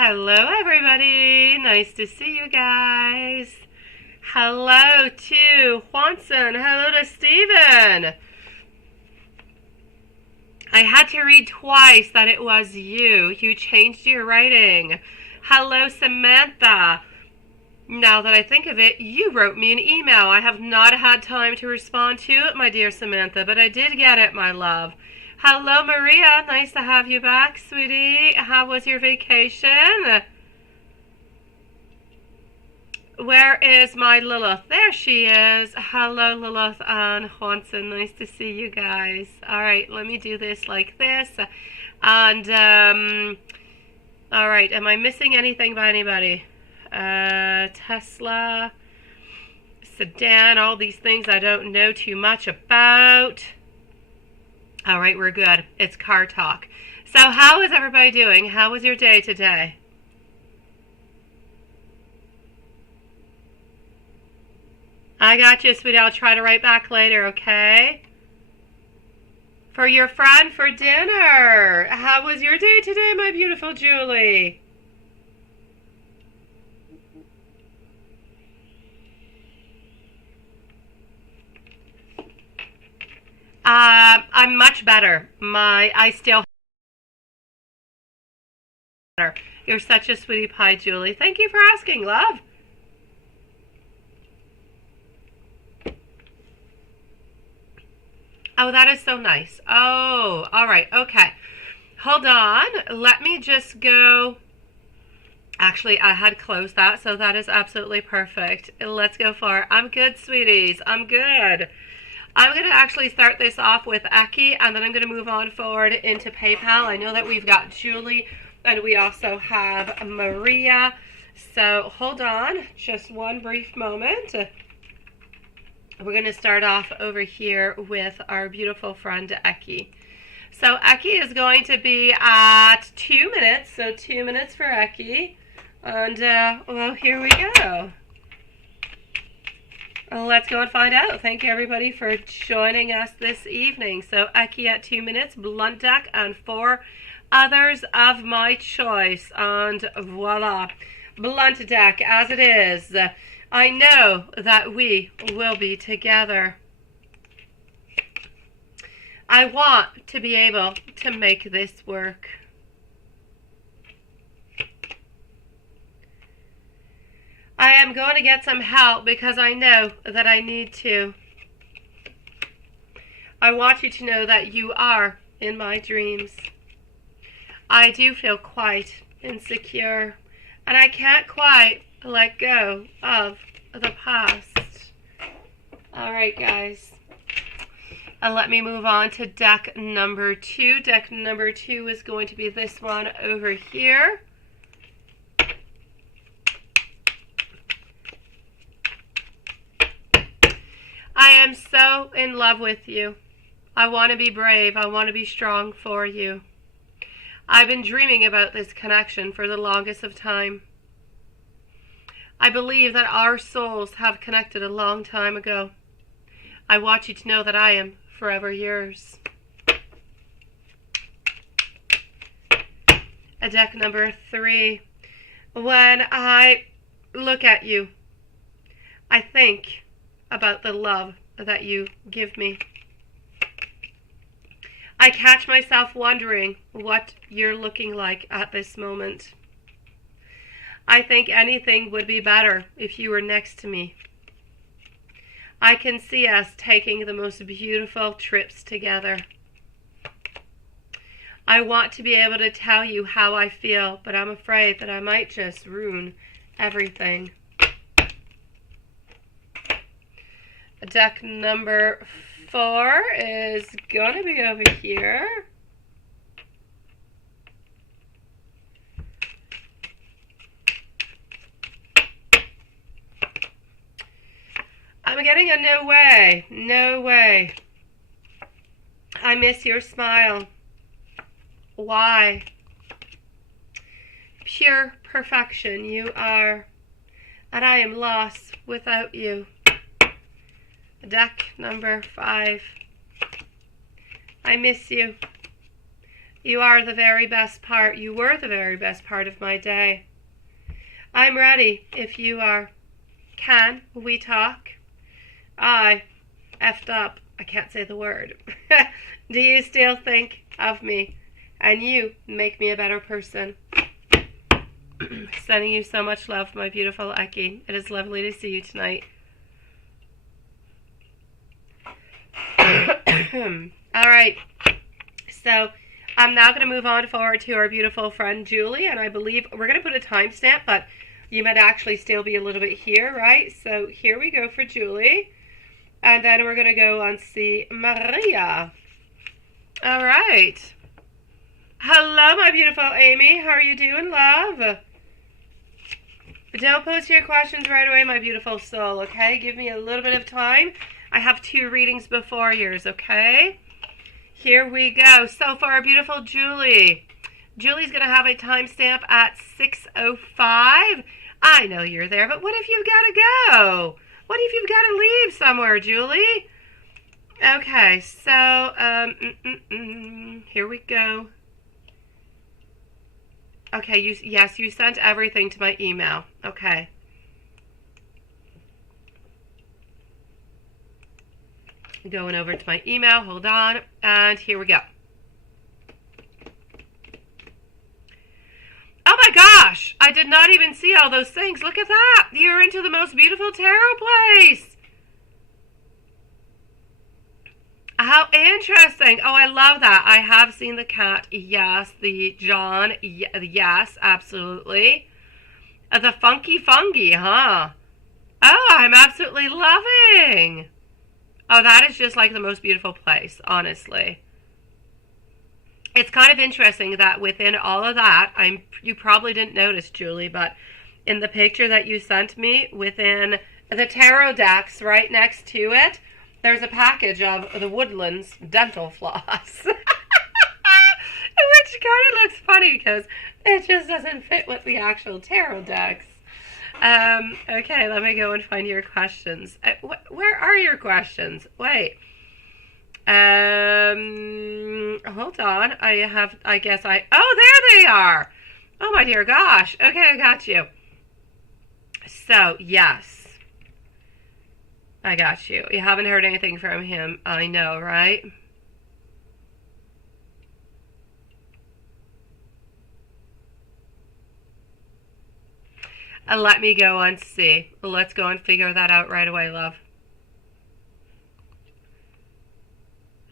Hello, everybody. Nice to see you guys. Hello to Juanson. Hello to Steven. I had to read twice that it was you. You changed your writing. Hello, Samantha. Now that I think of it, you wrote me an email. I have not had time to respond to it, my dear Samantha, but I did get it, my love. Hello, Maria. Nice to have you back, sweetie. How was your vacation? Where is my Lilith? There she is. Hello, Lilith and Juanson. Nice to see you guys. All right, let me do this like this. And, all right, am I missing anything by anybody? Tesla, sedan, all these things I don't know too much about. All right, we're good. It's car talk. So how is everybody doing? How was your day today? I got you, sweetie. I'll try to write back later, okay? For your friend for dinner. How was your day today, my beautiful Julie? I'm much better. I still better. You're such a sweetie pie, Julie. Thank you for asking, love. Oh, that is so nice. Oh, all right. Okay. Hold on. Let me just go. Actually, I had closed that, so that is absolutely perfect. Let's go for it. I'm good, sweeties. I'm good. I'm going to actually start this off with Eki, and then I'm going to move on forward into PayPal. I know that we've got Julie, and we also have Maria. So hold on just one brief moment. We're going to start off over here with our beautiful friend Eki. So Eki is going to be at 2 minutes. So 2 minutes for Eki. And, well, here we go. Let's go and find out. Thank you, everybody, for joining us this evening. So Eki at 2 minutes, blunt deck, and 4 others of my choice. And voila, blunt deck as it is. I know that we will be together. I want to be able to make this work. I am going to get some help because I know that I need to. I want you to know that you are in my dreams. I do feel quite insecure, and I can't quite let go of the past. All right, guys. And let me move on to deck number 2. Deck number 2 is going to be this one over here. I am so in love with you. I want to be brave. I want to be strong for you. I've been dreaming about this connection for the longest of time. I believe that our souls have connected a long time ago. I want you to know that I am forever yours. Deck number 3. When I look at you, I think about the love that you give me. I catch myself wondering what you're looking like at this moment. I think anything would be better if you were next to me. I can see us taking the most beautiful trips together. I want to be able to tell you how I feel, but I'm afraid that I might just ruin everything. Deck number 4 is going to be over here. I'm getting a no way. No way. I miss your smile. Why? Pure perfection you are, and I am lost without you. Deck number 5. I miss you. You are the very best part. You were the very best part of my day. I'm ready if you are. Can we talk? I effed up. I can't say the word. Do you still think of me? And you make me a better person. Sending you so much love, my beautiful Eki. It is lovely to see you tonight. All right. So I'm now going to move on forward to our beautiful friend Julie, and I believe we're going to put a timestamp, but you might actually still be a little bit here, right? So here we go for Julie, and then we're going to go and see Maria. All right. Hello, my beautiful Amy. How are you doing, love? Don't post your questions right away, my beautiful soul, okay? Give me a little bit of time. I have 2 readings before yours, okay? Here we go. So for our beautiful Julie. Julie's going to have a timestamp at 6:05. I know you're there, but what if you've got to go? What if you've got to leave somewhere, Julie? Okay, so, here we go. Okay, yes, you sent everything to my email. Okay. Going over to my email. Hold on. And here we go. Oh my gosh! I did not even see all those things. Look at that! You're into the most beautiful tarot place! How interesting. Oh, I love that. I have seen the cat. Yes. The John. Yes, absolutely. The funky fungi, huh? Oh, I'm absolutely loving. Oh, that is just like the most beautiful place, honestly. It's kind of interesting that within all of that, you probably didn't notice, Julie, but in the picture that you sent me, within the tarot decks right next to it, there's a package of the Woodlands dental floss. Which kind of looks funny because it just doesn't fit with the actual tarot decks. Okay, let me go and find your questions. Where are your questions? Wait. Hold on. Oh, there they are. Oh my dear gosh. Okay, I got you. So, yes. I got you. You haven't heard anything from him. I know, right? Let me go and see. Let's go and figure that out right away, love.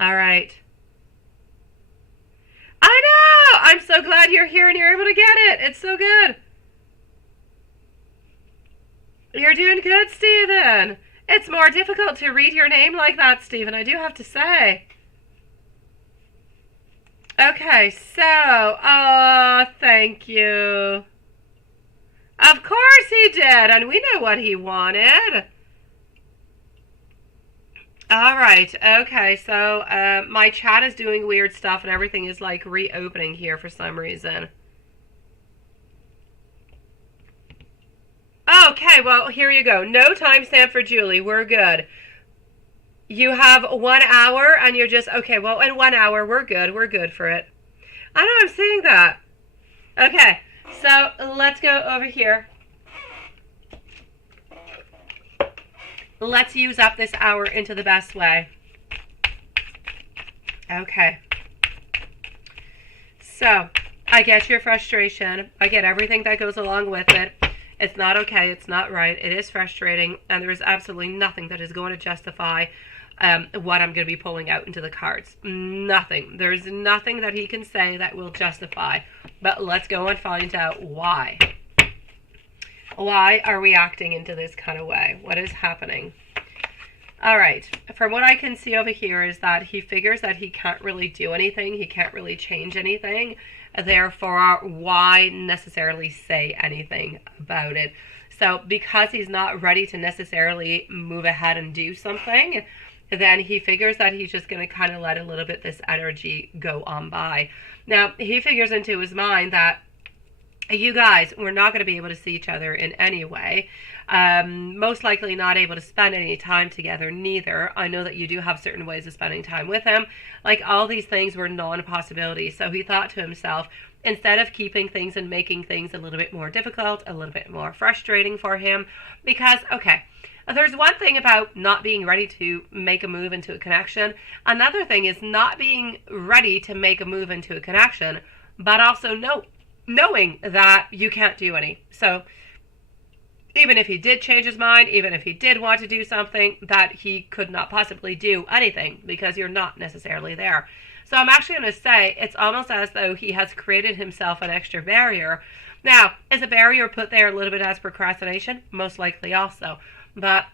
All right. I know! I'm so glad you're here and you're able to get it. It's so good. You're doing good, Stephen. It's more difficult to read your name like that, Stephen, I do have to say. Okay, so, thank you. Of course he did, and we know what he wanted. All right, okay, so my chat is doing weird stuff and everything is like reopening here for some reason. Okay, well, here you go. No timestamp for Julie. We're good. You have 1 hour and you're just, okay, well, in 1 hour, we're good. We're good for it. I know I'm seeing that. Okay, so let's go over here. Let's use up this hour into the best way. Okay. So, I get your frustration. I get everything that goes along with it. It's not okay. It's not right. It is frustrating. And there is absolutely nothing that is going to justify what I'm going to be pulling out into the cards. Nothing. There's nothing that he can say that will justify. But let's go and find out why. Why are we acting into this kind of way? What is happening? All right. From what I can see over here is that he figures that he can't really do anything. He can't really change anything. Therefore, why necessarily say anything about it? So because he's not ready to necessarily move ahead and do something, then he figures that he's just going to kind of let a little bit this energy go on by. Now, he figures into his mind that You guys, we're not going to be able to see each other in any way. Most likely not able to spend any time together, neither. I know that you do have certain ways of spending time with him. Like, all these things were non-possibilities. So he thought to himself, instead of keeping things and making things a little bit more difficult, a little bit more frustrating for him, because, okay, there's one thing about not being ready to make a move into a connection. Another thing is not being ready to make a move into a connection, but also knowing that you can't do any. So even if he did change his mind, even if he did want to do something, that he could not possibly do anything because you're not necessarily there. So I'm actually going to say it's almost as though he has created himself an extra barrier. Now, is a barrier put there a little bit as procrastination? Most likely also. But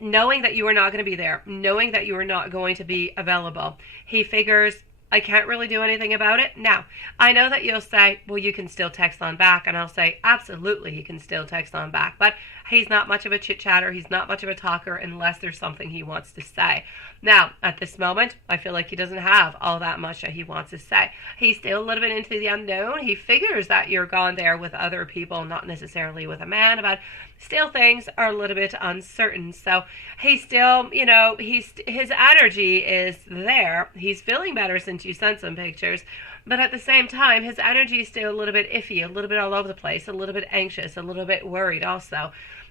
knowing that you are not going to be there, knowing that you are not going to be available, he figures, I can't really do anything about it. Now, I know that you'll say, well, you can still text on back. And I'll say, absolutely, he can still text on back. But he's not much of a chit-chatter. He's not much of a talker unless there's something he wants to say. Now, at this moment, I feel like he doesn't have all that much that he wants to say. He's still a little bit into the unknown. He figures that you're gone there with other people, not necessarily with a man, but still things are a little bit uncertain. So he's still, his energy is there. He's feeling better since you sent some pictures. But at the same time, his energy is still a little bit iffy, a little bit all over the place, a little bit anxious, a little bit worried also.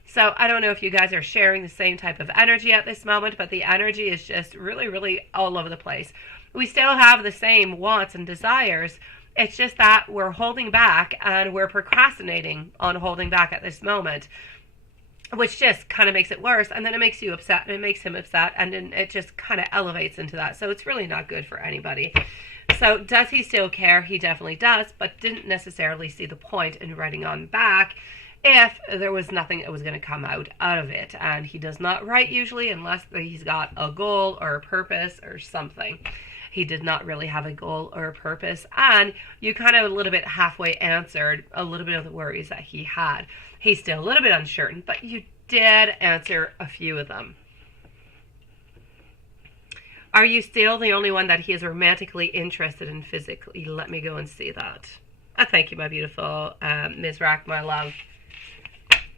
So I don't know if you guys are sharing the same type of energy at this moment, but the energy is just really, really all over the place. We still have the same wants and desires. It's just that we're holding back and we're procrastinating on holding back at this moment, which just kind of makes it worse. And then it makes you upset and it makes him upset. And then it just kind of elevates into that. So it's really not good for anybody. So does he still care? He definitely does, but didn't necessarily see the point in writing on back if there was nothing that was going to come out of it. And he does not write usually unless he's got a goal or a purpose or something. He did not really have a goal or a purpose. And you kind of a little bit halfway answered a little bit of the worries that he had. He's still a little bit uncertain, but you did answer a few of them. Are you still the only one that he is romantically interested in physically? Let me go and see that. Thank you, my beautiful Ms. Rack, my love.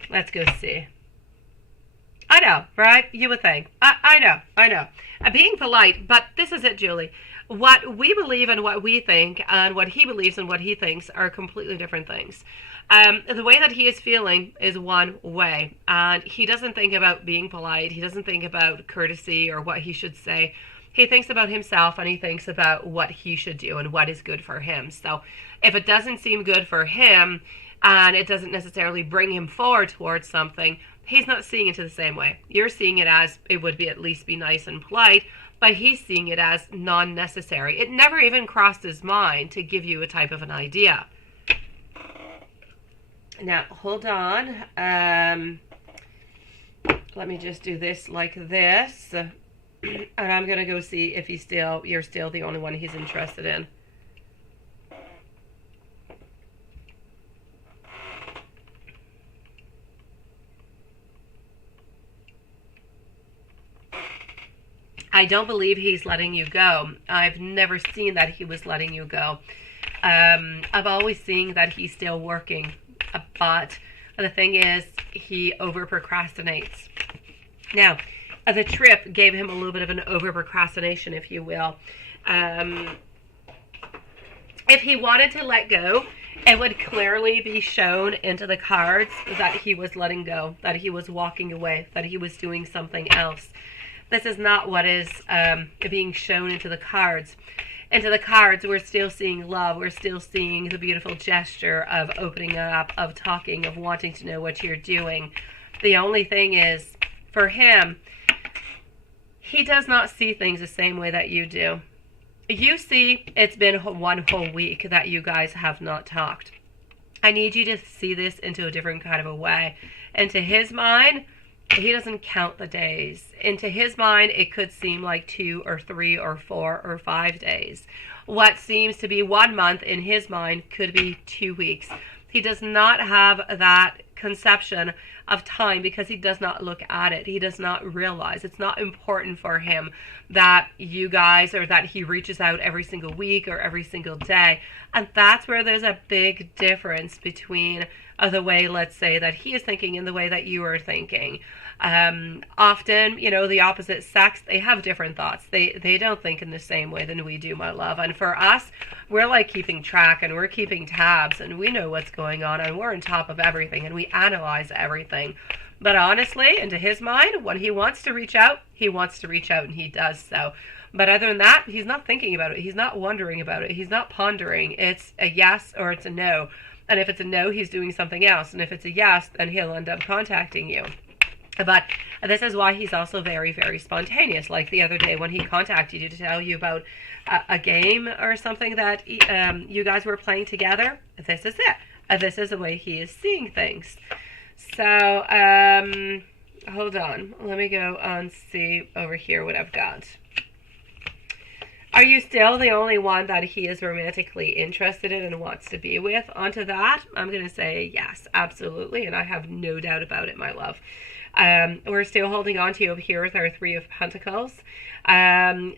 Let's go see. I know, right? You would think. I know. Being polite, but this is it, Julie. What we believe and what we think and what he believes and what he thinks are completely different things. The way that he is feeling is one way, and he doesn't think about being polite. He doesn't think about courtesy or what he should say. He thinks about himself and he thinks about what he should do and what is good for him. So if it doesn't seem good for him and it doesn't necessarily bring him forward towards something, he's not seeing it the same way. You're seeing it as it would be at least be nice and polite, but he's seeing it as non-necessary. It never even crossed his mind to give you a type of an idea. Now, hold on. Let me just do this like this. And I'm going to go see if you're still the only one he's interested in. I don't believe he's letting you go. I've never seen that he was letting you go. I've always seen that he's still working. But the thing is, he over procrastinates. Now, the trip gave him a little bit of an over procrastination, if you will. If he wanted to let go, it would clearly be shown into the cards that he was letting go, that he was walking away, that he was doing something else. This is not what is being shown into the cards. Into the cards, we're still seeing love. We're still seeing the beautiful gesture of opening up, of talking, of wanting to know what you're doing. The only thing is, for him, he does not see things the same way that you do. You see, it's been one whole week that you guys have not talked. I need you to see this into a different kind of a way. Into his mind, he doesn't count the days. Into his mind, it could seem like 2 or 3 or 4 or 5 days. What seems to be 1 month in his mind could be 2 weeks. He does not have that conception of time because he does not look at it. He does not realize it's not important for him that you guys, or that he reaches out every single week or every single day. And that's where there's a big difference between the way, let's say, that he is thinking and the way that you are thinking. Often, you know, the opposite sex, they have different thoughts. They don't think in the same way than we do, my love. And for us, we're like keeping track and we're keeping tabs and we know what's going on and we're on top of everything and we analyze everything. But honestly, into his mind, when he wants to reach out, he wants to reach out and he does so. But other than that, he's not thinking about it. He's not wondering about it. He's not pondering. It's a yes or it's a no. And if it's a no, he's doing something else. And if it's a yes, then he'll end up contacting you. But this is why he's also very, very spontaneous. Like the other day when he contacted you to tell you about a game or something that you guys were playing together. This is it. This is the way he is seeing things. So, hold on. Let me go and see over here what I've got. Are you still the only one that he is romantically interested in and wants to be with? Onto that, I'm going to say yes, absolutely. And I have no doubt about it, my love. We're still holding on to you over here with our 3 of Pentacles.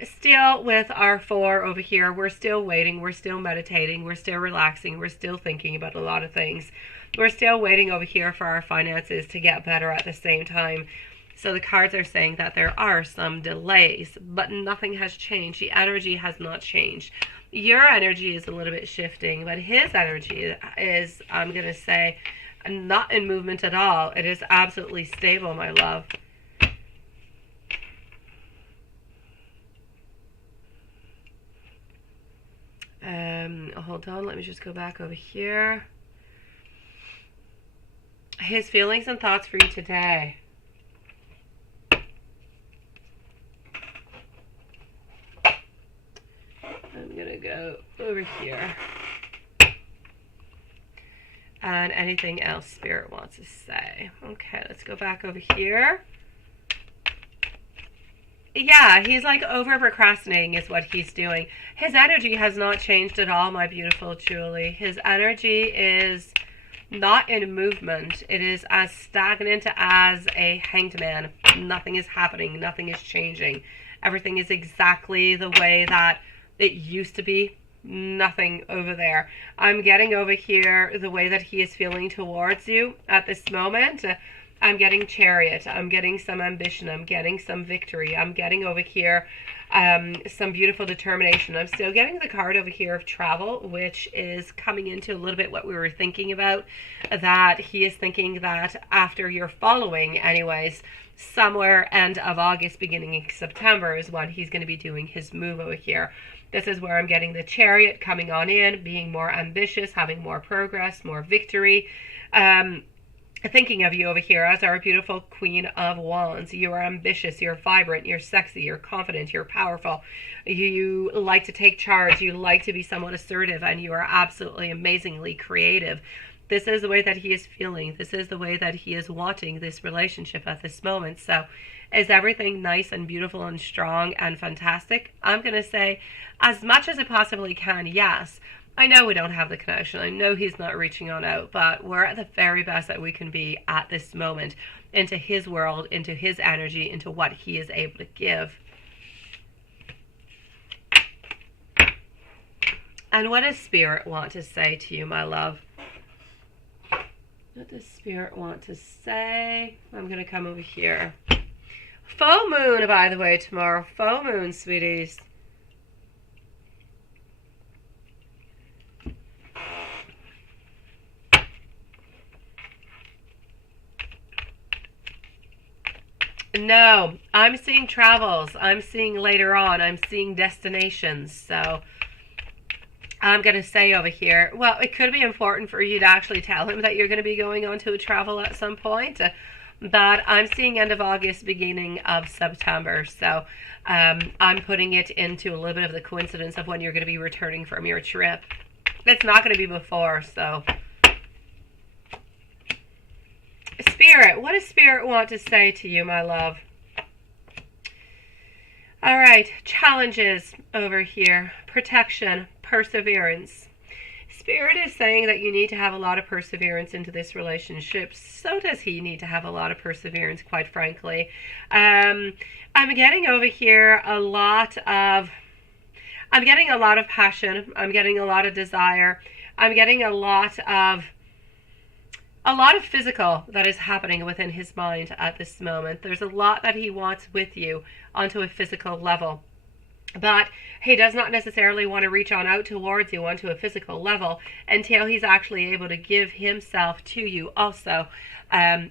Still with our 4 over here, we're still waiting. We're still meditating. We're still relaxing. We're still thinking about a lot of things. We're still waiting over here for our finances to get better at the same time. So the cards are saying that there are some delays, but nothing has changed. The energy has not changed. Your energy is a little bit shifting, but his energy is, I'm going to say, not in movement at all. It is absolutely stable, my love. Hold on, let me just go back over here. His feelings and thoughts for you today. I'm gonna go over here. And anything else Spirit wants to say. Okay, let's go back over here. Yeah, he's like over procrastinating is what he's doing. His energy has not changed at all, my beautiful Julie. His energy is not in movement. It is as stagnant as a hanged man. Nothing is happening. Nothing is changing. Everything is exactly the way that it used to be. Nothing over there. I'm getting over here the way that he is feeling towards you at this moment. I'm getting Chariot. I'm getting some ambition. I'm getting some victory. I'm getting over here some beautiful determination. I'm still getting the card over here of travel, which is coming into a little bit what we were thinking about, that he is thinking that after your following, anyways, somewhere end of August, beginning of September is when he's going to be doing his move over here. This is where I'm getting the Chariot coming on in, being more ambitious, having more progress, more victory. Thinking of you over here as our beautiful Queen of Wands. You are ambitious, you're vibrant, you're sexy, you're confident, you're powerful. You like to take charge, you like to be somewhat assertive, and you are absolutely amazingly creative. This is the way that he is feeling. This is the way that he is wanting this relationship at this moment. So is everything nice and beautiful and strong and fantastic? I'm going to say as much as it possibly can, yes. I know we don't have the connection. I know he's not reaching on out, but we're at the very best that we can be at this moment into his world, into his energy, into what he is able to give. And what does Spirit want to say to you, my love? What does Spirit want to say? I'm going to come over here. Full moon, by the way, tomorrow. Full moon, sweeties. No, I'm seeing travels. I'm seeing later on. I'm seeing destinations. So I'm going to say over here, well, it could be important for you to actually tell him that you're going to be going on to a travel at some point. But I'm seeing end of August, beginning of September. So I'm putting it into a little bit of the coincidence of when you're going to be returning from your trip. It's not going to be before, so... Spirit, what does Spirit want to say to you, my love? All right, challenges over here. Protection, perseverance. Spirit is saying that you need to have a lot of perseverance into this relationship. So does he need to have a lot of perseverance, quite frankly. I'm getting over here I'm getting a lot of passion. I'm getting a lot of desire. I'm getting a lot of physical that is happening within his mind at this moment. There's a lot that he wants with you onto a physical level. But he does not necessarily want to reach on out towards you onto a physical level until he's actually able to give himself to you also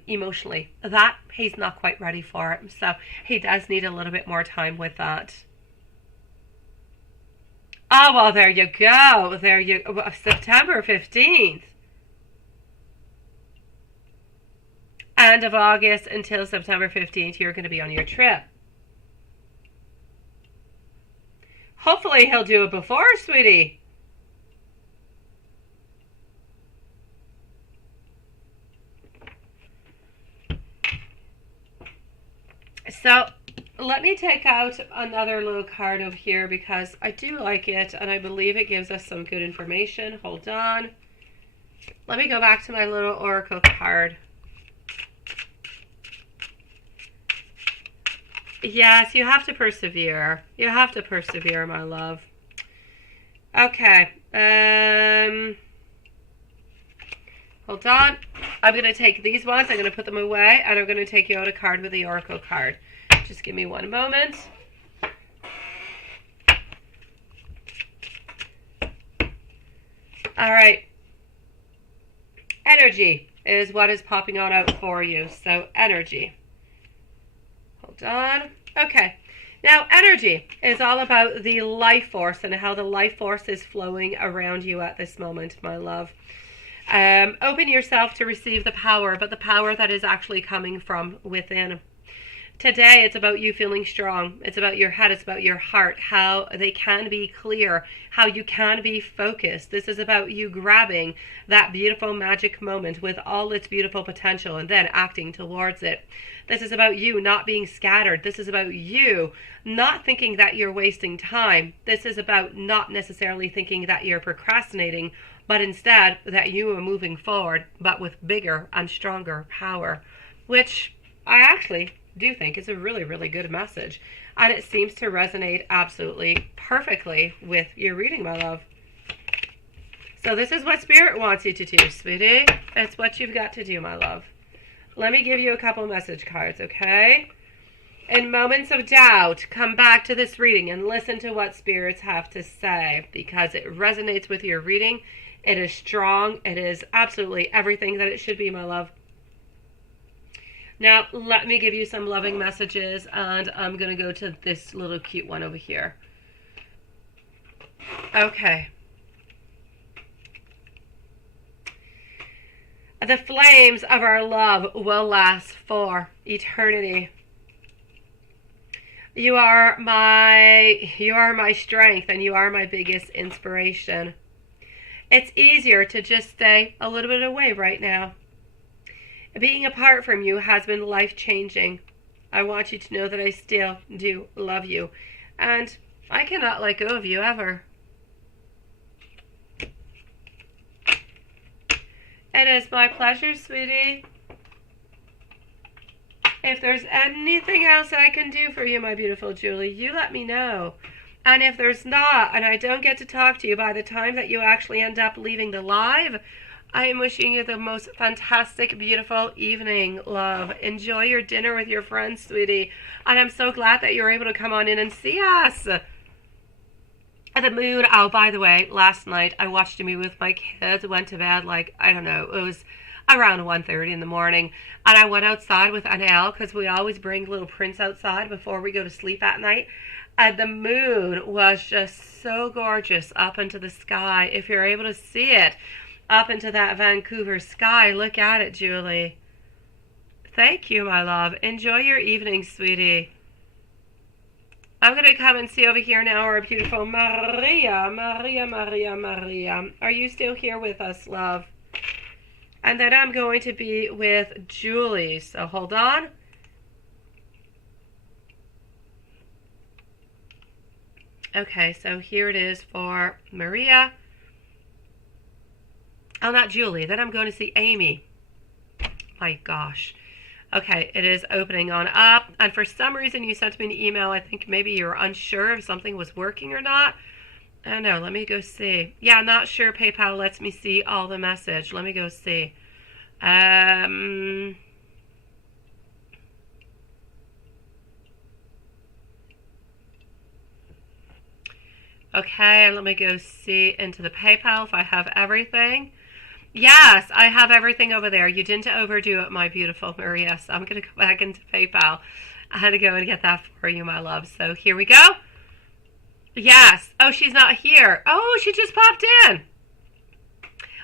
emotionally. That he's not quite ready for it. So he does need a little bit more time with that. Oh, well, there you go. September 15th. End of August until September 15th, you're going to be on your trip. Hopefully he'll do it before, sweetie. So let me take out another little card over here because I do like it and I believe it gives us some good information. Hold on. Let me go back to my little oracle card. Yes, you have to persevere. You have to persevere, my love. Okay. Hold on. I'm going to take these ones. I'm going to put them away. And I'm going to take you out a card with the oracle card. Just give me one moment. All right. Energy is what is popping on out for you. So, energy. Hold on. Okay. Now, energy is all about the life force and how the life force is flowing around you at this moment, my love. Open yourself to receive the power, but the power that is actually coming from within. Today, it's about you feeling strong. It's about your head. It's about your heart, how they can be clear, how you can be focused. This is about you grabbing that beautiful magic moment with all its beautiful potential and then acting towards it. This is about you not being scattered. This is about you not thinking that you're wasting time. This is about not necessarily thinking that you're procrastinating, but instead that you are moving forward, but with bigger and stronger power, which I actually do think is a really, really good message. And it seems to resonate absolutely perfectly with your reading, my love. So this is what Spirit wants you to do, sweetie. It's what you've got to do, my love. Let me give you a couple message cards, okay? In moments of doubt, come back to this reading and listen to what spirits have to say because it resonates with your reading. It is strong. It is absolutely everything that it should be, my love. Now, let me give you some loving messages, and I'm going to go to this little cute one over here. Okay. The flames of our love will last for eternity. You are my strength, and you are my biggest inspiration. It's easier to just stay a little bit away right now. Being apart from you has been life-changing. I want you to know that I still do love you, and I cannot let go of you ever. It is my pleasure, sweetie. If there's anything else I can do for you, my beautiful Julie, you let me know. And if there's not, and I don't get to talk to you by the time that you actually end up leaving the live, I am wishing you the most fantastic, beautiful evening, love. Enjoy your dinner with your friends, sweetie. And I'm so glad that you were able to come on in and see us. The moon, oh, by the way, last night I watched a movie with my kids. Went to bed like, I don't know, it was around 1:30 in the morning. And I went outside with Annelle because we always bring little Prince outside before we go to sleep at night. And the moon was just so gorgeous up into the sky. If you're able to see it, up into that Vancouver sky. Look at it, Julie. Thank you, my love. Enjoy your evening, sweetie. I'm going to come and see over here now our beautiful Maria. Are you still here with us, love? And then I'm going to be with Julie. So hold on. Okay, so here it is for Maria. Oh, not Julie. Then I'm going to see Amy. My gosh. Okay, it is opening on up. And for some reason, you sent me an email. I think maybe you were unsure if something was working or not. I don't know. Let me go see. Yeah, I'm not sure PayPal lets me see all the message. Let me go see. Okay, let me go see into the PayPal if I have everything. Yes, I have everything over there. You didn't overdo it, my beautiful Maria. So I'm going to go back into PayPal. I had to go and get that for you, my love. So here we go. Yes. Oh, she's not here. Oh, she just popped in.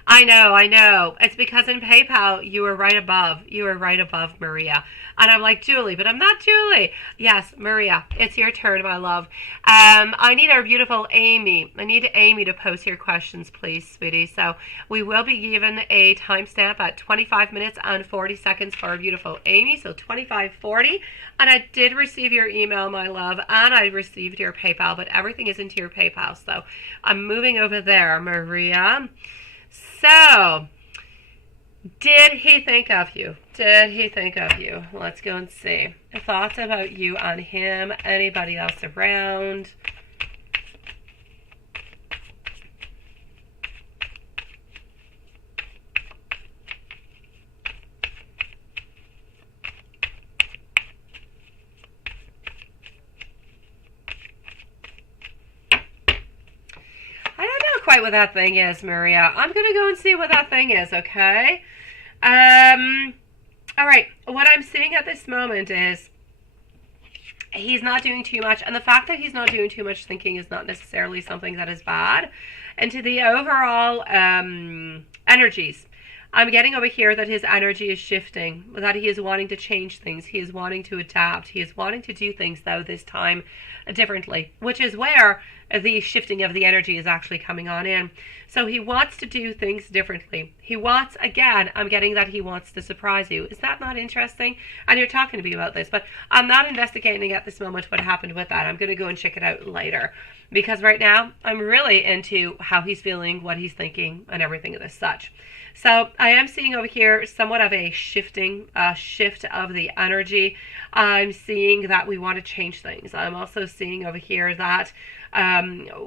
I know. It's because in PayPal, you were right above. You were right above Maria. And I'm like, Julie, but I'm not Julie. Yes, Maria, it's your turn, my love. I need our beautiful Amy. I need Amy to post your questions, please, sweetie. So we will be given a timestamp at 25 minutes and 40 seconds for our beautiful Amy. So 25:40. And I did receive your email, my love, and I received your PayPal, but everything is into your PayPal. So I'm moving over there, Maria. So, did he think of you? Did he think of you? Let's go and see. Thoughts about you on him? Anybody else around? Quite what that thing is, Maria. I'm gonna go and see what that thing is, okay? All right, what I'm seeing at this moment is he's not doing too much, and the fact that he's not doing too much thinking is not necessarily something that is bad. And to the overall energies, I'm getting over here that his energy is shifting, that he is wanting to change things, he is wanting to adapt, he is wanting to do things, though, this time differently, which is where the shifting of the energy is actually coming on in. So he wants to do things differently. He wants, again, I'm getting that he wants to surprise you. Is that not interesting? And you're talking to me about this, but I'm not investigating at this moment what happened with that. I'm going to go and check it out later, because right now I'm really into how he's feeling, what he's thinking, and everything of this such. So I am seeing over here somewhat of a shift of the energy. I'm seeing that we want to change things. I'm also seeing over here that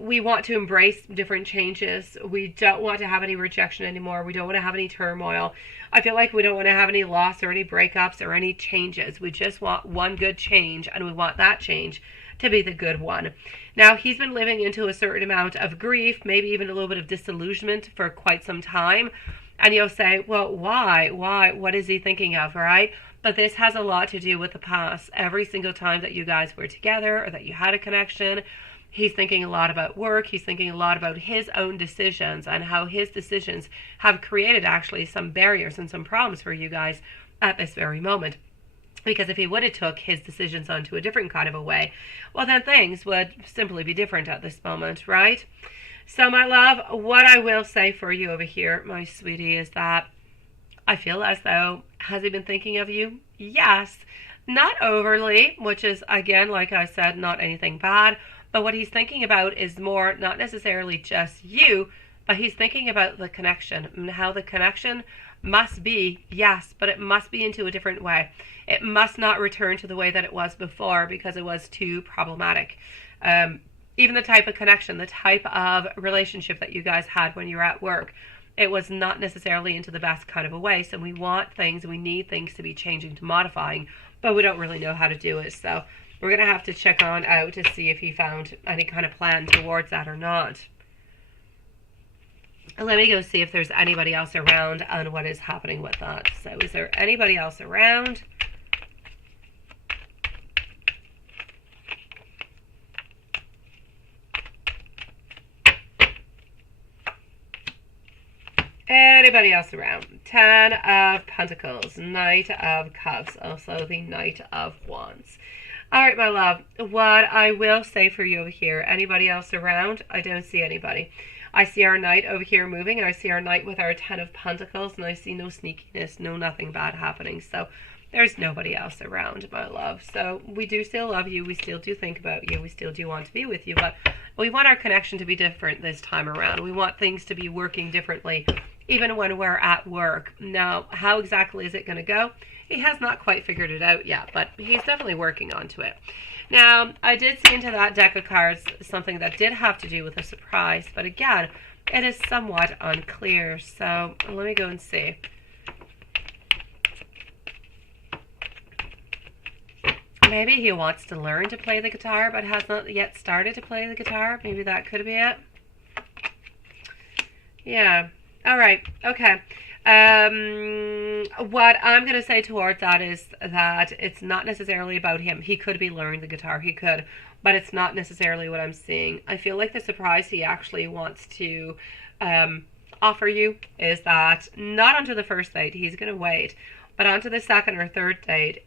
we want to embrace different changes. We don't want to have any rejection anymore. We don't want to have any turmoil. I feel like we don't want to have any loss or any breakups or any changes. We just want one good change, and we want that change to be the good one. Now, he's been living into a certain amount of grief, maybe even a little bit of disillusionment for quite some time. And you'll say, well, why? What is he thinking of, right? But this has a lot to do with the past. Every single time that you guys were together or that you had a connection, he's thinking a lot about work. He's thinking a lot about his own decisions and how his decisions have created actually some barriers and some problems for you guys at this very moment. Because if he would have took his decisions onto a different kind of a way, well, then things would simply be different at this moment, right? So, my love, what I will say for you over here, my sweetie, is that I feel as though, has he been thinking of you? Yes. Not overly, which is, again, like I said, not anything bad. But what he's thinking about is more, not necessarily just you, but he's thinking about the connection and how the connection must be, yes, but it must be into a different way. It must not return to the way that it was before because it was too problematic. Even the type of connection, the type of relationship that you guys had when you were at work, it was not necessarily into the best kind of a way. So we want things, we need things to be changing, to modifying, but we don't really know how to do it. So we're going to have to check on out to see if he found any kind of plan towards that or not. Let me go see if there's anybody else around and what is happening with that. So is there anybody else around? Anybody else around? 10 of Pentacles, Knight of Cups, also the Knight of Wands. All right, my love, what I will say for you over here, anybody else around? I don't see anybody. I see our Knight over here moving, and I see our Knight with our 10 of Pentacles, and I see no sneakiness, no nothing bad happening. So there's nobody else around, my love. So we do still love you. We still do think about you. We still do want to be with you, but we want our connection to be different this time around. We want things to be working differently even when we're at work. Now, how exactly is it going to go? He has not quite figured it out yet, but he's definitely working onto it. Now, I did see into that deck of cards something that did have to do with a surprise, but again, it is somewhat unclear. So let me go and see. Maybe he wants to learn to play the guitar, but has not yet started to play the guitar. Maybe that could be it. Yeah. All right. Okay. What I'm going to say towards that is that it's not necessarily about him. He could be learning the guitar. He could. But it's not necessarily what I'm seeing. I feel like the surprise he actually wants to offer you is that not onto the first date. He's going to wait. But onto the second or third date,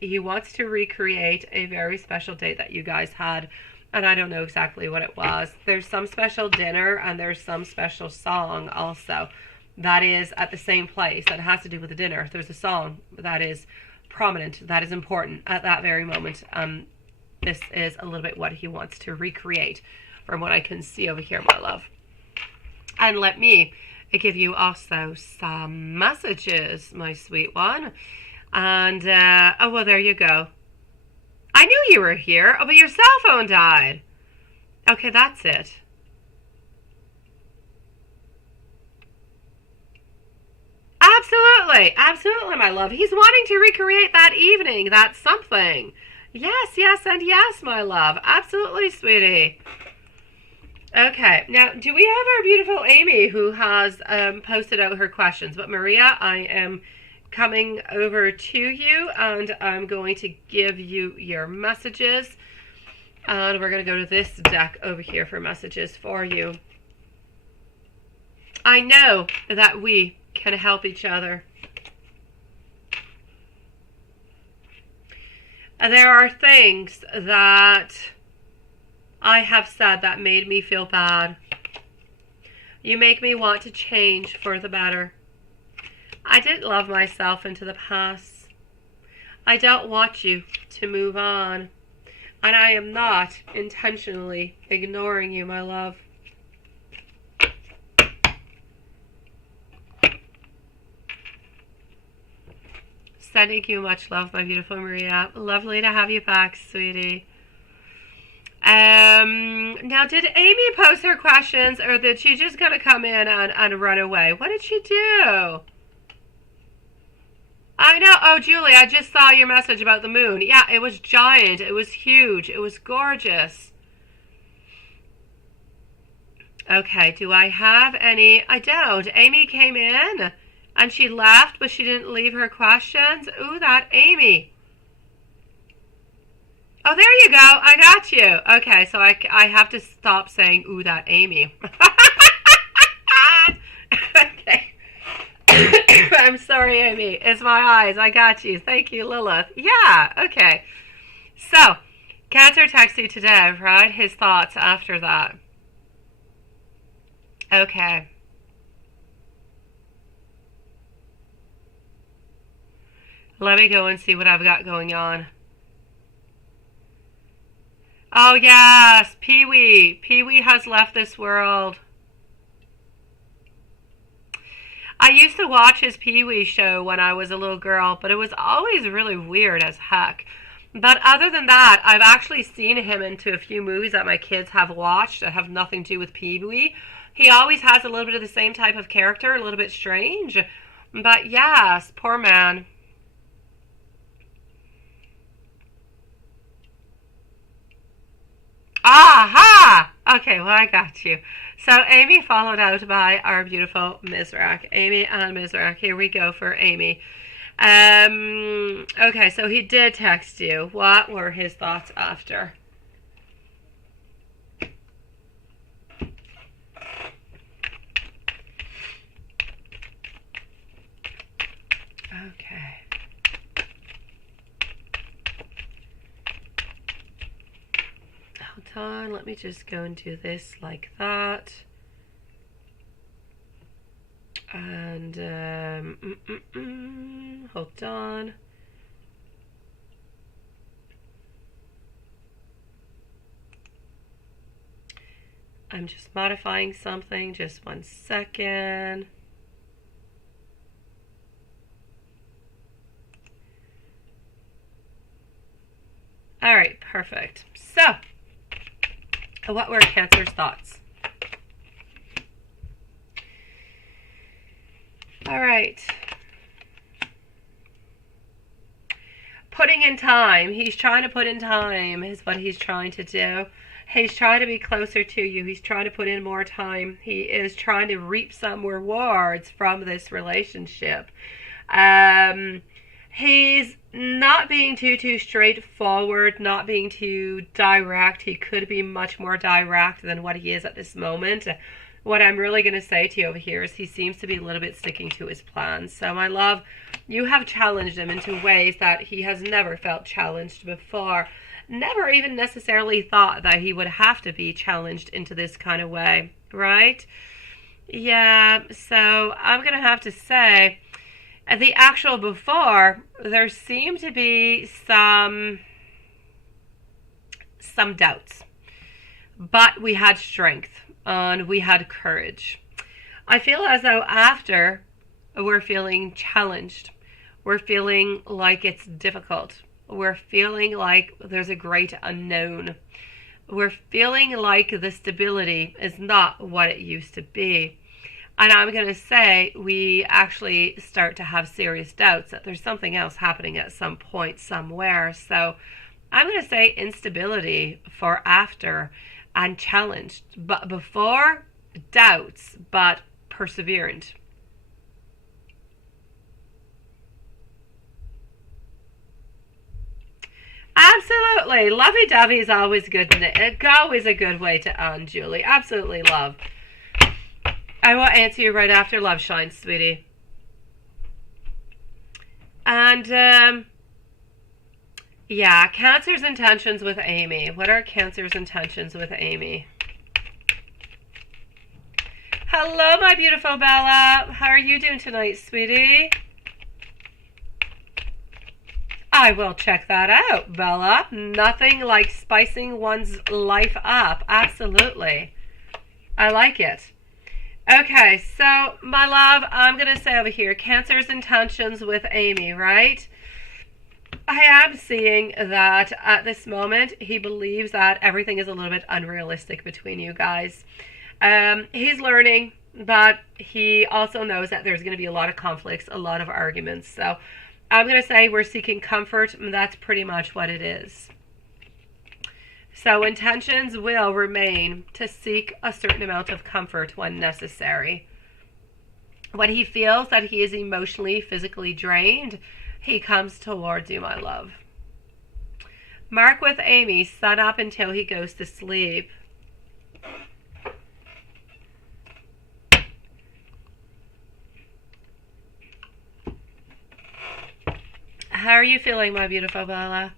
he wants to recreate a very special date that you guys had. And I don't know exactly what it was. There's some special dinner and there's some special song also that is at the same place that has to do with the dinner. There's a song that is prominent, that is important at that very moment. This is a little bit what he wants to recreate from what I can see over here, my love. And let me give you also some messages, my sweet one. And, oh, well, there you go. I knew you were here. Oh, but your cell phone died. Okay, that's it. Absolutely. Absolutely, my love. He's wanting to recreate that evening. That's something. Yes, yes, and yes, my love. Absolutely, sweetie. Okay, now, do we have our beautiful Amy who has posted out her questions? But Maria, I am coming over to you and I'm going to give you your messages. And we're going to go to this deck over here for messages for you. I know that we can help each other. There are things that I have said that made me feel bad. You make me want to change for the better. I didn't love myself into the past. I don't want you to move on. And I am not intentionally ignoring you, my love. Sending you much love, my beautiful Maria. Lovely to have you back, sweetie. Now, did Amy post her questions, or did she just kind of come in and run away? What did she do? I know. Oh, Julie, I just saw your message about the moon. Yeah, it was giant. It was huge. It was gorgeous. Okay, do I have any? I don't. Amy came in and she left, but she didn't leave her questions. Ooh, that Amy. Oh, there you go. I got you. Okay, so I have to stop saying, ooh, that Amy. Okay. I'm sorry, Amy. It's my eyes. I got you. Thank you, Lilith. Yeah, okay. So, Cancer texted you today, right? His thoughts after that. Okay. Let me go and see what I've got going on. Oh, yes. Pee-wee. Pee-wee has left this world. I used to watch his Pee-wee show when I was a little girl, but it was always really weird as heck. But other than that, I've actually seen him into a few movies that my kids have watched that have nothing to do with Pee-wee. He always has a little bit of the same type of character, a little bit strange. But yes, poor man. Aha! Okay, well, I got you. So Amy followed out by our beautiful Mizrak. Amy and Mizrak. Here we go for Amy. Okay, so he did text you. What were his thoughts after? Okay. Hold on, let me just go and do this like that. And, hold on. I'm just modifying something, just 1 second. All right, perfect. So, what were Cancer's thoughts? All right. Putting in time. He's trying to put in time is what he's trying to do. He's trying to be closer to you. He's trying to put in more time. He is trying to reap some rewards from this relationship. He's not being too straightforward, not being too direct. He could be much more direct than what he is at this moment. What I'm really going to say to you over here is he seems to be a little bit sticking to his plans. So, my love, you have challenged him into ways that he has never felt challenged before. Never even necessarily thought that he would have to be challenged into this kind of way, right? Yeah, so I'm going to have to say, at the actual before, there seemed to be some doubts. But we had strength and we had courage. I feel as though after, we're feeling challenged. We're feeling like it's difficult. We're feeling like there's a great unknown. We're feeling like the stability is not what it used to be. And I'm going to say we actually start to have serious doubts that there's something else happening at some point somewhere. So I'm going to say instability for after and challenged. But before, doubts, but perseverant. Absolutely. Lovey-dovey is always good. Always a good way to end, Julie. Absolutely, love. I will answer you right after Love Shines, sweetie. And, yeah, Cancer's intentions with Amy. What are Cancer's intentions with Amy? Hello, my beautiful Bella. How are you doing tonight, sweetie? I will check that out, Bella. Nothing like spicing one's life up. Absolutely. I like it. Okay, so, my love, I'm going to say over here, Cancer's intentions with Amy, right? I am seeing that at this moment, he believes that everything is a little bit unrealistic between you guys. He's learning, but he also knows that there's going to be a lot of conflicts, a lot of arguments. So, I'm going to say we're seeking comfort, and that's pretty much what it is. So intentions will remain to seek a certain amount of comfort when necessary. When he feels that he is emotionally, physically drained, he comes towards you, my love. Mark with Amy, sun up until he goes to sleep. How are you feeling, my beautiful Bella?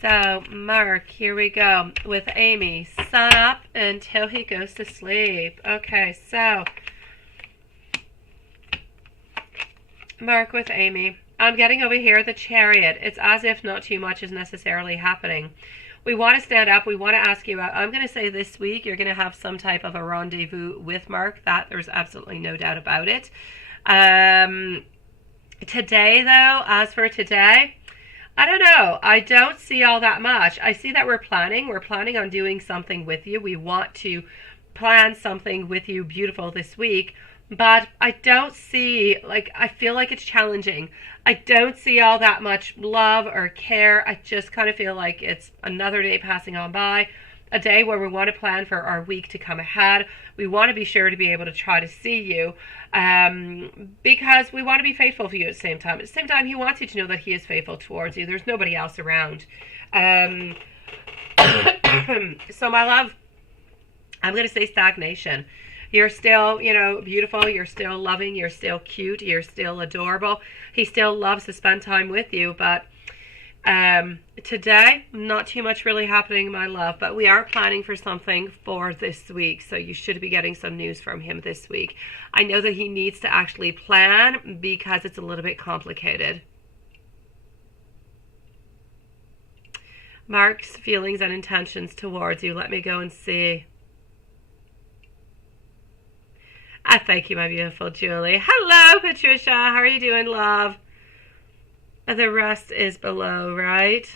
So, Mark, here we go. With Amy, sun up until he goes to sleep. Okay, so, Mark with Amy. I'm getting over here the Chariot. It's as if not too much is necessarily happening. We want to stand up. We want to ask you out. I'm going to say this week you're going to have some type of a rendezvous with Mark. That there's absolutely no doubt about it. Today, though, as for today, I don't know. I don't see all that much. I see that we're planning. We're planning on doing something with you. We want to plan something with you beautiful this week. But I don't see, like, I feel like it's challenging. I don't see all that much love or care. I just kind of feel like it's another day passing on by. A day where we want to plan for our week to come ahead. We want to be sure to be able to try to see you because we want to be faithful for you at the same time. At the same time, he wants you to know that he is faithful towards you. There's nobody else around. So, my love, I'm going to say stagnation. You're still, beautiful. You're still loving. You're still cute. You're still adorable. He still loves to spend time with you, but today, not too much really happening, my love, but we are planning for something for this week, so you should be getting some news from him this week. I know that he needs to actually plan because it's a little bit complicated. Mark's feelings and intentions towards you. Let me go and see. Thank you, my beautiful Julie. Hello, Patricia. How are you doing, love? And the rest is below, right?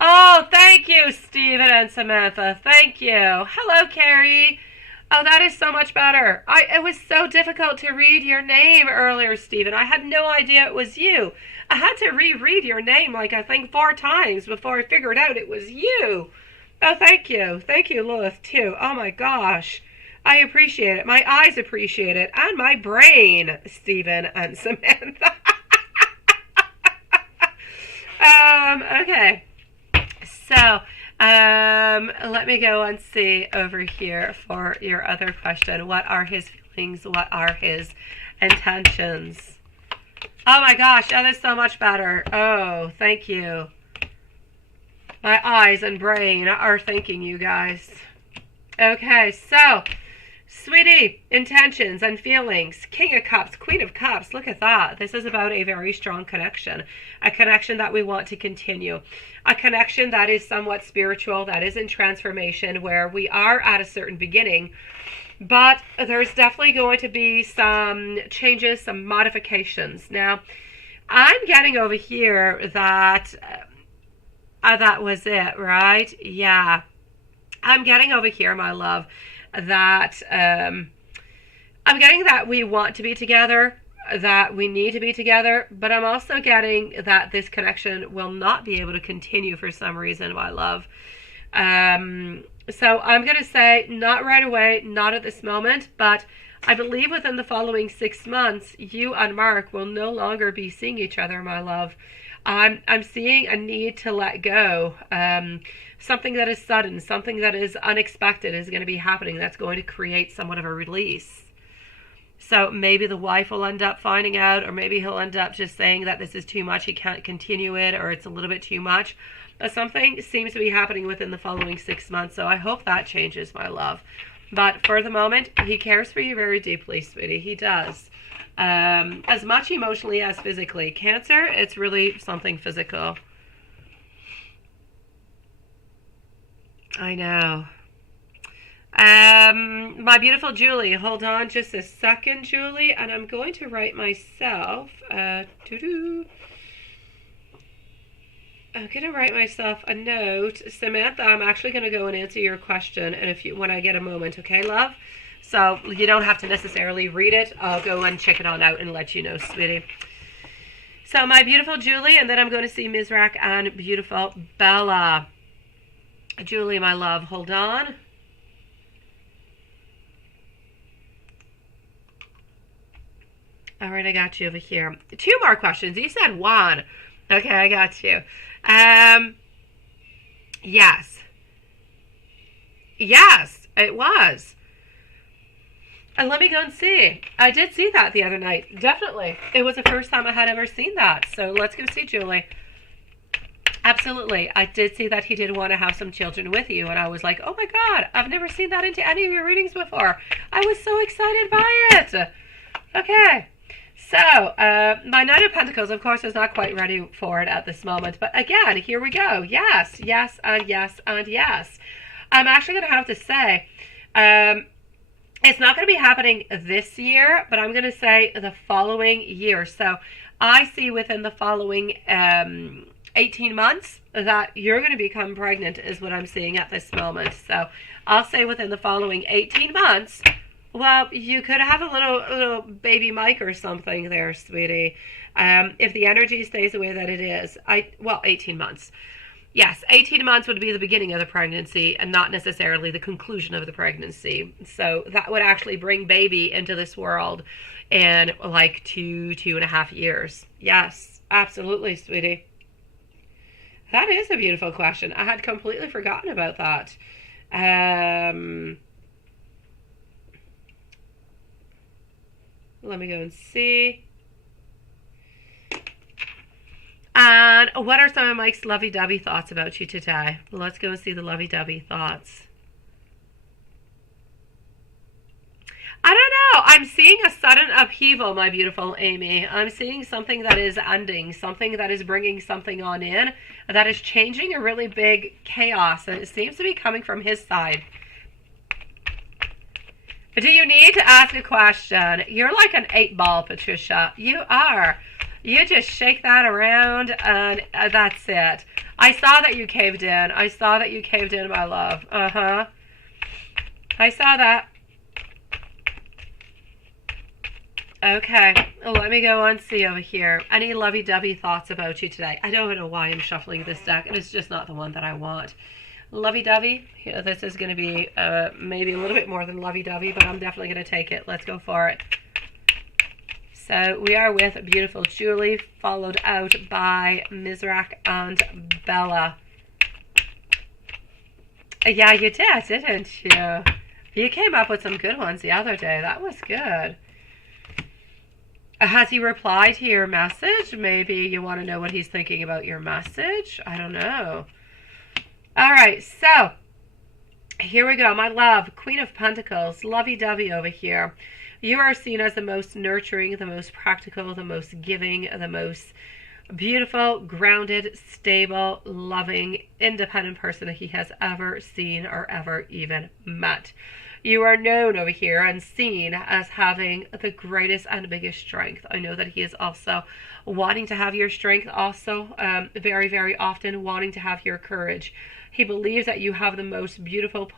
Oh, thank you, Stephen and Samantha. Thank you. Hello, Carrie. Oh, that is so much better. It was so difficult to read your name earlier, Stephen. I had no idea it was you. I had to reread your name like I think 4 times before I figured out it was you. Oh, thank you. Thank you, Lilith, too. Oh my gosh. I appreciate it. My eyes appreciate it. And my brain, Stephen and Samantha. Okay. So, let me go and see over here for your other question. What are his feelings? What are his intentions? Oh my gosh, that is so much better. Oh, thank you. My eyes and brain are thanking you guys. Okay, so, sweetie, intentions and feelings. King of Cups, Queen of Cups. Look at that. This is about a very strong connection. A connection that we want to continue. A connection that is somewhat spiritual, that is in transformation, where we are at a certain beginning. But there's definitely going to be some changes, some modifications. Now, I'm getting over here that that was it, right? Yeah. I'm getting over here, my love, that I'm getting that we want to be together, that we need to be together, but I'm also getting that this connection will not be able to continue for some reason, my love. So I'm going to say not right away, not at this moment, but I believe within the following 6 months, you and Mark will no longer be seeing each other, my love. I'm seeing a need to let go. Something that is sudden, something that is unexpected is going to be happening. That's going to create somewhat of a release. So maybe the wife will end up finding out, or maybe he'll end up just saying that this is too much, he can't continue it, or it's a little bit too much. But something seems to be happening within the following 6 months, so I hope that changes, my love. But for the moment, he cares for you very deeply, sweetie. He does. As much emotionally as physically. Cancer, it's really something physical. I know. My beautiful Julie, hold on just a second, Julie, and I'm going to write myself, I'm going to write myself a note. Samantha, I'm actually going to go and answer your question and when I get a moment, okay, love? So you don't have to necessarily read it. I'll go and check it on out and let you know, sweetie. So my beautiful Julie, and then I'm going to see Mizrak and beautiful Bella. Julie, my love, hold on. All right, I got you over here. 2 more questions. You said 1. Okay, I got you. Yes. Yes, it was. And let me go and see. I did see that the other night. Definitely. It was the first time I had ever seen that. So let's go see Julie. Absolutely. I did see that he did want to have some children with you. And I was like, oh my God, I've never seen that into any of your readings before. I was so excited by it. Okay. So, my Knight of Pentacles, of course, is not quite ready for it at this moment. But again, here we go. Yes, yes, and yes, and yes. I'm actually going to have to say, it's not going to be happening this year, but I'm going to say the following year. So, I see within the following 18 months that you're going to become pregnant is what I'm seeing at this moment. So, I'll say within the following 18 months... Well, you could have a little baby Mike or something there, sweetie. If the energy stays the way that it is. 18 months. Yes, 18 months would be the beginning of the pregnancy and not necessarily the conclusion of the pregnancy. So that would actually bring baby into this world in like 2.5 years. Yes, absolutely, sweetie. That is a beautiful question. I had completely forgotten about that. Let me go and see. And what are some of Mike's lovey-dovey thoughts about you today? Let's go and see the lovey-dovey thoughts. I don't know. I'm seeing a sudden upheaval, my beautiful Amy. I'm seeing something that is ending, something that is bringing something on in, that is changing a really big chaos, and it seems to be coming from his side. Do you need to ask a question? You're like an 8-ball, Patricia. You are. You just shake that around and that's it. I saw that you caved in. I saw that you caved in, my love. Uh-huh. I saw that. Okay, let me go on see over here. Any lovey-dovey thoughts about you today? I don't know why I'm shuffling this deck, and it's just not the one that I want. Lovey-dovey. Yeah, this is going to be maybe a little bit more than lovey-dovey, but I'm definitely going to take it. Let's go for it. So we are with beautiful Julie, followed out by Mizrak and Bella. Yeah, you did, didn't you? You came up with some good ones the other day. That was good. Has he replied to your message? Maybe you want to know what he's thinking about your message. I don't know. All right, so here we go. My love, Queen of Pentacles, lovey-dovey over here. You are seen as the most nurturing, the most practical, the most giving, the most beautiful, grounded, stable, loving, independent person that he has ever seen or ever even met. You are known over here and seen as having the greatest and biggest strength. I know that he is also wanting to have your strength, also very, very often wanting to have your courage. He believes that you have the most beautiful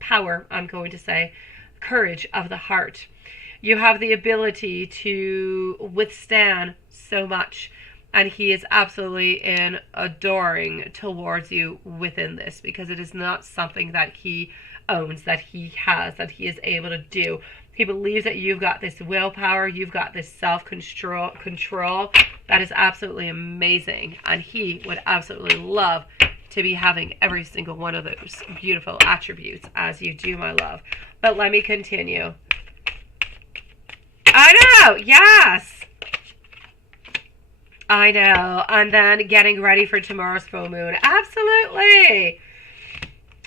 power, I'm going to say, courage of the heart. You have the ability to withstand so much, and he is absolutely in adoring towards you within this, because it is not something that he owns, that he has, that he is able to do. He believes that you've got this willpower, you've got this self-control that is absolutely amazing, and he would absolutely love to be having every single one of those beautiful attributes as you do, my love. But let me continue. I know, yes. I know. And then getting ready for tomorrow's full moon. Absolutely.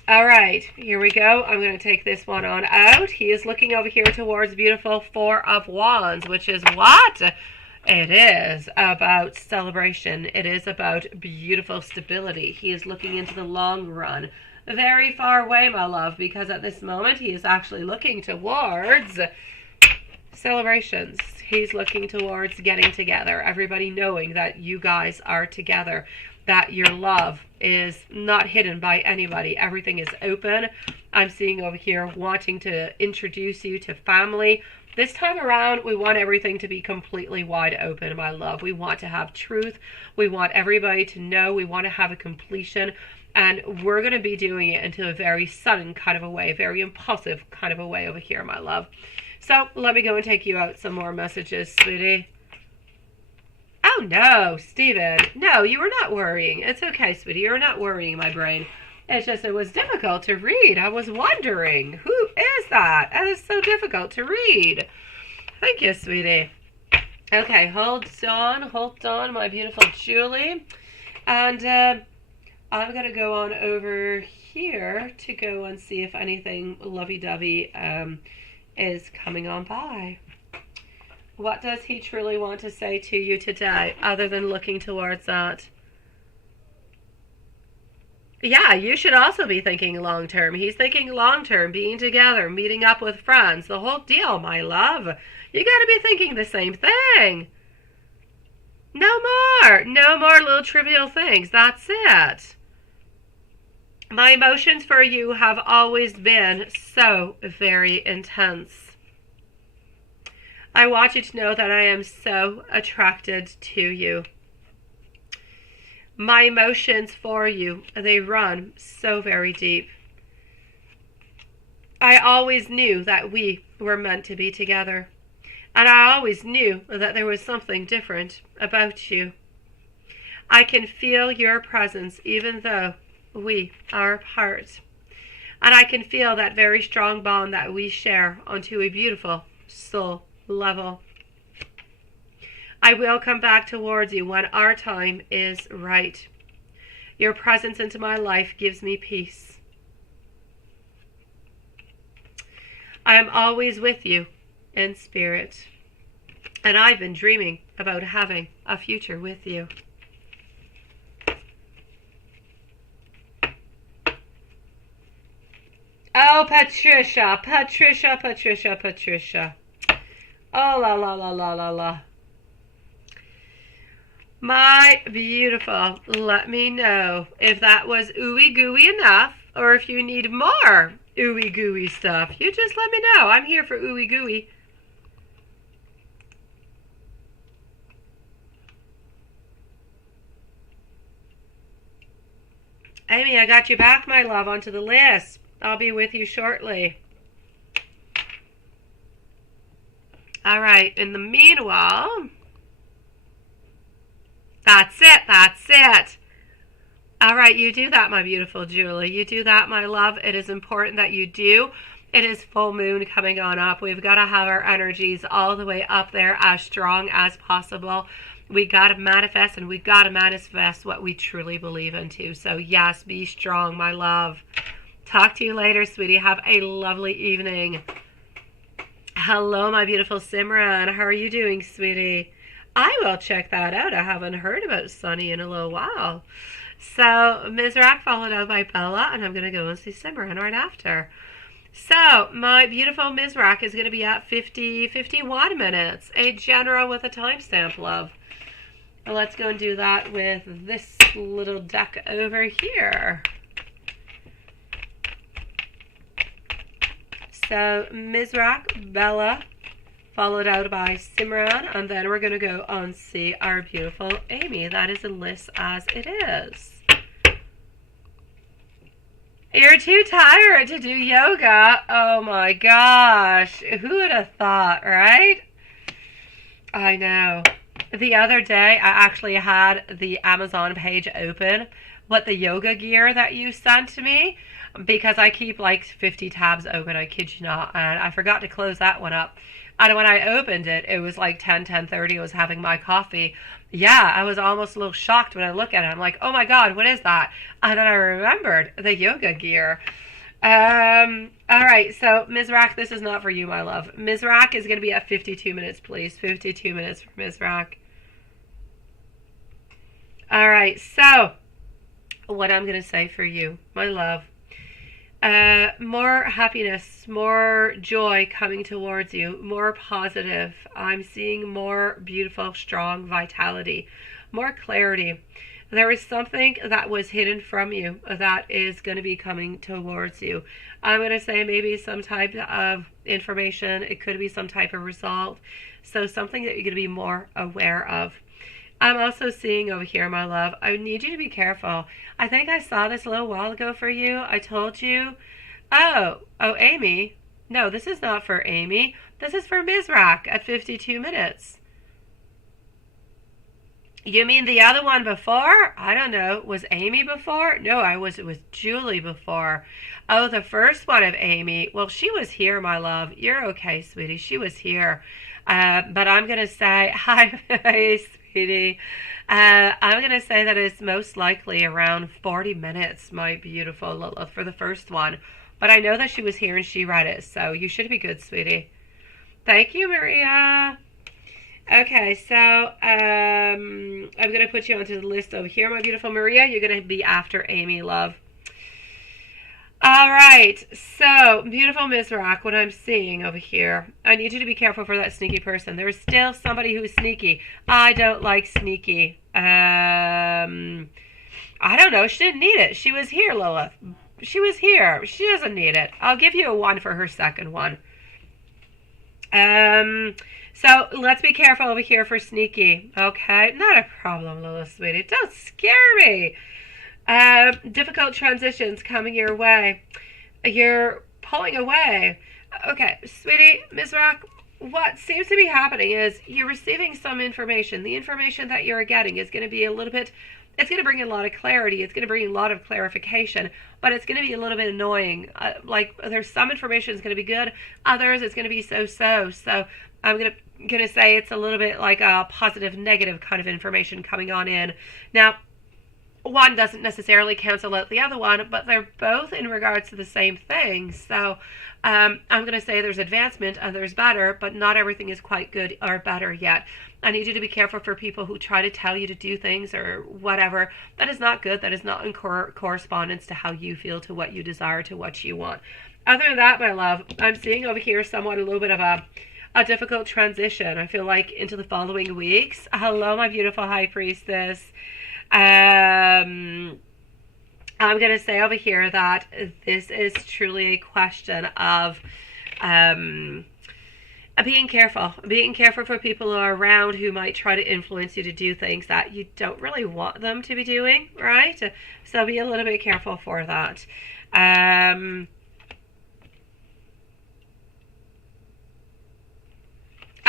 All right, here we go. I'm going to take this one on out. He is looking over here towards beautiful Four of Wands, which is what? It is about celebration. It is about beautiful stability. He is looking into the long run. Very far away, my love, because at this moment he is actually looking towards celebrations. He's looking towards getting together. Everybody knowing that you guys are together. That your love is not hidden by anybody. Everything is open. I'm seeing over here wanting to introduce you to family. This time around, we want everything to be completely wide open, my love. We want to have truth. We want everybody to know. We want to have a completion. And we're going to be doing it into a very sudden kind of a way, very impulsive kind of a way over here, my love. So let me go and take you out some more messages, sweetie. Oh, no, Steven. No, you were not worrying. It's okay, sweetie. You're not worrying, my brain. It's just it was difficult to read. I was wondering, who is that? And it's so difficult to read. Thank you, sweetie. Okay, hold on, my beautiful Julie. And I'm going to go on over here to go and see if anything lovey-dovey is coming on by. What does he truly want to say to you today, other than looking towards that? Yeah, you should also be thinking long-term. He's thinking long-term, being together, meeting up with friends, the whole deal, my love. You got to be thinking the same thing. No more little trivial things. That's it. My emotions for you have always been so very intense. I want you to know that I am so attracted to you. My emotions for you, they run so very deep. I always knew that we were meant to be together. And I always knew that there was something different about you. I can feel your presence even though we are apart. And I can feel that very strong bond that we share onto a beautiful soul level. I will come back towards you when our time is right. Your presence into my life gives me peace. I am always with you in spirit, and I've been dreaming about having a future with you. Oh, Patricia, Patricia, Patricia, Patricia. Oh, la, la, la, la, la, la. My beautiful, let me know if that was ooey gooey enough or if you need more ooey gooey stuff. You just let me know. I'm here for ooey gooey. Amy, I got you back, my love, onto the list. I'll be with you shortly. All right, in the meanwhile, that's it, that's it. All right, you do that, my beautiful Julie. You do that, my love. It is important that you do. It is full moon coming on up. We've got to have our energies all the way up there as strong as possible. We got to manifest, and we got to manifest what we truly believe into. So yes, be strong, my love. Talk to you later, sweetie. Have a lovely evening. Hello, my beautiful Simran. How are you doing, sweetie? I will check that out. I haven't heard about Sunny in a little while. So Mizrak followed out by Bella, and I'm going to go and see Simran right after. So my beautiful Mizrak is going to be at 51 minutes. A general with a timestamp, love. Let's go and do that with this little deck over here. So Mizrak, Bella, followed out by Simran, and then we're going to go and see our beautiful Amy. That is a list as it is. You're too tired to do yoga. Oh my gosh. Who would have thought, right? I know. The other day, I actually had the Amazon page open with the yoga gear that you sent to me, because I keep like 50 tabs open, I kid you not, and I forgot to close that one up. And when I opened it, it was like 10:30. I was having my coffee. Yeah, I was almost a little shocked when I look at it. I'm like, oh my God, what is that? And then I remembered the yoga gear. All right, so Mizrak, this is not for you, my love. Mizrak is going to be at 52 minutes, please. 52 minutes for Mizrak. All right, so what I'm going to say for you, my love, more happiness, more joy coming towards you, more positive. I'm seeing more beautiful, strong vitality, more clarity. There is something that was hidden from you that is going to be coming towards you. I'm going to say maybe some type of information. It could be some type of result. So something that you're going to be more aware of. I'm also seeing over here, my love, I need you to be careful. I think I saw this a little while ago for you. I told you, oh, Amy. No, this is not for Amy. This is for Mizrak at 52 minutes. You mean the other one before? I don't know. Was Amy before? No, it was Julie before. Oh, the first one of Amy. Well, she was here, my love. You're okay, sweetie. She was here. But I'm going to say, hi, sweetie. I'm going to say that it's most likely around 40 minutes, my beautiful Lola, for the first one. But I know that she was here and she read it, so you should be good, sweetie. Thank you, Maria. Okay, so I'm going to put you onto the list over here, my beautiful Maria. You're going to be after Amy, love. All right, so beautiful Mizrak, what I'm seeing over here, I need you to be careful for that sneaky person. There is still somebody who's sneaky. I don't like sneaky. I don't know. She didn't need it. She was here, Lilith. She was here. She doesn't need it. I'll give you a 1 for her second one. So let's be careful over here for sneaky. Okay, not a problem, Lilith, sweetie. Don't scare me. Difficult transitions coming your way. You're pulling away. Okay, sweetie, Mizrak, what seems to be happening is you're receiving some information. The information that you're getting is going to be a little bit, it's going to bring a lot of clarity. It's going to bring a lot of clarification, but it's going to be a little bit annoying. Like there's some information is going to be good. Others, it's going to be so-so. So I'm going to say it's a little bit like a positive, negative kind of information coming on in. Now, one doesn't necessarily cancel out the other one, but they're both in regards to the same thing. So I'm going to say there's advancement and there's better, but not everything is quite good or better yet. I need you to be careful for people who try to tell you to do things or whatever. That is not good. That is not in correspondence to how you feel, to what you desire, to what you want. Other than that, my love, I'm seeing over here somewhat a little bit of a difficult transition. I feel like into the following weeks. Hello, my beautiful high priestess. I'm going to say over here that this is truly a question of being careful for people who are around who might try to influence you to do things that you don't really want them to be doing, right? So be a little bit careful for that.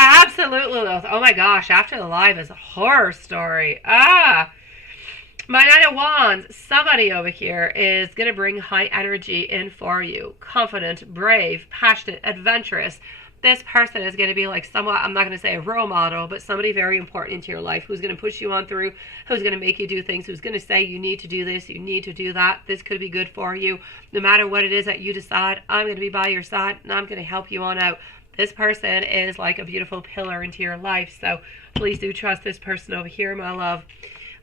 Absolutely. Oh my gosh, after the live is a horror story. My Nine of Wands, somebody over here is going to bring high energy in for you. Confident, brave, passionate, adventurous. This person is going to be like somewhat, I'm not going to say a role model, but somebody very important into your life who's going to push you on through, who's going to make you do things, who's going to say you need to do this, you need to do that. This could be good for you. No matter what it is that you decide, I'm going to be by your side and I'm going to help you on out. This person is like a beautiful pillar into your life. So please do trust this person over here, my love.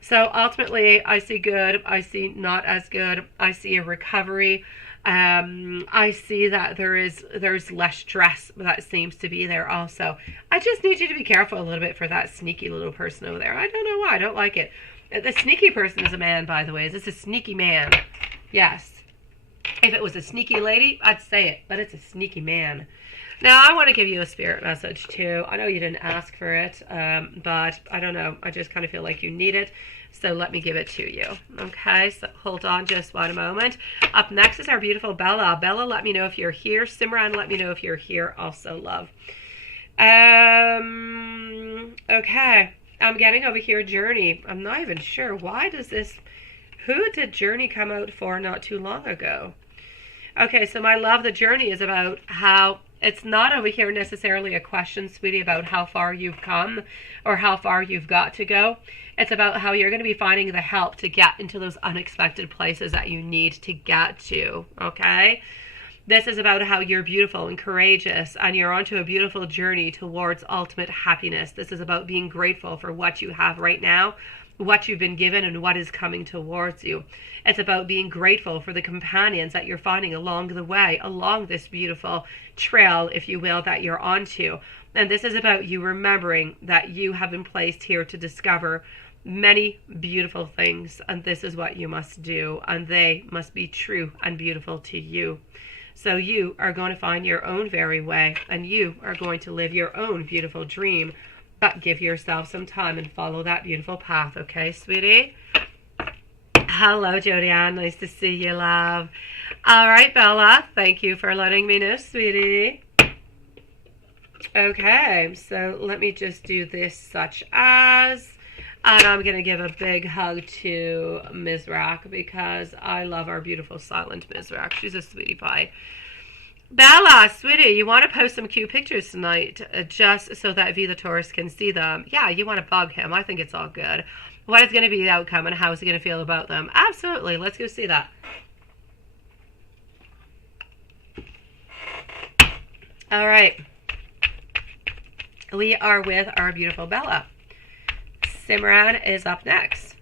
So ultimately, I see good. I see not as good. I see a recovery. I see that there's less stress that seems to be there also. I just need you to be careful a little bit for that sneaky little person over there. I don't know why. I don't like it. The sneaky person is a man, by the way. Is this a sneaky man? Yes. If it was a sneaky lady, I'd say it, but it's a sneaky man. Now, I want to give you a spirit message, too. I know you didn't ask for it, but I don't know. I just kind of feel like you need it, so let me give it to you. Okay, so hold on just one moment. Up next is our beautiful Bella. Bella, let me know if you're here. Simran, let me know if you're here also, love. Okay, I'm getting over here Journey. I'm not even sure. Why does this... Who did Journey come out for not too long ago? Okay, so my love, the journey is about how... It's not over here necessarily a question, sweetie, about how far you've come or how far you've got to go. It's about how you're going to be finding the help to get into those unexpected places that you need to get to, okay? This is about how you're beautiful and courageous and you're onto a beautiful journey towards ultimate happiness. This is about being grateful for what you have right now, what you've been given, and what is coming towards you. It's about being grateful for the companions that you're finding along the way, along this beautiful trail, if you will, that you're onto. And this is about you remembering that you have been placed here to discover many beautiful things, and this is what you must do, and they must be true and beautiful to you. So you are going to find your own very way, and you are going to live your own beautiful dream. But give yourself some time and follow that beautiful path, okay, sweetie? Hello, Zodiac. Nice to see you, love. All right, Bella. Thank you for letting me know, sweetie. Okay, so let me just do this such as... And I'm going to give a big hug to Mizrak because I love our beautiful silent Mizrak. She's a sweetie pie. Bella, sweetie, you want to post some cute pictures tonight just so that V the Taurus can see them. Yeah, you want to bug him. I think it's all good. What is going to be the outcome and how is he going to feel about them? Absolutely. Let's go see that. All right. We are with our beautiful Bella. Simran is up next.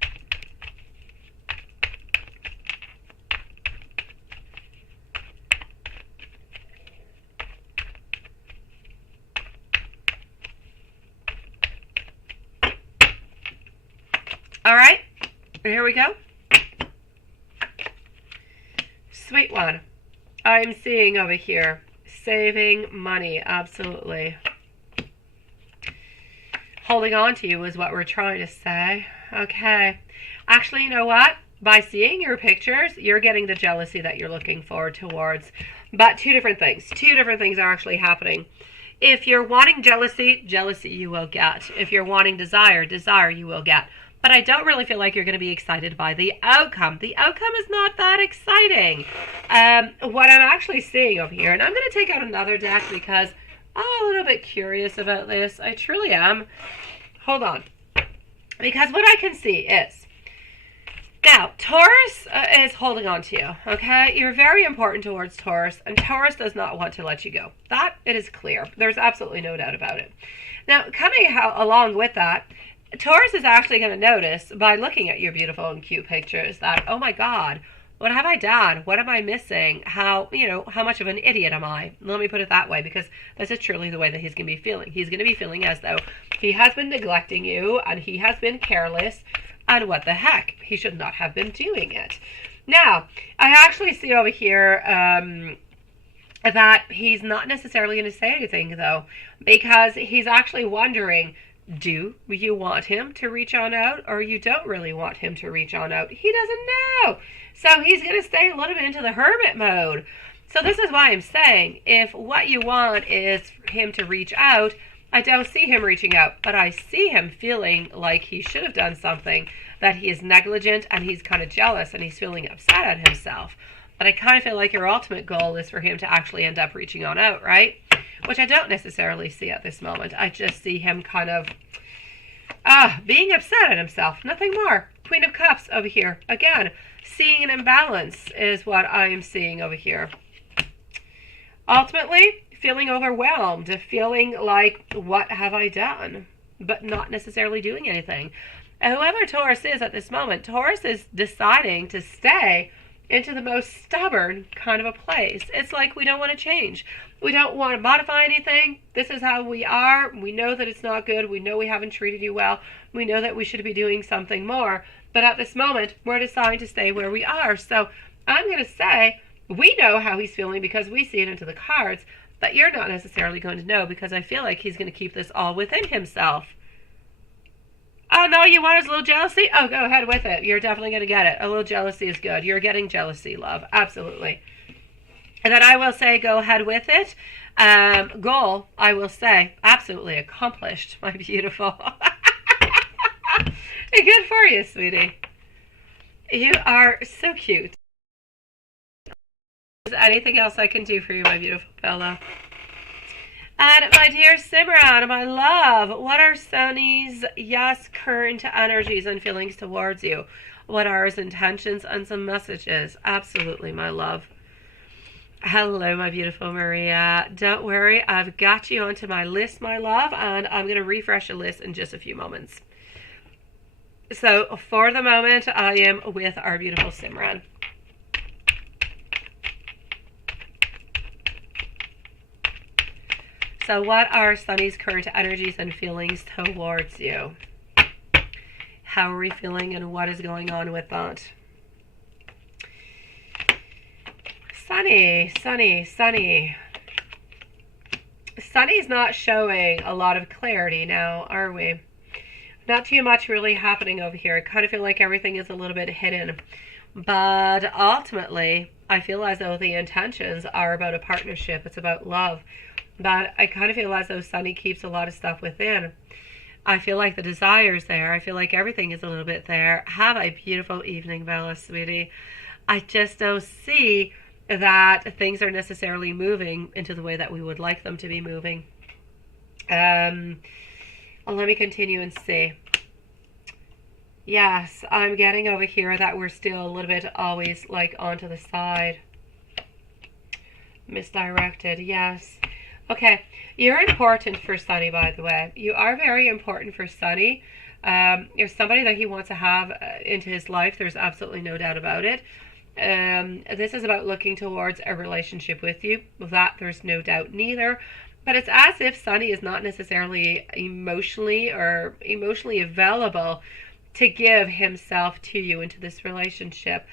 All right, here we go. Sweet one. I'm seeing over here, saving money, absolutely. Holding on to you is what we're trying to say. Okay. Actually, you know what? By seeing your pictures, you're getting the jealousy that you're looking forward towards. But two different things. Two different things are actually happening. If you're wanting jealousy, jealousy you will get. If you're wanting desire, desire you will get. But I don't really feel like you're going to be excited by the outcome. The outcome is not that exciting. What I'm actually seeing over here, and I'm going to take out another deck because I'm a little bit curious about this. I truly am. Hold on. Because what I can see is, now, Taurus is holding on to you, okay? You're very important towards Taurus, and Taurus does not want to let you go. That, it is clear. There's absolutely no doubt about it. Now, coming along with that, Taurus is actually going to notice by looking at your beautiful and cute pictures that, oh my God, What have I done? What am I missing? How much of an idiot am I? Let me put it that way, because this is truly the way that he's going to be feeling. He's going to be feeling as though he has been neglecting you and he has been careless, and what the heck? He should not have been doing it. Now, I actually see over here that he's not necessarily going to say anything, though, because he's actually wondering, do you want him to reach on out, or you don't really want him to reach on out? He doesn't know. So he's going to stay a little bit into the hermit mode. So this is why I'm saying, if what you want is for him to reach out, I don't see him reaching out, but I see him feeling like he should have done something, that he is negligent, and he's kind of jealous, and he's feeling upset at himself. But I kind of feel like your ultimate goal is for him to actually end up reaching on out, right? Which I don't necessarily see at this moment. I just see him kind of being upset at himself. Nothing more. Queen of Cups over here. Again, seeing an imbalance is what I'm seeing over here. Ultimately, feeling overwhelmed, feeling like, what have I done? But not necessarily doing anything. And whoever Taurus is at this moment, Taurus is deciding to stay into the most stubborn kind of a place. It's like we don't want to change. We don't want to modify anything. This is how we are. We know that it's not good. We know we haven't treated you well. We know that we should be doing something more. But at this moment, we're deciding to stay where we are. So I'm going to say we know how he's feeling because we see it into the cards, but you're not necessarily going to know, because I feel like he's going to keep this all within himself. Oh, no, you want his little jealousy? Oh, go ahead with it. You're definitely going to get it. A little jealousy is good. You're getting jealousy, love. Absolutely. And then I will say go ahead with it. Goal, I will say, absolutely accomplished, my beautiful. Good for you, sweetie. You are so cute. Is there anything else I can do for you, my beautiful Bella? And my dear Simran, my love, what are Sunny's, current energies and feelings towards you? What are his intentions and some messages? Absolutely, my love. Hello, my beautiful Maria. Don't worry, I've got you onto my list, my love, and I'm going to refresh the list in just a few moments. So, for the moment, I am with our beautiful Simran. So what are Sunny's current energies and feelings towards you? How are we feeling and what is going on with that? Sunny. Sunny's not showing a lot of clarity now, are we? Not too much really happening over here. I kind of feel like everything is a little bit hidden. But ultimately, I feel as though the intentions are about a partnership. It's about love. But I kind of feel as though Sunny keeps a lot of stuff within. I feel like the desire's there. I feel like everything is a little bit there. Have a beautiful evening, Bella, sweetie. I just don't see that things are necessarily moving into the way that we would like them to be moving. Let me continue and see. Yes, I'm getting over here that we're still a little bit always like onto the side. Misdirected, yes. Okay, you're important for Sunny, by the way. You are very important for Sunny. You're somebody that he wants to have into his life. There's absolutely no doubt about it. This is about looking towards a relationship with you. That there's no doubt neither. But it's as if Sunny is not necessarily emotionally available to give himself to you into this relationship.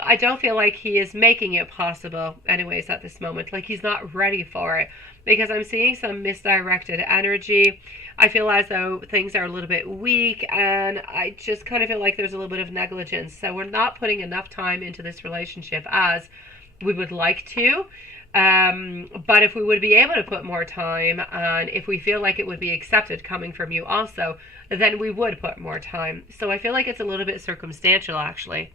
I don't feel like he is making it possible anyways at this moment. Like he's not ready for it, because I'm seeing some misdirected energy. I feel as though things are a little bit weak, and I just kind of feel like there's a little bit of negligence. So we're not putting enough time into this relationship as we would like to. But if we would be able to put more time, and if we feel like it would be accepted coming from you also, then we would put more time. So I feel like it's a little bit circumstantial, actually.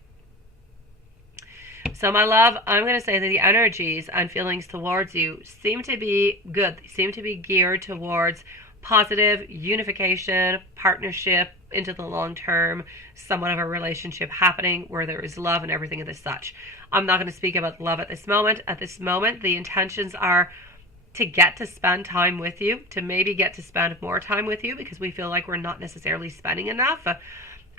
So my love, I'm going to say that the energies and feelings towards you seem to be good. They seem to be geared towards positive unification, partnership into the long term, somewhat of a relationship happening where there is love and everything of this such. I'm not going to speak about love at this moment. At this moment, the intentions are to get to spend time with you, to maybe get to spend more time with you, because we feel like we're not necessarily spending enough.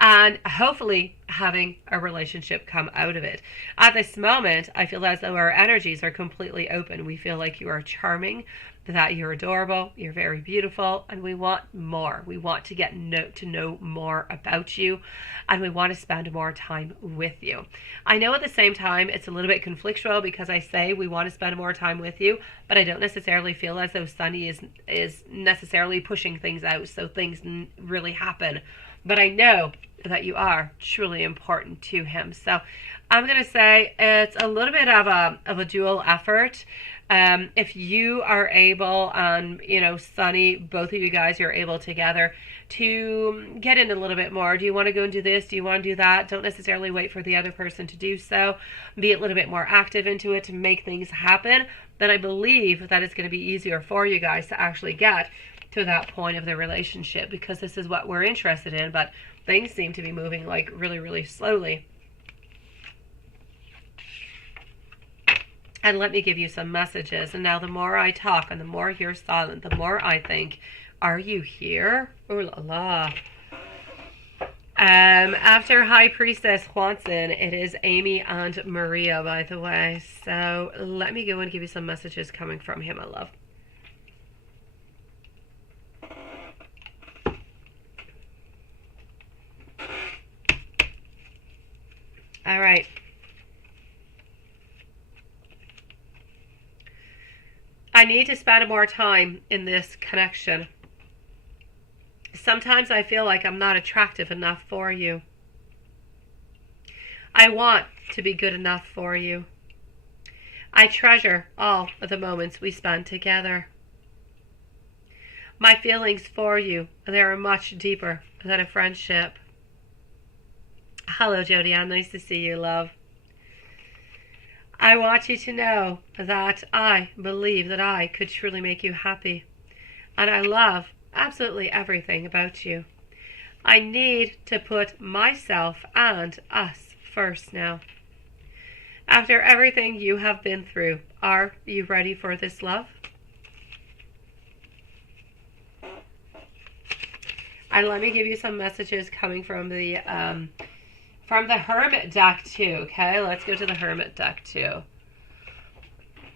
and hopefully having a relationship come out of it. At this moment, I feel as though our energies are completely open. We feel like you are charming, that you're adorable, you're very beautiful, and we want more. We want to get to know more about you, and we want to spend more time with you. I know at the same time it's a little bit conflictual because I say we want to spend more time with you, but I don't necessarily feel as though Sunny is necessarily pushing things out, so things really happen. But I know that you are truly important to him. So I'm going to say it's a little bit of a dual effort. If you are able, and Sunny, both of you guys are able together to get in a little bit more. Do you want to go and do this? Do you want to do that? Don't necessarily wait for the other person to do so. Be a little bit more active into it to make things happen. Then I believe that it's going to be easier for you guys to actually get to that point of the relationship, because this is what we're interested in, but things seem to be moving like really, really slowly. And let me give you some messages. And now the more I talk and the more you're silent, the more I think, are you here? Oh la la. After High Priestess Swanson, it is Amy and Maria, by the way. So let me go and give you some messages coming from him, my love. All right. I need to spend more time in this connection. Sometimes I feel like I'm not attractive enough for you. I want to be good enough for you. I treasure all of the moments we spend together. My feelings for you, they are much deeper than a friendship. Hello, Zodiac. Nice to see you, love. I want you to know that I believe that I could truly make you happy. And I love absolutely everything about you. I need to put myself and us first now. After everything you have been through, are you ready for this love? And let me give you some messages coming from the Hermit deck too, okay? Let's go to the Hermit deck too.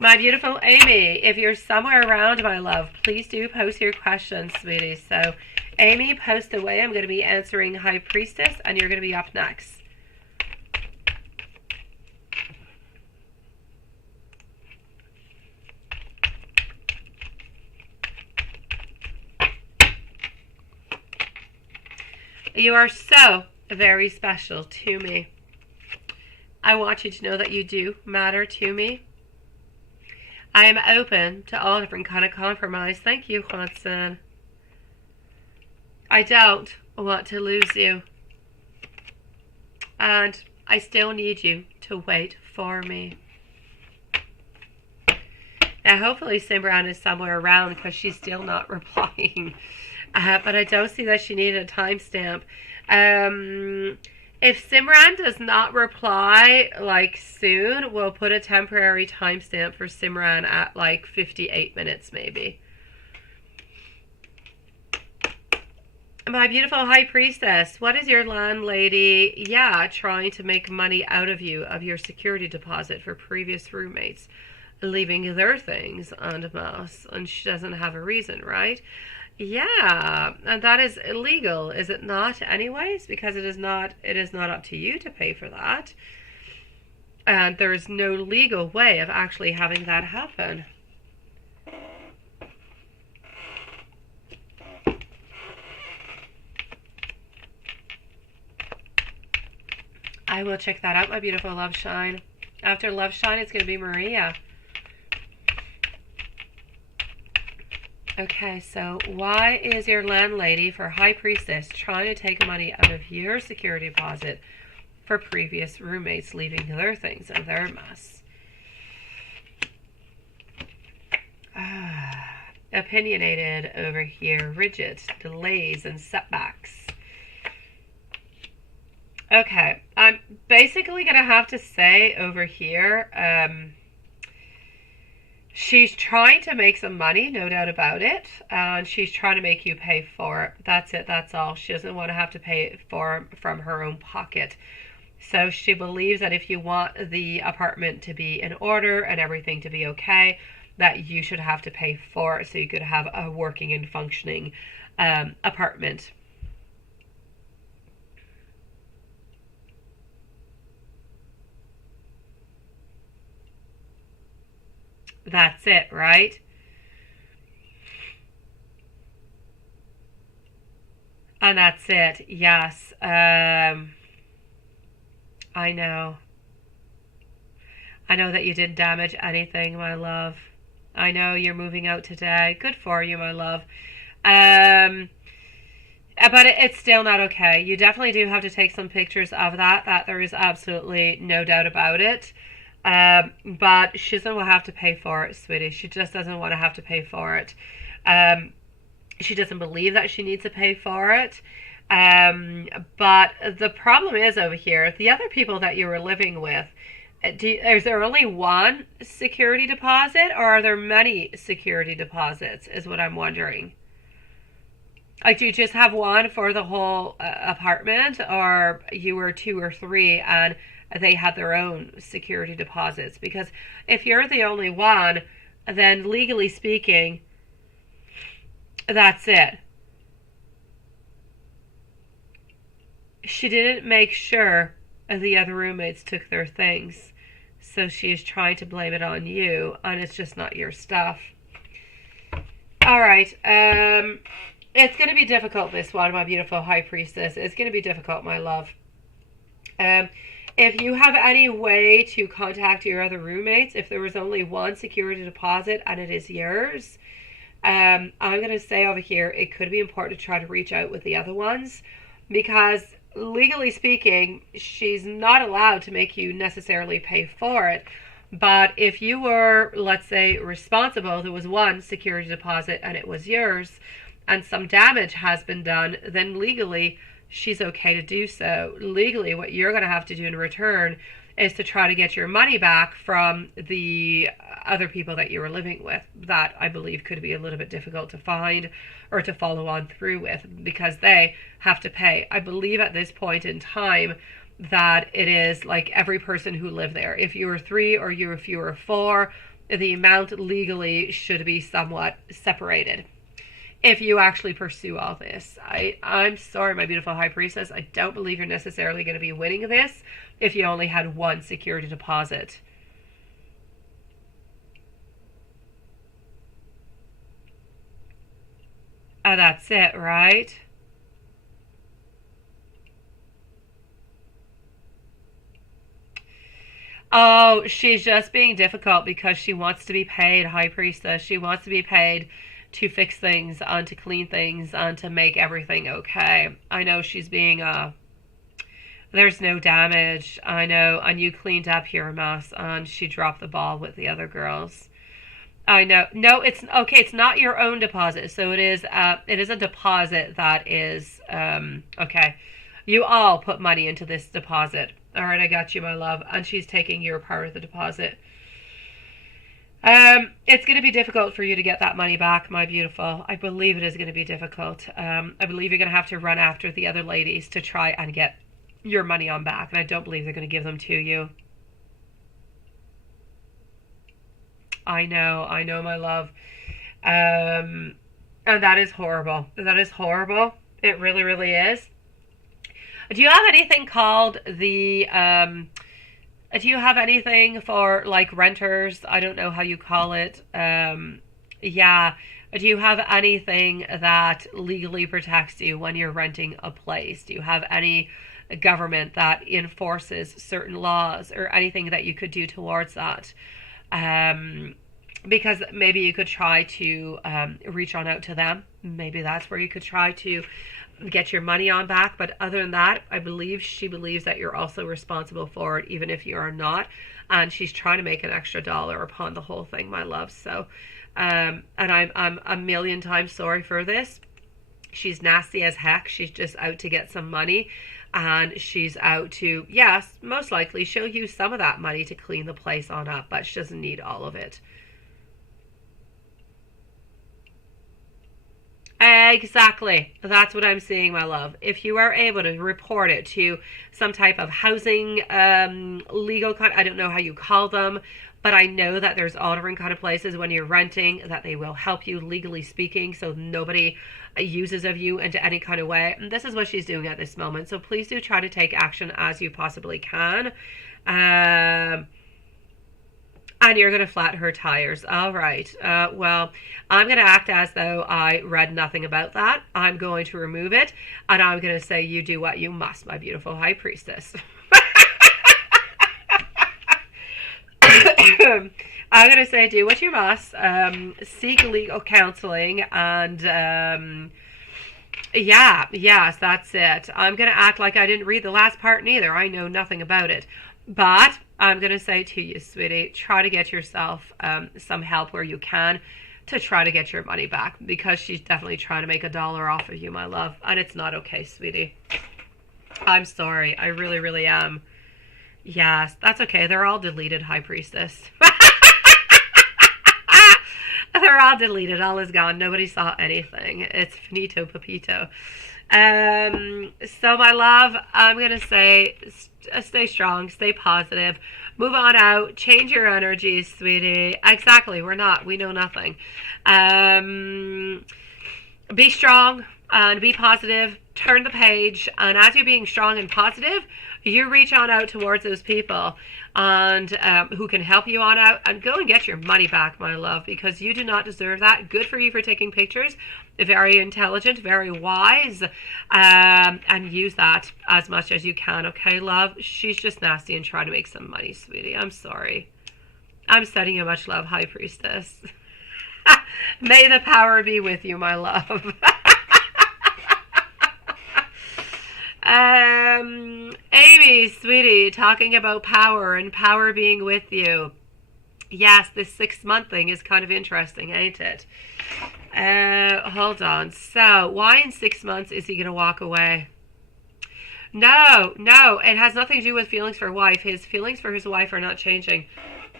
My beautiful Amy, if you're somewhere around, my love, please do post your questions, sweetie. So, Amy, post away. I'm going to be answering High Priestess, and you're going to be up next. You are so very special to me. I want you to know that you do matter to me. I am open to all different kind of compromise. Thank you, Hudson. I don't want to lose you. And I still need you to wait for me. Now, hopefully Simran is somewhere around because she's still not replying. But I don't see that she needed a timestamp. If Simran does not reply like soon, we'll put a temporary timestamp for Simran at like 58 minutes maybe. My beautiful High Priestess, what is your landlady, trying to make money out of you, of your security deposit for previous roommates, leaving their things en masse, and she doesn't have a reason, right? Yeah, and that is illegal, is it not, anyways? Because it is not up to you to pay for that. And there is no legal way of actually having that happen. I will check that out, my beautiful Love Shine. After Love Shine, it's going to be Maria. Okay, so why is your landlady for High Priestess trying to take money out of your security deposit for previous roommates leaving their things in their mess? Opinionated over here, rigid, delays and setbacks. Okay, I'm basically going to have to say over here, She's trying to make some money, no doubt about it, and she's trying to make you pay for it. That's it, that's all. She doesn't want to have to pay it from her own pocket. So she believes that if you want the apartment to be in order and everything to be okay, that you should have to pay for it so you could have a working and functioning apartment. That's it, right? And that's it. Yes. I know. I know that you didn't damage anything, my love. I know you're moving out today. Good for you, my love. Um, but it's still not okay. You definitely do have to take some pictures of that. That there is absolutely no doubt about it. But she doesn't want to have to pay for it, sweetie. She just doesn't want to have to pay for it. Um, she doesn't believe that she needs to pay for it. But the problem is over here, the other people that you were living with, is there only one security deposit or are there many security deposits is what I'm wondering. Like, do you just have one for the whole apartment, or you were two or three and they had their own security deposits? Because if you're the only one, then legally speaking, that's it. She didn't make sure the other roommates took their things, so she's trying to blame it on you, and it's just not your stuff. All right, it's going to be difficult, this one, my beautiful high priestess. It's going to be difficult, my love. Um, if you have any way to contact your other roommates, if there was only one security deposit and it is yours, I'm going to say over here, it could be important to try to reach out with the other ones, because legally speaking, she's not allowed to make you necessarily pay for it. But if you were, let's say, responsible, there was one security deposit and it was yours, and some damage has been done, then legally she's okay to do so. Legally, what you're going to have to do in return is to try to get your money back from the other people that you were living with. That, I believe, could be a little bit difficult to find or to follow on through with, because they have to pay. I believe at this point in time that it is like every person who lived there. If you were three or if you were four, the amount legally should be somewhat separated. If you actually pursue all this, I'm sorry, my beautiful high priestess, I don't believe you're necessarily going to be winning this if you only had one security deposit. And that's it, right? Oh, she's just being difficult because she wants to be paid, high priestess. She wants to be paid to fix things and to clean things and to make everything okay. I know she's being there's no damage. I know, and you cleaned up your mess and she dropped the ball with the other girls. I know. No, it's okay. It's not your own deposit. So it is a deposit that is okay. You all put money into this deposit. All right, I got you, my love. And she's taking your part of the deposit. It's going to be difficult for you to get that money back, my beautiful. I believe it is going to be difficult. I believe you're going to have to run after the other ladies to try and get your money on back. And I don't believe they're going to give them to you. I know, my love. And that is horrible. That is horrible. It really, really is. Do you have anything called do you have anything for like renters? I don't know how you call it. Yeah. Do you have anything that legally protects you when you're renting a place? Do you have any government that enforces certain laws or anything that you could do towards that? Because maybe you could try to reach on out to them. Maybe that's where you could try to get your money on back. But other than that, I believe she believes that you're also responsible for it, even if you are not. And she's trying to make an extra dollar upon the whole thing, my love. So, and I'm a million times sorry for this. She's nasty as heck. She's just out to get some money. And she's out to, yes, most likely she'll use some of that money to clean the place on up, but she doesn't need all of it. Exactly. That's what I'm seeing, my love. If you are able to report it to some type of housing, legal kind, I don't know how you call them, but I know that there's all different kind of places when you're renting that they will help you legally speaking, so nobody uses of you into any kind of way. And this is what she's doing at this moment. So please do try to take action as you possibly can. And you're going to flat her tires. All right. Well, I'm going to act as though I read nothing about that. I'm going to remove it. And I'm going to say, you do what you must, my beautiful high priestess. I'm going to say, do what you must. Seek legal counseling. And yes, that's it. I'm going to act like I didn't read the last part neither. I know nothing about it. But I'm going to say to you, sweetie, try to get yourself some help where you can to try to get your money back, because she's definitely trying to make $1 off of you, my love. And it's not okay, sweetie. I'm sorry. I really, really am. Yes, that's okay. They're all deleted, high priestess. They're all deleted. All is gone. Nobody saw anything. It's finito papito. So my love, I'm going to say stay strong, stay positive, move on out, change your energy, sweetie. Exactly. We know nothing. Be strong and be positive, turn the page. And as you're being strong and positive, you reach on out towards those people and who can help you on out, and go and get your money back, my love, because you do not deserve that. Good for you for taking pictures. Very intelligent, very wise, and use that as much as you can, okay, love? She's just nasty and trying to make some money, sweetie. I'm sorry. I'm sending you much love, high priestess. May the power be with you, my love. Amy, sweetie, talking about power and power being with you. Yes, this 6-month thing is kind of interesting, ain't it? Hold on. So, why in 6 months is he going to walk away? No, it has nothing to do with feelings for wife. His feelings for his wife are not changing.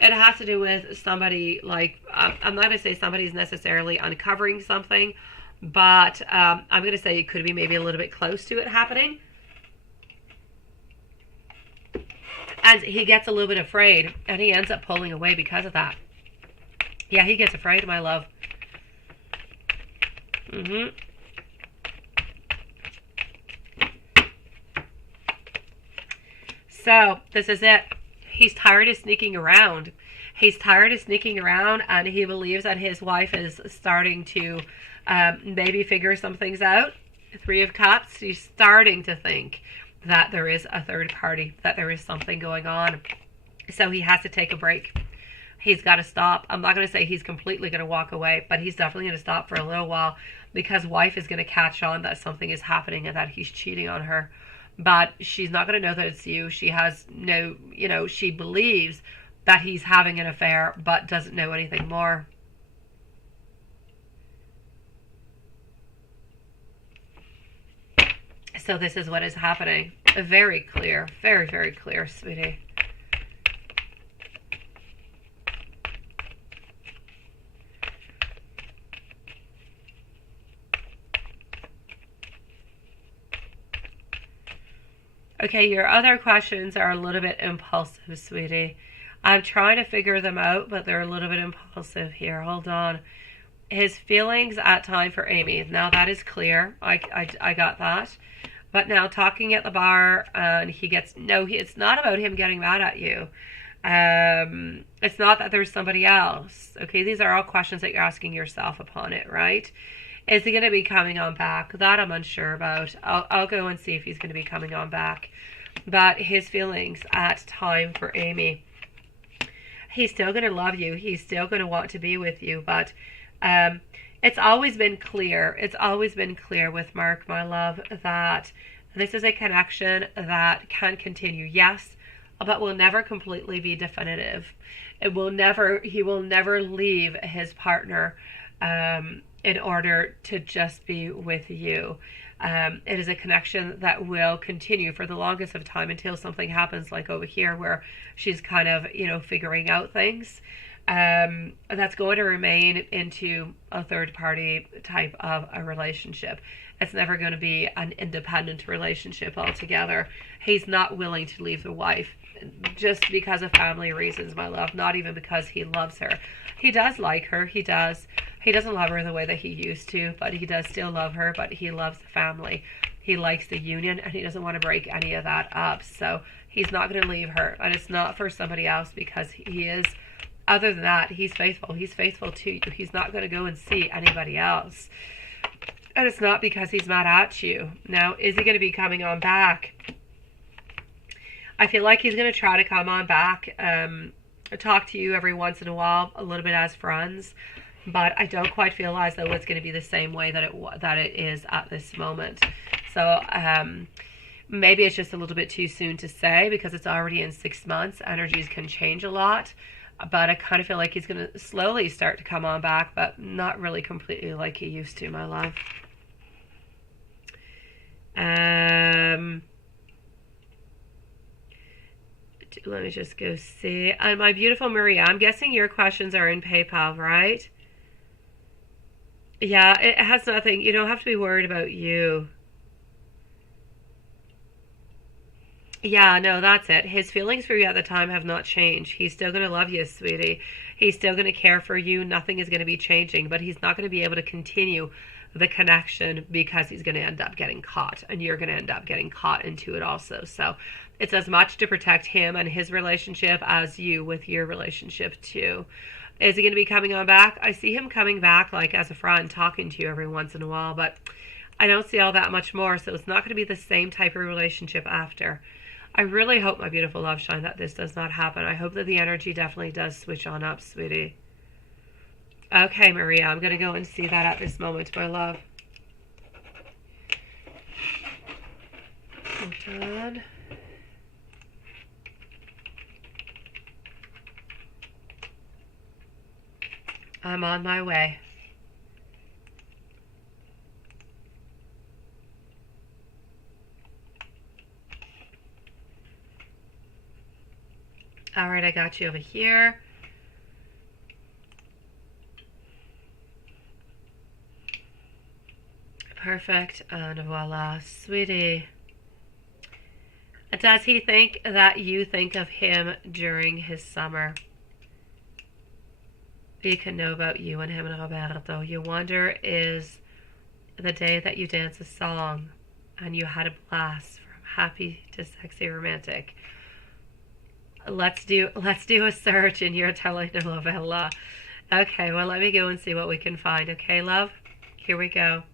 It has to do with somebody, like, I'm not going to say somebody's necessarily uncovering something, but I'm going to say it could be maybe a little bit close to it happening. And he gets a little bit afraid, and he ends up pulling away because of that. Yeah, he gets afraid, my love. So, this is it. He's tired of sneaking around. And he believes that his wife is starting to maybe figure some things out. 3 of Cups, he's starting to think that there is a third party, that there is something going on. So he has to take a break. He's got to stop. I'm not going to say he's completely going to walk away, but he's definitely going to stop for a little while, because wife is going to catch on that something is happening and that he's cheating on her. But she's not going to know that it's you. She has no, she believes that he's having an affair, but doesn't know anything more. So this is what is happening. Very clear. Very, very clear, sweetie. Okay, your other questions are a little bit impulsive, sweetie. I'm trying to figure them out, but they're a little bit impulsive here. Hold on. His feelings at time for Amy. Now that is clear. I got that. But now talking at the bar, and he gets, it's not about him getting mad at you. It's not that there's somebody else. Okay, these are all questions that you're asking yourself upon it, right? Is he going to be coming on back? That I'm unsure about. I'll go and see if he's going to be coming on back. But his feelings at time for Amy. He's still going to love you. He's still going to want to be with you. But it's always been clear. It's always been clear with Mark, my love, that this is a connection that can continue. Yes, but will never completely be definitive. He will never leave his partner in order to just be with you. It is a connection that will continue for the longest of time until something happens, like over here where she's kind of, figuring out things. that's going to remain into a third party type of a relationship. It's never going to be an independent relationship altogether. He's not willing to leave the wife just because of family reasons, my love, not even because he loves her. He does like her, he does. He doesn't love her the way that he used to, but he does still love her, but he loves the family. He likes the union, and he doesn't want to break any of that up. So he's not going to leave her, and it's not for somebody else, because he is, other than that, he's faithful. He's faithful to you. He's not going to go and see anybody else. And it's not because he's mad at you. Now, is he going to be coming on back? I feel like he's going to try to come on back, talk to you every once in a while, a little bit as friends, but I don't quite feel as though it's going to be the same way that it is at this moment. So maybe it's just a little bit too soon to say, because it's already in 6 months. Energies can change a lot, but I kind of feel like he's going to slowly start to come on back, but not really completely like he used to, my love. Let me just go see. And my beautiful Maria, I'm guessing your questions are in PayPal, right? Yeah, it has nothing. You don't have to be worried about you. Yeah, no, that's it. His feelings for you at the time have not changed. He's still going to love you, sweetie. He's still going to care for you. Nothing is going to be changing, but he's not going to be able to continue the connection because he's going to end up getting caught, and you're going to end up getting caught into it also. So it's as much to protect him and his relationship as you with your relationship too. Is he going to be coming on back? I see him coming back like as a friend, talking to you every once in a while, but I don't see all that much more. So it's not going to be the same type of relationship after. I really hope, my beautiful love shine, that this does not happen. I hope that the energy definitely does switch on up, sweetie. Okay, Maria, I'm going to go and see that at this moment, my love. Hold on. I'm on my way. All right, I got you over here. Perfect, and voila, sweetie. Does he think that you think of him during his summer? You can know about you and him and Roberto. You wonder is the day that you dance a song and you had a blast from happy to sexy romantic. Let's do a search in your telenovela. Okay, well, let me go and see what we can find. Okay, love? Here we go.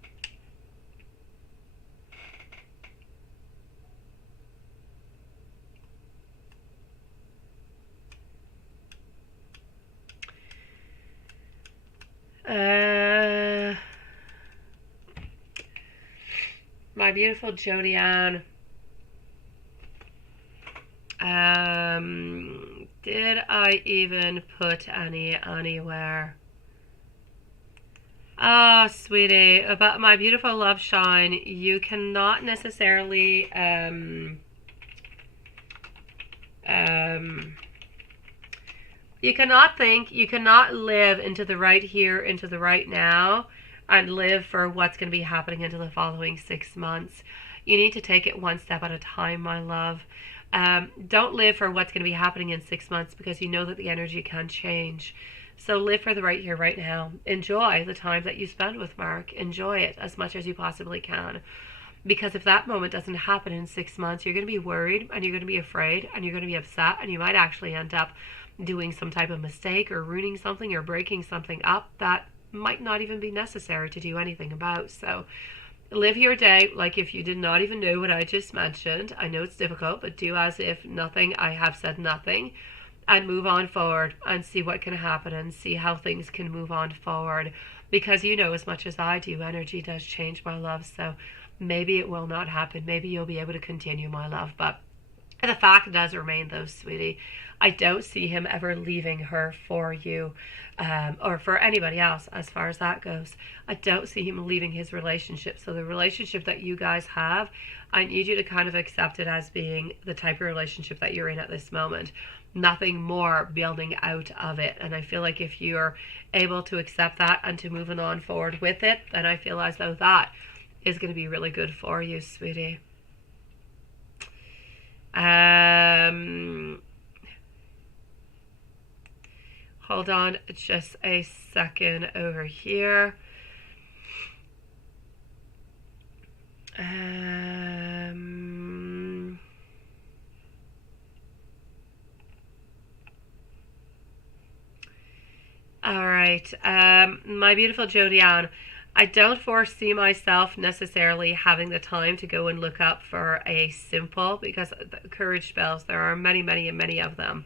My beautiful Jodianne. Did I even put any anywhere? Oh, sweetie, about my beautiful love shine, you cannot necessarily you cannot live into the right here, into the right now, and live for what's going to be happening into the following 6 months. You need to take it one step at a time, my love. Don't live for what's going to be happening in 6 months, because you know that the energy can change. So live for the right here, right now. Enjoy the time that you spend with Mark. Enjoy it as much as you possibly can. Because if that moment doesn't happen in 6 months, you're going to be worried, and you're going to be afraid, and you're going to be upset, and you might actually end up doing some type of mistake or ruining something or breaking something up that might not even be necessary to do anything about. So live your day like if you did not even know what I just mentioned. I know it's difficult, but do as if nothing, I have said nothing, and move on forward and see what can happen and see how things can move on forward. Because you know as much as I do, energy does change, my love. So maybe it will not happen. Maybe you'll be able to continue, my love. But the fact does remain, though, sweetie, I don't see him ever leaving her for you, or for anybody else as far as that goes. I don't see him leaving his relationship. So the relationship that you guys have, I need you to kind of accept it as being the type of relationship that you're in at this moment. nothing more building out of it. And I feel like if you're able to accept that and to moving on forward with it, then I feel as though that is going to be really good for you, sweetie. Hold on just a second over here. All right, my beautiful Jodianne, I don't foresee myself necessarily having the time to go and look up for a simple, because the courage spells, there are many, many, and many of them.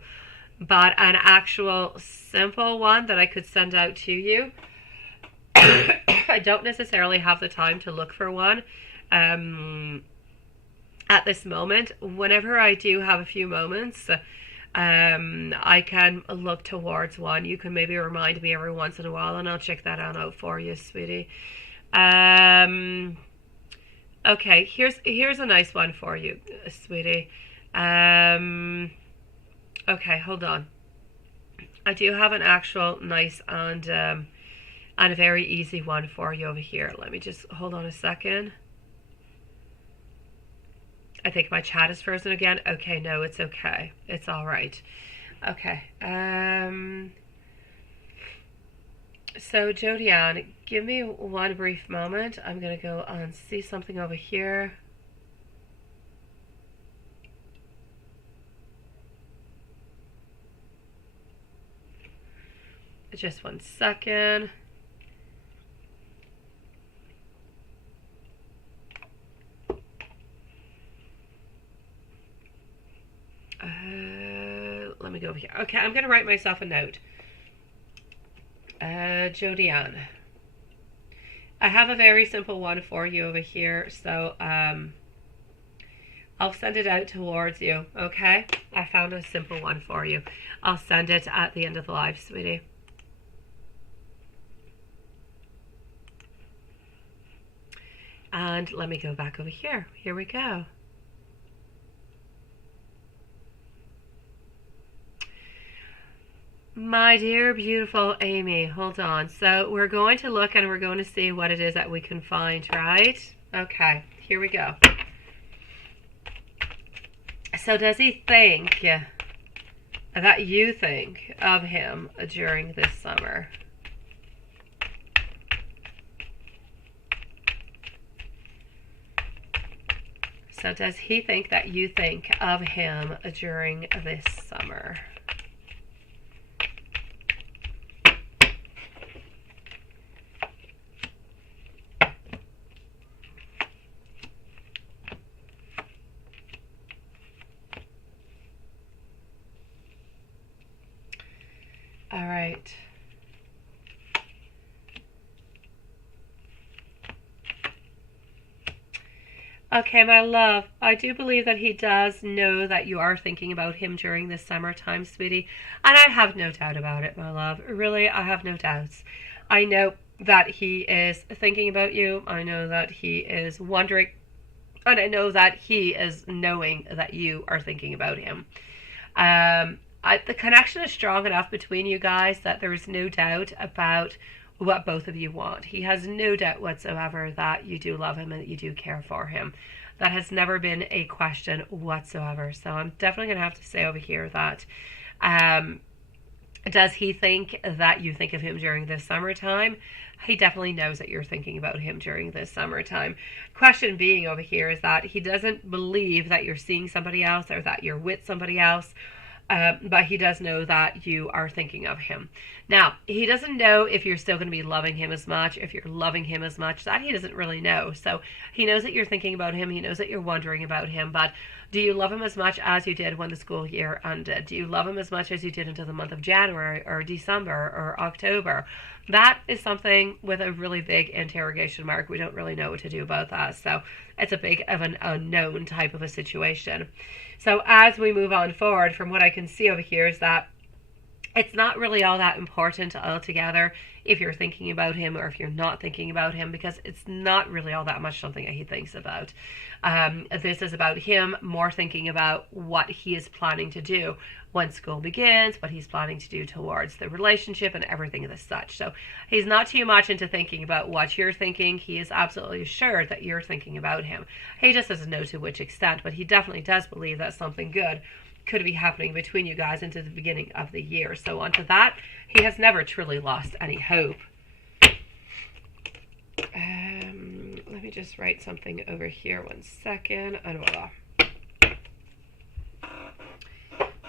But an actual simple one that I could send out to you, I don't necessarily have the time to look for one at this moment. Whenever I do have a few moments, I can look towards one. You can maybe remind me every once in a while, and I'll check that out for you, sweetie. Okay, here's a nice one for you, sweetie. Okay, hold on. I do have an actual nice and a very easy one for you over here. Let me just hold on a second. I think my chat is frozen again. Okay, no, it's okay. It's all right. Okay. So, Jodianne, give me one brief moment. I'm going to go and see something over here. Just one second. Let me go over here. Okay, I'm going to write myself a note. Jodianne, I have a very simple one for you over here, so I'll send it out towards you, okay? I found a simple one for you. I'll send it at the end of the live, sweetie. And let me go back over here. Here we go. My dear, beautiful Amy, hold on. So we're going to look and we're going to see what it is that we can find, right? Okay, here we go. So does he think that you think of him during this summer? So does he think that you think of him during this summer? All right. Okay, my love, I do believe that he does know that you are thinking about him during this summertime, sweetie. And I have no doubt about it, my love. Really, I have no doubts. I know that he is thinking about you. I know that he is wondering. And I know that he is knowing that you are thinking about him. The connection is strong enough between you guys that there is no doubt about what both of you want. He has no doubt whatsoever that you do love him and that you do care for him. That has never been a question whatsoever. So I'm definitely going to have to say over here that does he think that you think of him during this summertime? He definitely knows that you're thinking about him during this summertime. Question being over here is that he doesn't believe that you're seeing somebody else or that you're with somebody else. But he does know that you are thinking of him. Now, he doesn't know if you're still going to be loving him as much, if you're loving him as much. That he doesn't really know. So he knows that you're thinking about him. He knows that you're wondering about him. But do you love him as much as you did when the school year ended? Do you love him as much as you did into the month of January or December or October? That is something with a really big interrogation mark. We don't really know what to do about that. So it's a big of an unknown type of a situation. So as we move on forward, from what I can see over here is that it's not really all that important altogether if you're thinking about him or if you're not thinking about him, because it's not really all that much something that he thinks about. This is about him more thinking about what he is planning to do when school begins, what he's planning to do towards the relationship and everything of the such. So he's not too much into thinking about what you're thinking. He is absolutely sure that you're thinking about him. He just doesn't know to which extent, but he definitely does believe that something good could be happening between you guys into the beginning of the year. So onto that, he has never truly lost any hope. Let me just write something over here 1 second. And voila.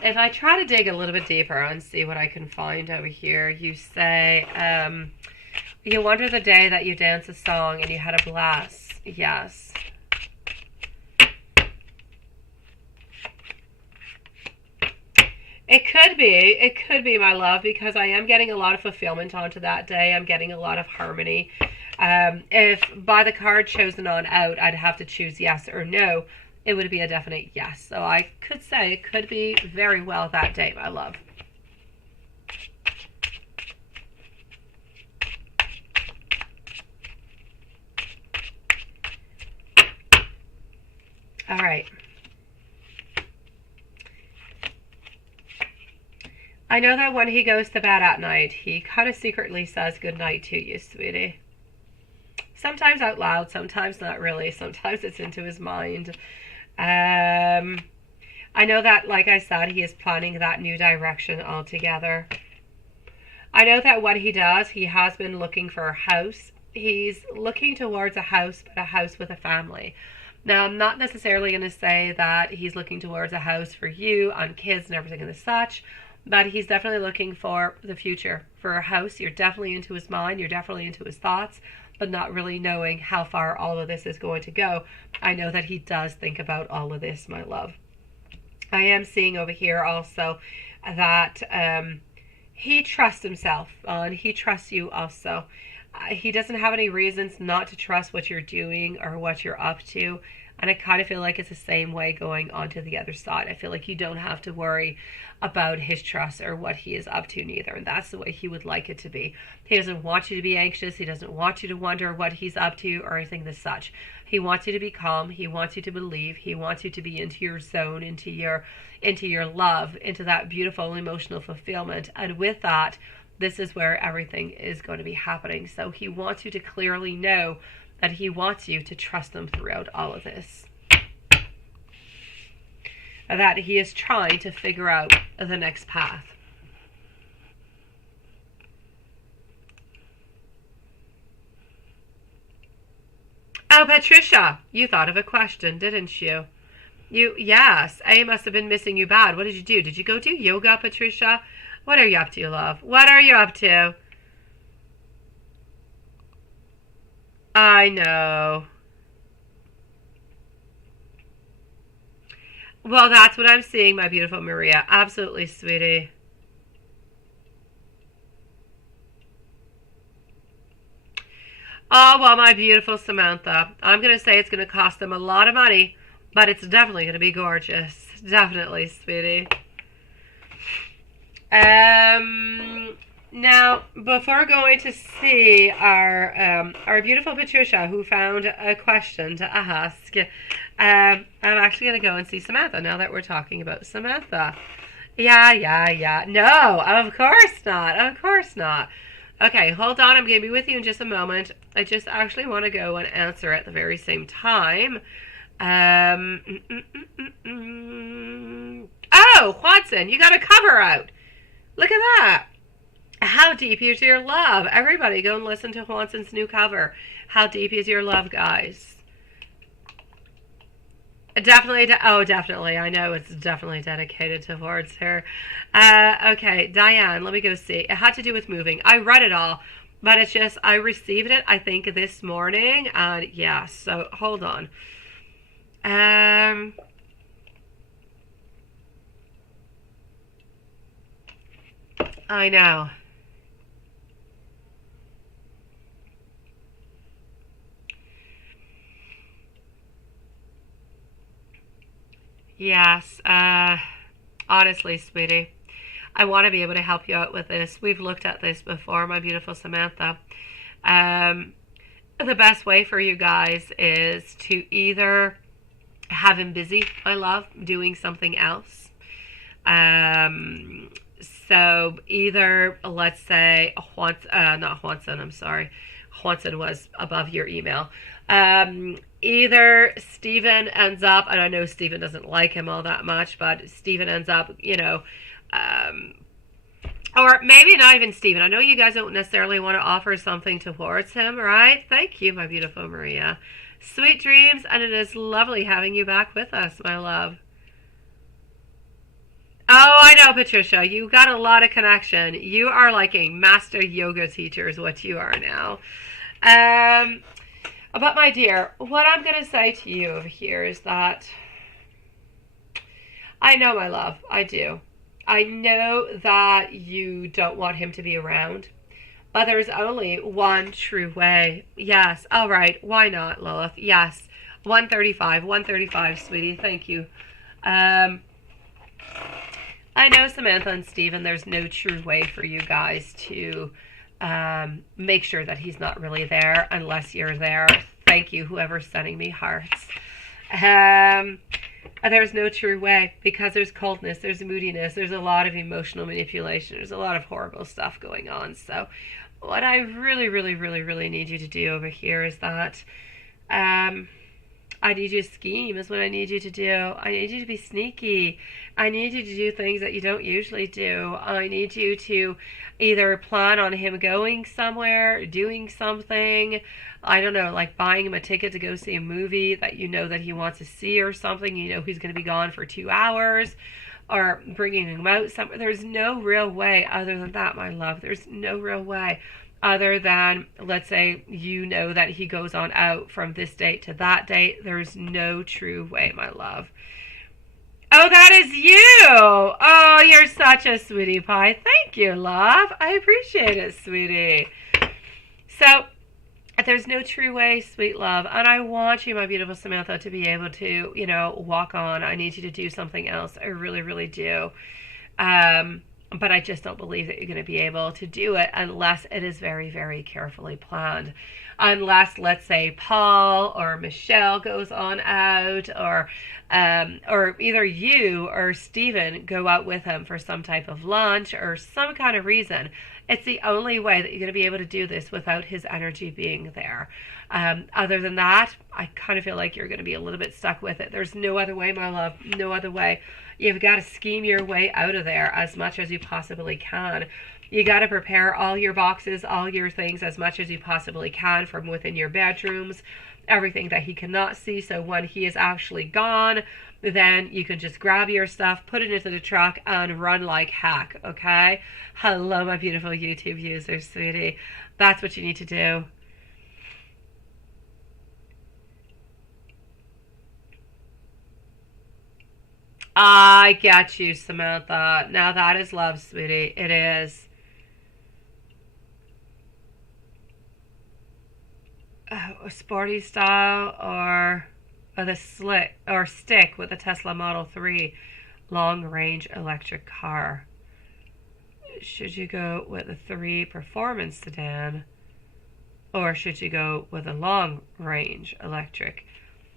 If I try to dig a little bit deeper and see what I can find over here, you say, you wonder the day that you danced a song and you had a blast. Yes. It could be, my love, because I am getting a lot of fulfillment onto that day. I'm getting a lot of harmony. If by the card chosen on out, I'd have to choose yes or no, it would be a definite yes. So I could say it could be very well that day, my love. All right. I know that when he goes to bed at night, he kind of secretly says goodnight to you, sweetie. Sometimes out loud, sometimes not really. Sometimes it's into his mind. I know that, like I said, he is planning that new direction altogether. I know that what he does, he has been looking for a house. He's looking towards a house, but a house with a family. Now, I'm not necessarily going to say that he's looking towards a house for you and kids and everything and such, but he's definitely looking for the future, for a house. You're definitely into his mind. You're definitely into his thoughts, but not really knowing how far all of this is going to go. I know that he does think about all of this, my love. I am seeing over here also that he trusts himself and he trusts you also. He doesn't have any reasons not to trust what you're doing or what you're up to. And I kind of feel like it's the same way going on to the other side. I feel like you don't have to worry about his trust or what he is up to neither. And that's the way he would like it to be. He doesn't want you to be anxious. He doesn't want you to wonder what he's up to or anything as such. He wants you to be calm. He wants you to believe. He wants you to be into your zone, into your love, into that beautiful emotional fulfillment. And with that, this is where everything is going to be happening. So he wants you to clearly know that he wants you to trust him throughout all of this. That he is trying to figure out the next path. Oh, Patricia, you thought of a question, didn't you? Yes, I must have been missing you bad. What did you do? Did you go do yoga, Patricia? What are you up to, love? What are you up to? I know. Well, that's what I'm seeing, my beautiful Maria. Absolutely, sweetie. Oh, well, my beautiful Samantha. I'm going to say it's going to cost them a lot of money, but it's definitely going to be gorgeous. Definitely, sweetie. Now, before going to see our beautiful Patricia, who found a question to ask, I'm actually going to go and see Samantha now that we're talking about Samantha. Yeah. No, of course not. Of course not. Okay, hold on. I'm going to be with you in just a moment. I just actually want to go and answer at the very same time. Oh, Watson, you got a cover out. Look at that. How deep is your love? Everybody go and listen to Watson's new cover. How deep is your love, guys? Definitely. Definitely. I know it's definitely dedicated towards her. Okay, Diane, let me go see. It had to do with moving. I read it all, but it's just, I received it, I think, this morning. And yeah, so hold on. I know. Yes, honestly, sweetie, I want to be able to help you out with this. We've looked at this before, my beautiful Samantha. The best way for you guys is to either have him busy, my love, doing something else. So either, let's say, not Juanson, I'm sorry. Juanson was above your email. Either Stephen ends up, and I know Stephen doesn't like him all that much, but Stephen ends up, or maybe not even Stephen. I know you guys don't necessarily want to offer something towards him, right? Thank you, my beautiful Maria. Sweet dreams, and it is lovely having you back with us, my love. Oh, I know, Patricia. You got a lot of connection. You are like a master yoga teacher is what you are now. But my dear, what I'm going to say to you over here is that I know, my love, I do. I know that you don't want him to be around, but there's only one true way. Yes. All right. Why not, Lilith? Yes. 135, sweetie. Thank you. I know, Samantha and Stephen, there's no true way for you guys to make sure that he's not really there unless you're there. Thank you, whoever's sending me hearts. There's no true way because there's coldness, there's moodiness, there's a lot of emotional manipulation, there's a lot of horrible stuff going on. So what I really, really, really, really need you to do over here is that I need you to scheme is what I need you to do. I need you to be sneaky. I need you to do things that you don't usually do. I need you to either plan on him going somewhere, doing something, I don't know, like buying him a ticket to go see a movie that you know that he wants to see or something. You know he's going to be gone for 2 hours, or bringing him out somewhere. There's no real way other than that, my love. There's no real way other than, let's say, you know that he goes on out from this date to that date. There's no true way, my love. Oh, that is you. Oh, you're such a sweetie pie. Thank you, love. I appreciate it, sweetie. So there's no true way, sweet love. And I want you, my beautiful Samantha, to be able to, walk on. I need you to do something else. I really, really do. But I just don't believe that you're going to be able to do it unless it is very, very carefully planned. Unless, let's say, Paul or Michelle goes on out, or either you or Stephen go out with him for some type of lunch or some kind of reason. It's the only way that you're going to be able to do this without his energy being there. Other than that, I kind of feel like you're going to be a little bit stuck with it. There's no other way, my love. No other way. You've got to scheme your way out of there as much as you possibly can. You got to prepare all your boxes, all your things as much as you possibly can from within your bedrooms, everything that he cannot see. So when he is actually gone, then you can just grab your stuff, put it into the truck, and run like heck, okay? Hello, my beautiful YouTube users, sweetie. That's what you need to do. I get you, Samantha. Now that is love, sweetie. It is. A sporty style or the stick with a Tesla Model 3 long-range electric car. Should you go with a 3 performance sedan, or should you go with a long-range electric?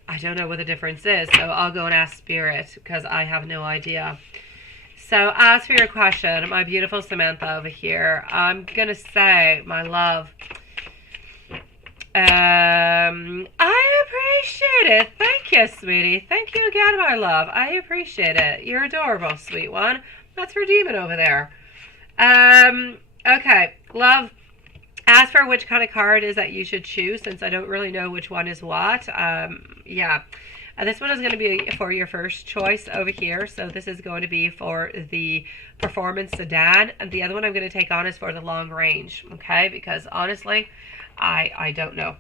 I don't know what the difference is, so I'll go and ask Spirit because I have no idea. So as for your question, my beautiful Samantha over here, I'm going to say, my love, I appreciate it. Thank you, sweetie. Thank you again, my love. I appreciate it. You're adorable, sweet one. That's for Demon over there. Okay, love. As for which kind of card is that you should choose, since I don't really know which one is what, yeah. This one is going to be for your first choice over here. So this is going to be for the performance sedan. And the other one I'm going to take on is for the long range. Okay, because honestly, I don't know.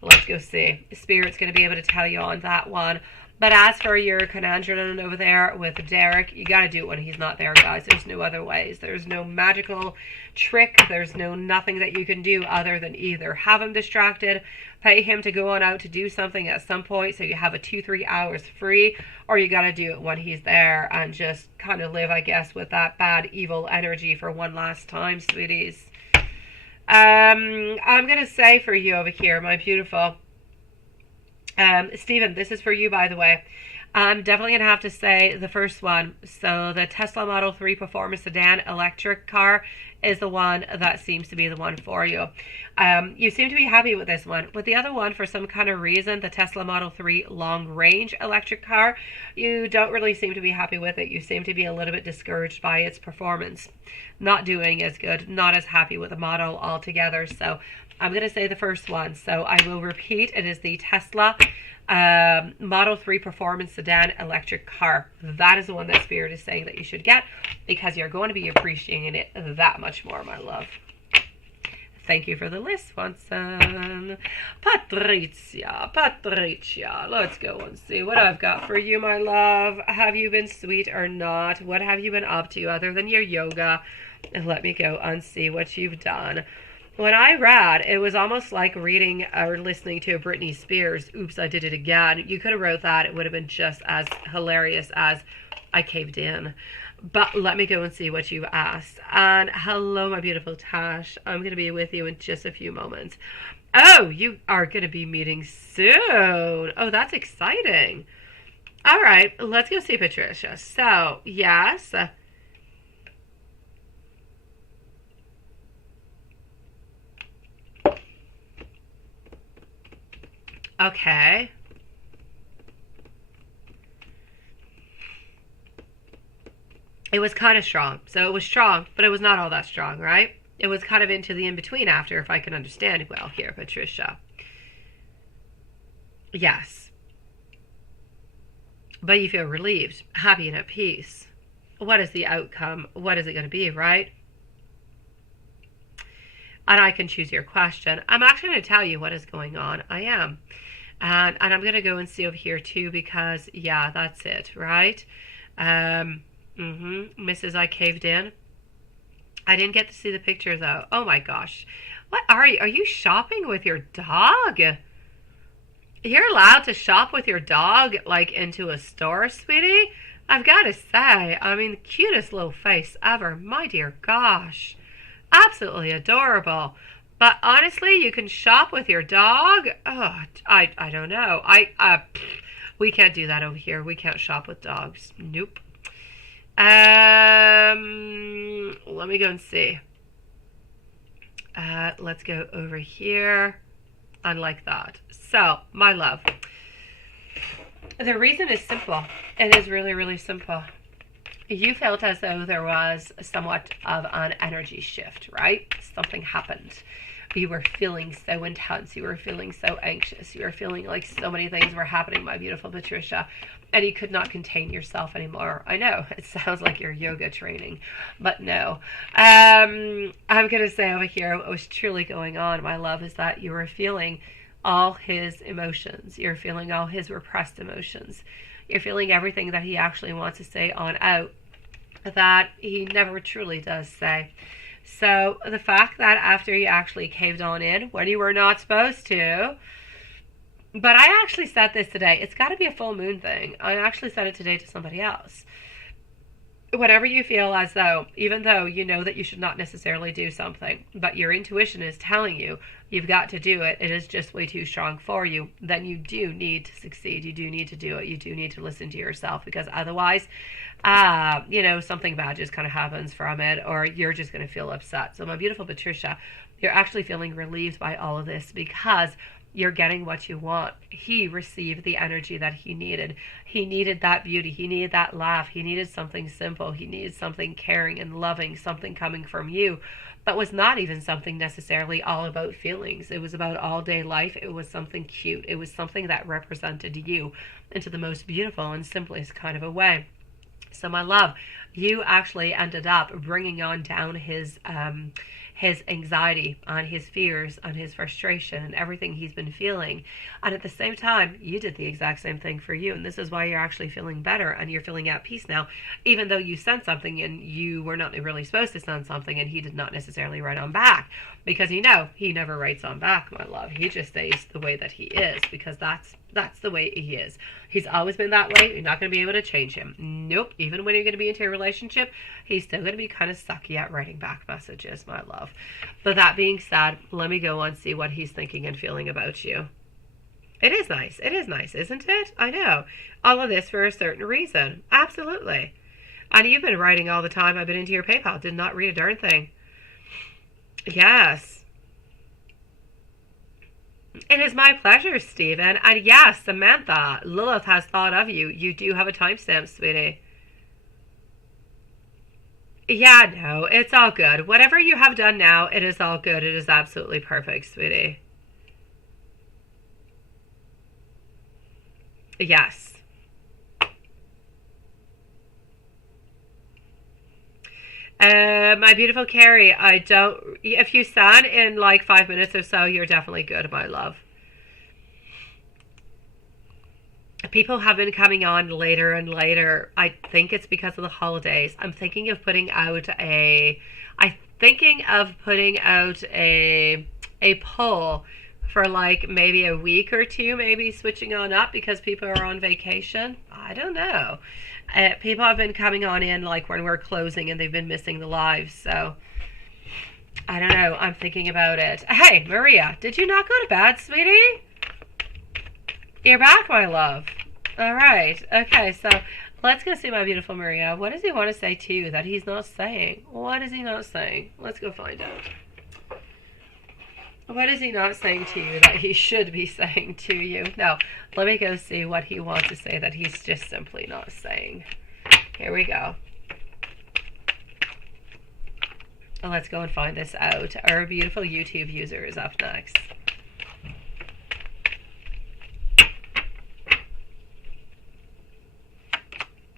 Let's go see. Spirit's going to be able to tell you on that one. But as for your conundrum over there with Derek, you got to do it when he's not there, guys. There's no other ways. There's no magical trick. There's no nothing that you can do other than either have him distracted, pay him to go on out to do something at some point so you have a 2-3 hours free, or you got to do it when he's there and just kind of live, I guess, with that bad, evil energy for one last time, sweeties. I'm going to say for you over here, my beautiful Stephen, this is for you, by the way. I'm definitely going to have to say the first one. So the Tesla Model 3 Performance Sedan electric car is the one that seems to be the one for you. You seem to be happy with this one. With the other one, for some kind of reason, the Tesla Model 3 long range electric car, you don't really seem to be happy with it. You seem to be a little bit discouraged by its performance. Not doing as good, not as happy with the model altogether. So I'm going to say the first one. So I will repeat. It is the Tesla Model 3 Performance Sedan electric car. That is the one that Spirit is saying that you should get because you're going to be appreciating it that much more, my love. Thank you for the list, Watson. Patricia, let's go and see what I've got for you, my love. Have you been sweet or not? What have you been up to other than your yoga? And let me go and see what you've done. When I read, it was almost like reading or listening to Britney Spears, Oops, I Did It Again. You could have wrote that. It would have been just as hilarious as I caved in. But let me go and see what you've asked. And hello, my beautiful Tash. I'm going to be with you in just a few moments. Oh, you are going to be meeting soon. Oh, that's exciting. All right, let's go see Patricia. So, yes. Okay. It was kind of strong. So it was strong, but it was not all that strong, right? It was kind of into the in-between after, if I can understand well here, Patricia. Yes. But you feel relieved, happy, and at peace. What is the outcome? What is it going to be, right? And I can choose your question. I'm actually going to tell you what is going on. I am. And I'm going to go and see over here too because, yeah, that's it, right? Mrs. I caved in. I didn't get to see the picture though. Oh my gosh. What are you? Are you shopping with your dog? You're allowed to shop with your dog like into a store, sweetie? I've got to say, I mean, the cutest little face ever. My dear gosh. Absolutely adorable. But honestly, you can shop with your dog? Oh, I don't know. We can't do that over here. We can't shop with dogs. Nope. Let me go and see. Let's go over here. Unlike that. So, my love. The reason is simple. It is really, really simple. You felt as though there was somewhat of an energy shift, right? Something happened. You were feeling so intense. You were feeling so anxious. You were feeling like so many things were happening, my beautiful Patricia. And you could not contain yourself anymore. I know, it sounds like your yoga training, but no. I'm going to say over here, what was truly going on, my love, is that you were feeling all his emotions. You're feeling all his repressed emotions. You're feeling everything that he actually wants to say on out that he never truly does say. So the fact that after you actually caved on in when you were not supposed to, but I actually said this today, it's got to be a full moon thing. I actually said it today to somebody else. Whatever you feel as though, even though you know that you should not necessarily do something, but your intuition is telling you you've got to do it, it is just way too strong for you, then you do need to succeed. You do need to do it. You do need to listen to yourself because otherwise, something bad just kind of happens from it or you're just going to feel upset. So my beautiful Patricia, you're actually feeling relieved by all of this because you're getting what you want. He received the energy that he needed. He needed that beauty. He needed that laugh. He needed something simple. He needed something caring and loving, something coming from you that was not even something necessarily all about feelings. It was about all day life. It was something cute. It was something that represented you into the most beautiful and simplest kind of a way. So my love, you actually ended up bringing on down his anxiety, on his fears, on his frustration, and everything he's been feeling. And at the same time, you did the exact same thing for you. And this is why you're actually feeling better and you're feeling at peace now, even though you sent something and you were not really supposed to send something and he did not necessarily write on back. Because he never writes on back, my love. He just stays the way that he is, because that's the way he is. He's always been that way. You're not going to be able to change him. Nope. Even when you're going to be into a relationship, he's still going to be kind of sucky at writing back messages, my love. But that being said, let me go on see what he's thinking and feeling about you. It is nice. It is nice, isn't it? I know. All of this for a certain reason. Absolutely. And you've been writing all the time. I've been into your PayPal. Did not read a darn thing. Yes. It is my pleasure, Stephen. And yes, Samantha, Lilith has thought of you. You do have a timestamp, sweetie. Yeah, no, it's all good. Whatever you have done now, it is all good. It is absolutely perfect, sweetie. Yes. My beautiful Carrie, if you stand in like 5 minutes or so, you're definitely good, my love. People have been coming on later and later. I think it's because of the holidays. I'm thinking of putting out a poll for like maybe a week or two, maybe switching on up because people are on vacation. I don't know. People have been coming on in like when we're closing and they've been missing the lives. So I don't know. I'm thinking about it. Hey, Maria, did you not go to bed, sweetie? You're back, my love. All right. Okay, so let's go see my beautiful Maria. What does he want to say to you that he's not saying? What is he not saying? Let's go find out. What is he not saying to you that he should be saying to you? No, let me go see what he wants to say that he's just simply not saying. Here we go. Let's go and find this out. Our beautiful YouTube user is up next.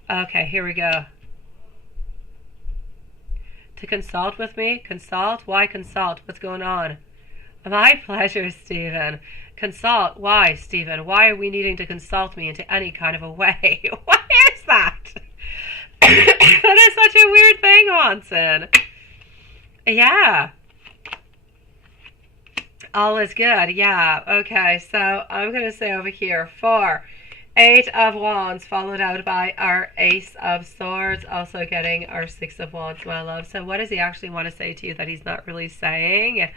Okay, here we go. To consult with me? Consult? Why consult? What's going on? My pleasure, Stephen. Consult? Why, Stephen? Why are we needing to consult me into any kind of a way? What is that? That is such a weird thing, Hanson. Yeah. All is good. Yeah. Okay, so I'm going to say over here 4 8 of Wands followed out by our Ace of Swords, also getting our 6 of Wands, my love. So what does he actually want to say to you that he's not really saying?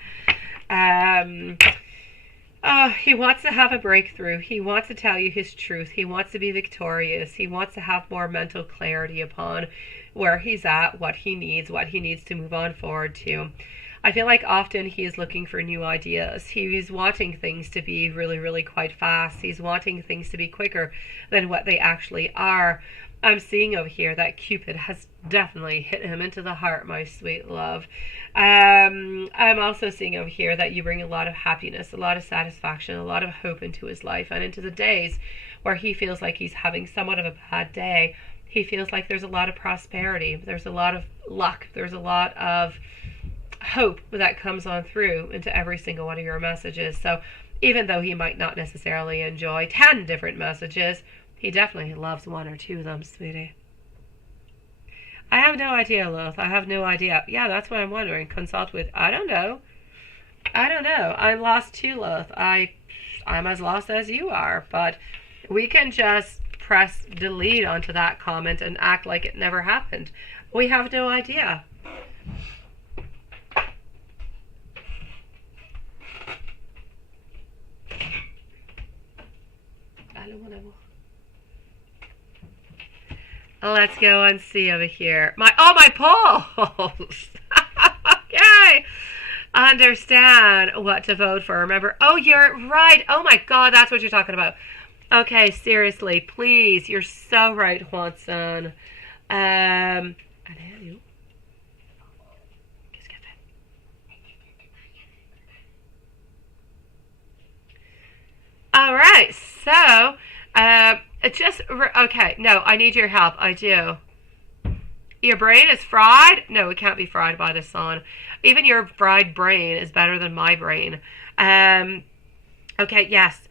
He wants to have a breakthrough. He wants to tell you his truth. He wants to be victorious. He wants to have more mental clarity upon where he's at, what he needs to move on forward to. I feel like often he is looking for new ideas. He's wanting things to be really, really quite fast. He's wanting things to be quicker than what they actually are. I'm seeing over here that Cupid has definitely hit him into the heart, my sweet love. I'm also seeing over here that you bring a lot of happiness, a lot of satisfaction, a lot of hope into his life and into the days where he feels like he's having somewhat of a bad day. He feels like there's a lot of prosperity. There's a lot of luck. There's a lot of hope that comes on through into every single one of your messages. So even though he might not necessarily enjoy 10 different messages, he definitely loves 1 or 2 of them, sweetie. I have no idea, Lilith. I have no idea. Yeah, that's what I'm wondering. Consult with, I don't know. I'm lost too, Lilith. I'm as lost as you are, but we can just press delete onto that comment and act like it never happened. We have no idea. Let's go and see over here. My polls. Okay. Understand what to vote for. Remember, oh, you're right. Oh my God, that's what you're talking about. Okay, seriously, please. You're so right, Juanson. All right, so, okay, no, I need your help. I do. Your brain is fried? No, it can't be fried by the sun. Even your fried brain is better than my brain. Okay, yes.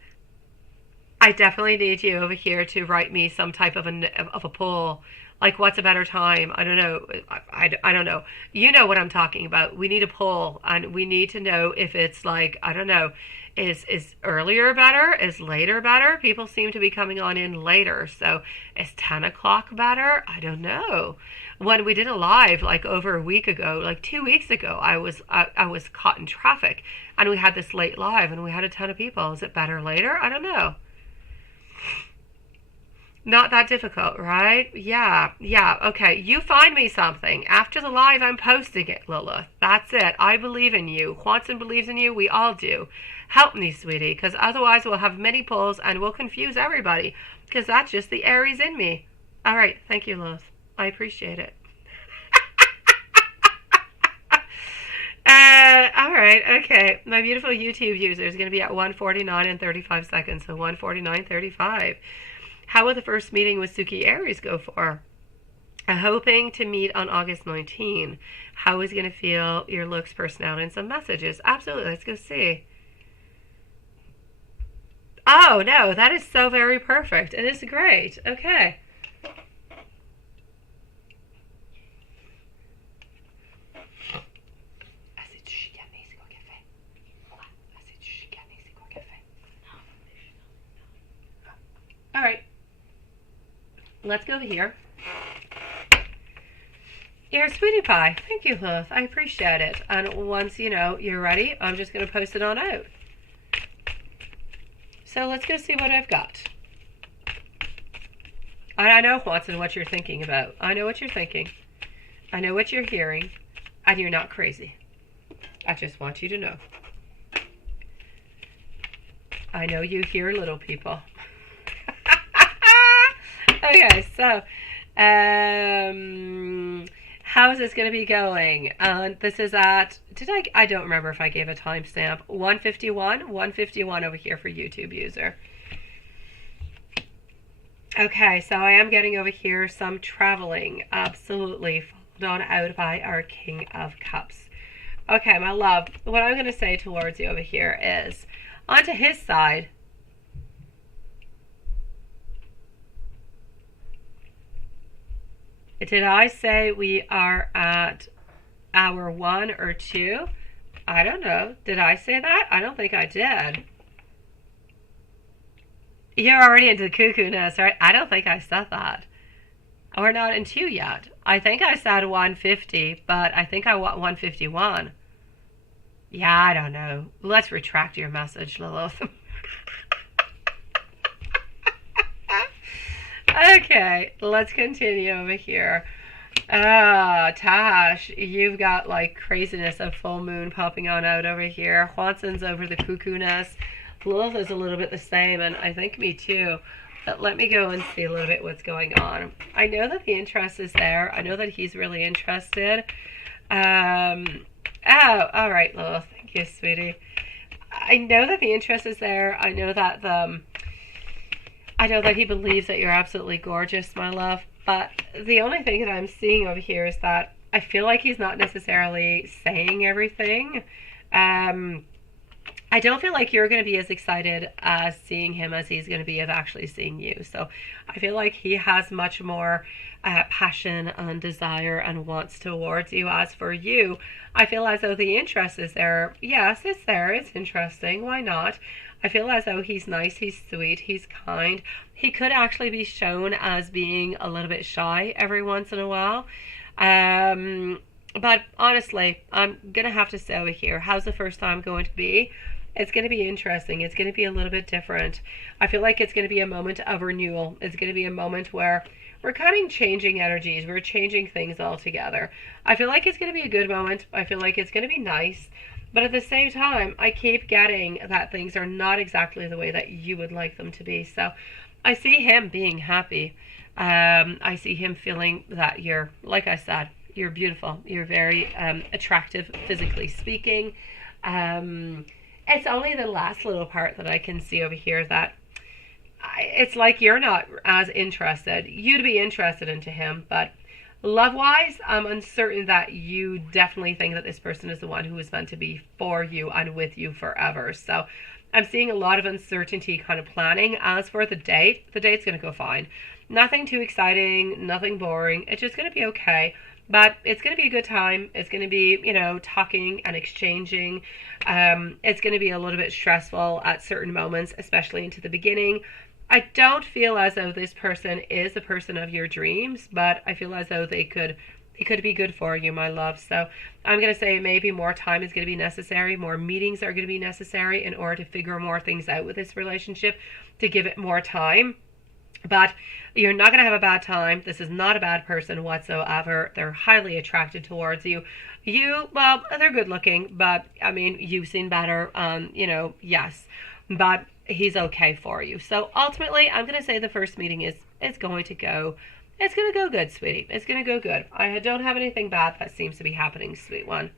I definitely need you over here to write me some type of a poll. Like, what's a better time? I don't know. I don't know. You know what I'm talking about. We need a poll, and we need to know if it's like, I don't know, is earlier better? Is later better? People seem to be coming on in later. So is 10 o'clock better? I don't know. When we did a live like over a week ago, like 2 weeks ago, I was caught in traffic, and we had this late live, and we had a ton of people. Is it better later? I don't know. Not that difficult, right? Yeah, okay. You find me something. After the live, I'm posting it, Lilith. That's it. I believe in you. Juanson believes in you. We all do. Help me, sweetie, because otherwise we'll have many polls and we'll confuse everybody, because that's just the Aries in me. All right. Thank you, Lilith. I appreciate it. All right. Okay. My beautiful YouTube user is going to be at 149 and 35 seconds. So 149.35. How will the first meeting with Suki Aries go for? Hoping to meet on August 19. How is going to feel your looks, personality, and some messages? Absolutely. Let's go see. Oh, no. That is so very perfect. It is great. Okay. All right. Let's go over here. Your sweetie pie. Thank you, Lilith. I appreciate it. And once you're ready, I'm just going to post it on out. So let's go see what I've got. And I know, Watson, what you're thinking about. I know what you're thinking. I know what you're hearing. And you're not crazy. I just want you to know. I know you hear little people. Okay, so how is this going to be going? This is at, I don't remember if I gave a timestamp. 151 over here for YouTube user. Okay, so I am getting over here some traveling. Absolutely. Followed on out by our King of Cups. Okay, my love, what I'm going to say towards you over here is, onto his side, did I say we are at hour 1 or 2? I don't know. Did I say that? I don't think I did. You're already into the cuckoo nest, right? I don't think I said that. We're not in 2 yet. I think I said 150, but I think I want 151. Yeah, I don't know. Let's retract your message, Lilith. Okay, let's continue over here. Tash, you've got like craziness of full moon popping on out over here. Juanson's over the cuckoo nest. Lilith is a little bit the same, and I think me too. But let me go and see a little bit what's going on. I know that the interest is there. I know that he's really interested. Oh, all right, Lilith. Thank you, sweetie. I know that the interest is there. I know that he believes that you're absolutely gorgeous, my love. But the only thing that I'm seeing over here is that I feel like he's not necessarily saying everything. I don't feel like you're going to be as excited as seeing him as he's going to be of actually seeing you. So I feel like he has much more passion and desire and wants towards you. As for you, I feel as though the interest is there. Yes, it's there. It's interesting. Why not? I feel as though he's nice, he's sweet, he's kind. He could actually be shown as being a little bit shy every once in a while. But honestly, I'm going to have to say over here, how's the first time going to be? It's going to be interesting. It's going to be a little bit different. I feel like it's going to be a moment of renewal. It's going to be a moment where we're kind of changing energies. We're changing things altogether. I feel like it's going to be a good moment. I feel like it's going to be nice. But at the same time, I keep getting that things are not exactly the way that you would like them to be. So I see him being happy. I see him feeling that you're, like I said, you're beautiful. You're very attractive, physically speaking. It's only the last little part that I can see over here that it's like you're not as interested. You'd be interested into him, but Love-wise, I'm uncertain that you definitely think that this person is the one who is meant to be for you and with you forever. So I'm seeing a lot of uncertainty kind of planning. As for the date's going to go fine. Nothing too exciting, nothing boring. It's just going to be okay. But it's going to be a good time. It's going to be, talking and exchanging. It's going to be a little bit stressful at certain moments, especially into the beginning. I don't feel as though this person is the person of your dreams, but I feel as though they could be good for you, my love. So I'm going to say maybe more time is going to be necessary. More meetings are going to be necessary in order to figure more things out with this relationship, to give it more time. But you're not going to have a bad time. This is not a bad person whatsoever. They're highly attracted towards you. Well, they're good looking, but I mean, you've seen better. Yes, but he's okay for you. So ultimately, I'm going to say the first meeting is going to go. It's going to go good, sweetie. It's going to go good. I don't have anything bad that seems to be happening, sweet one.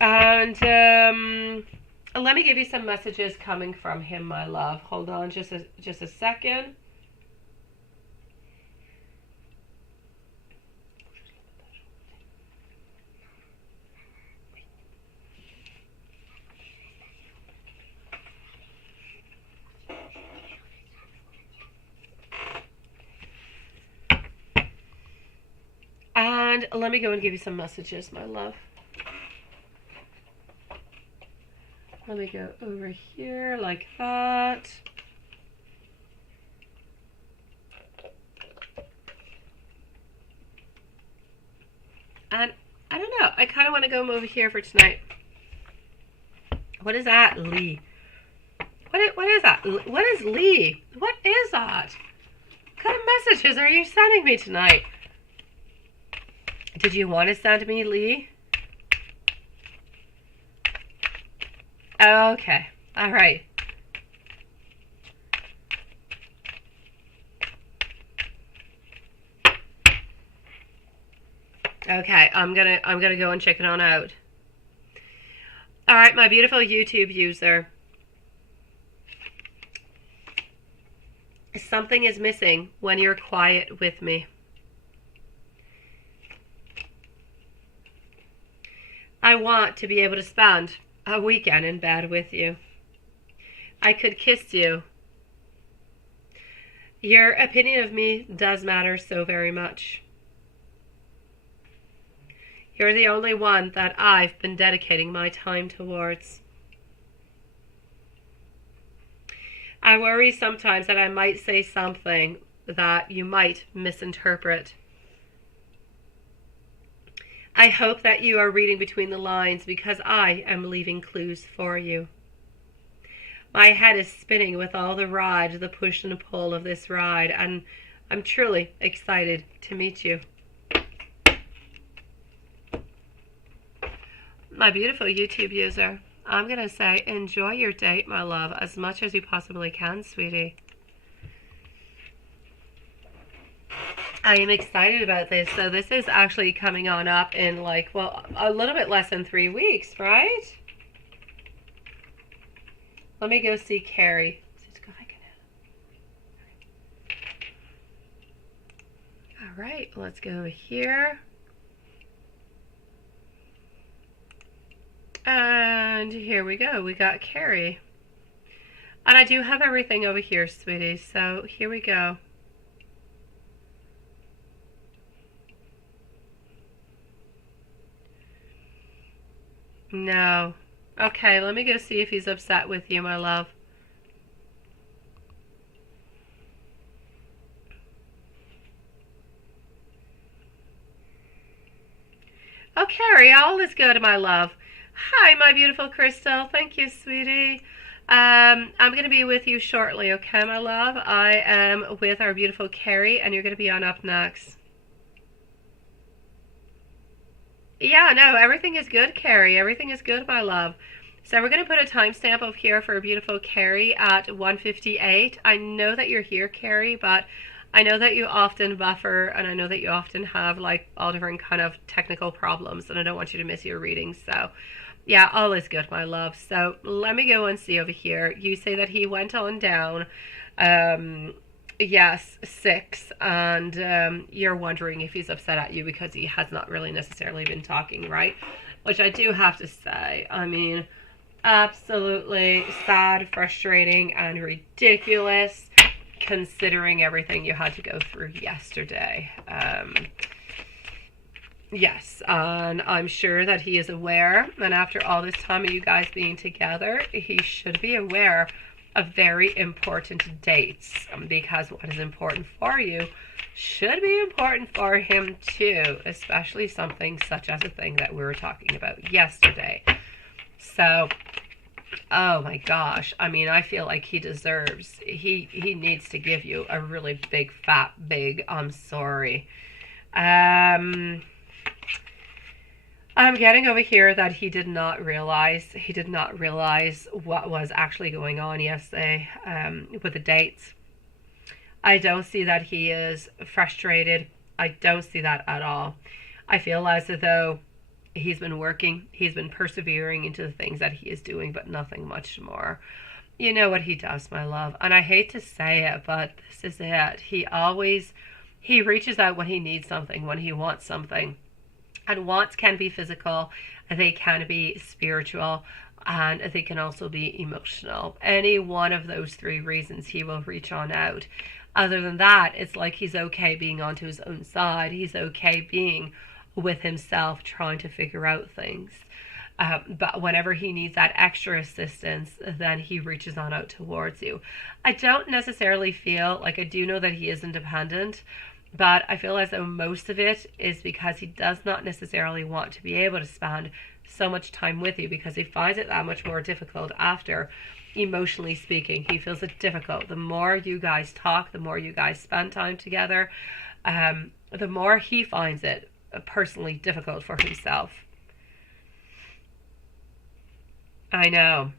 And let me give you some messages coming from him, my love. Hold on just a second. And let me go and give you some messages, my love. Let me go over here like that. And I don't know. I kind of want to go over here for tonight. What is that, Lee? What is that? What is Lee? What is that? What kind of messages are you sending me tonight? Did you want to send me, Lee? Okay. All right. Okay, I'm gonna go and check it on out. All right, my beautiful YouTube user. Something is missing when you're quiet with me. I want to be able to spend a weekend in bed with you. I could kiss you. Your opinion of me does matter so very much. You're the only one that I've been dedicating my time towards. I worry sometimes that I might say something that you might misinterpret. I hope that you are reading between the lines because I am leaving clues for you. My head is spinning with all the ride, the push and pull of this ride, and I'm truly excited to meet you. My beautiful YouTube user, I'm going to say enjoy your date, my love, as much as you possibly can, sweetie. I am excited about this. So this is actually coming on up in a little bit less than 3 weeks, right? Let me go see Carrie. All right, let's go over here. And here we go. We got Carrie. And I do have everything over here, sweetie. So here we go. No. Okay, let me go see if he's upset with you, my love. Oh, Carrie, all is good, my love. Hi, my beautiful Crystal. Thank you, sweetie. I'm going to be with you shortly, okay, my love? I am with our beautiful Carrie, and you're going to be on up next. Yeah, no, everything is good, Carrie. Everything is good, my love. So we're going to put a timestamp up here for a beautiful Carrie at 1:58. I know that you're here, Carrie, but I know that you often buffer, and I know that you often have all different kind of technical problems, and I don't want you to miss your readings. So yeah, all is good, my love. So let me go and see over here. You say that he went on down. Yes, 6, and you're wondering if he's upset at you because he has not really necessarily been talking, right? Which I do have to say, I mean, absolutely sad, frustrating, and ridiculous considering everything you had to go through yesterday. Yes, and I'm sure that he is aware, and after all this time of you guys being together, he should be aware of very important dates, because what is important for you should be important for him too, especially something such as a thing that we were talking about yesterday. So, oh my gosh, I mean, I feel like he deserves, he needs to give you a really big, fat, big, I'm sorry. I'm getting over here that he did not realize what was actually going on yesterday with the dates. I don't see that he is frustrated. I don't see that at all. I feel as though he's been working, he's been persevering into the things that he is doing, but nothing much more. You know what he does, my love, and I hate to say it, but this is it. He reaches out when he needs something, when he wants something. And wants can be physical, they can be spiritual, and they can also be emotional. Any one of those 3 reasons he will reach on out. Other than that, it's like he's okay being onto his own side. He's okay being with himself, trying to figure out things. But whenever he needs that extra assistance, then he reaches on out towards you. I don't necessarily feel like, I do know that he is independent, but I feel as though most of it is because he does not necessarily want to be able to spend so much time with you, because he finds it that much more difficult after, emotionally speaking. He feels it difficult. The more you guys talk, the more you guys spend time together, the more he finds it personally difficult for himself. I know.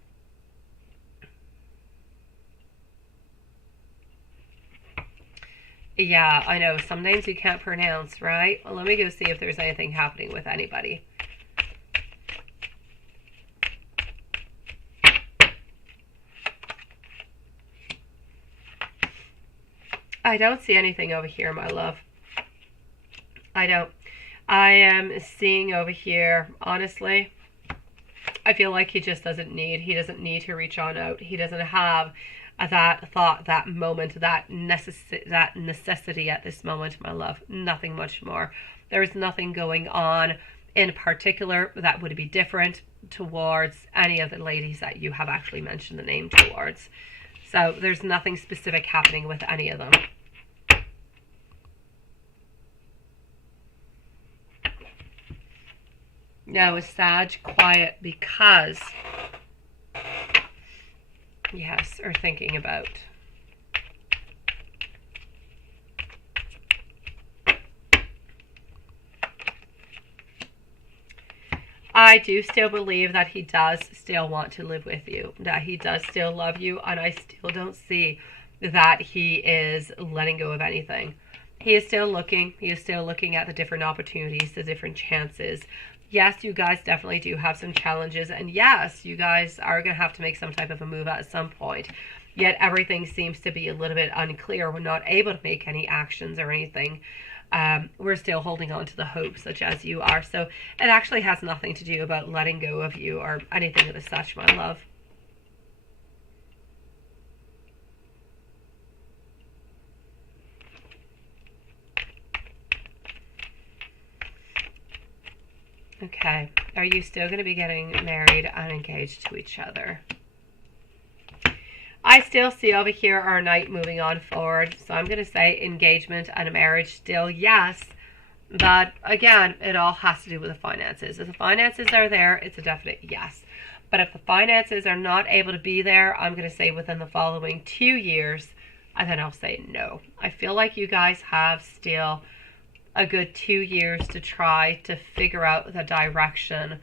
Yeah, I know. Some names you can't pronounce, right? Well, let me go see if there's anything happening with anybody. I don't see anything over here, my love. I don't. I am seeing over here, honestly, I feel like he doesn't need to reach on out. He doesn't have that thought, that moment, that necessity at this moment, my love. Nothing much more. There is nothing going on in particular that would be different towards any of the ladies that you have actually mentioned the name towards. So there's nothing specific happening with any of them. No, it's Sag, quiet, because, yes, or thinking about. I do still believe that he does still want to live with you, that he does still love you, and I still don't see that he is letting go of anything. He is still looking. He is still looking at the different opportunities, the different chances. Yes, you guys definitely do have some challenges, and yes, you guys are going to have to make some type of a move at some point. Yet everything seems to be a little bit unclear. We're not able to make any actions or anything. We're still holding on to the hope, such as you are. So it actually has nothing to do about letting go of you or anything of the such, my love. Okay, are you still going to be getting married and engaged to each other? I still see over here our knight moving on forward. So I'm going to say engagement and a marriage still, yes. But again, it all has to do with the finances. If the finances are there, it's a definite yes. But if the finances are not able to be there, I'm going to say within the following 2 years, and then I'll say no. I feel like you guys have still a good 2 years to try to figure out the direction.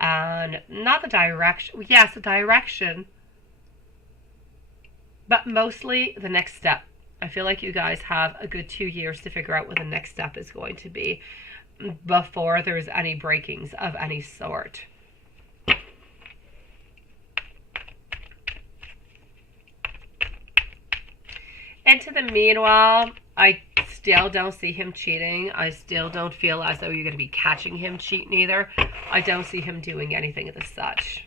And not the direction, yes, the direction, but mostly the next step. I feel like you guys have a good 2 years to figure out what the next step is going to be before there's any breakings of any sort. into the meanwhile, I still don't see him cheating. I still don't feel as though you're going to be catching him cheating either. I don't see him doing anything of the such.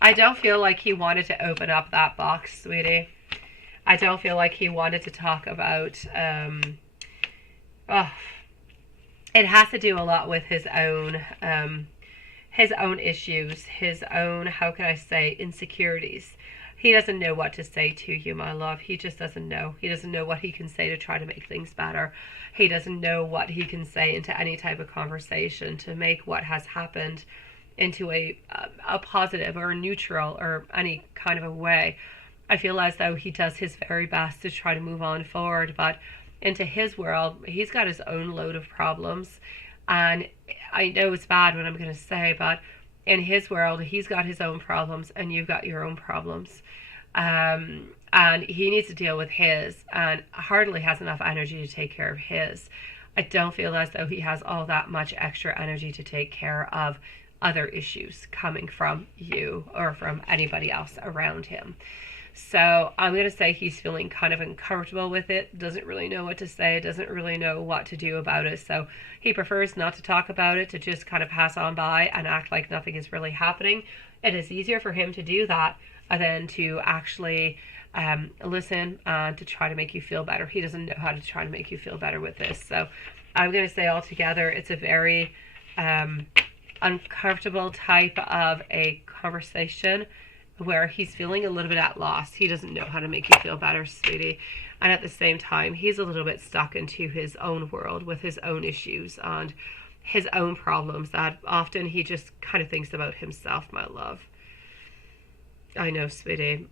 I don't feel like he wanted to open up that box, sweetie. I don't feel like he wanted to talk about, it has to do a lot with his own issues, his own, how can I say, insecurities. He doesn't know what to say to you, my love. He just doesn't know. He doesn't know what he can say to try to make things better. He doesn't know what he can say into any type of conversation to make what has happened into a positive or a neutral or any kind of a way. I feel as though he does his very best to try to move on forward, but into his world, he's got his own load of problems. And I know it's bad what I'm going to say, but in his world, he's got his own problems and you've got your own problems. And he needs to deal with his and hardly has enough energy to take care of his. I don't feel as though he has all that much extra energy to take care of other issues coming from you or from anybody else around him. So I'm going to say he's feeling kind of uncomfortable with it, doesn't really know what to say, doesn't really know what to do about it. So he prefers not to talk about it, to just kind of pass on by and act like nothing is really happening. It is easier for him to do that than to actually listen and to try to make you feel better. He doesn't know how to try to make you feel better with this. So I'm going to say altogether it's a very uncomfortable type of a conversation where he's feeling a little bit at loss. He doesn't know how to make you feel better, sweetie. And at the same time, he's a little bit stuck into his own world with his own issues and his own problems that often he just kind of thinks about himself, my love. I know, sweetie.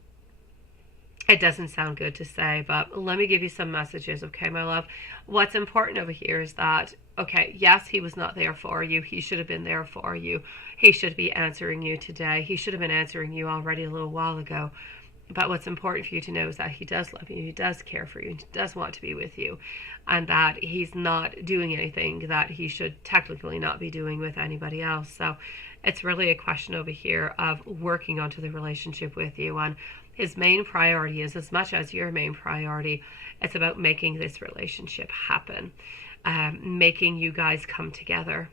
It doesn't sound good to say, but let me give you some messages, okay, my love? What's important over here is that, okay, yes, he was not there for you. He should have been there for you. He should be answering you today. He should have been answering you already a little while ago. But what's important for you to know is that he does love you. He does care for you. He does want to be with you. And that he's not doing anything that he should technically not be doing with anybody else. So it's really a question over here of working onto the relationship with you. And his main priority is as much as your main priority. It's about making this relationship happen. Making you guys come together.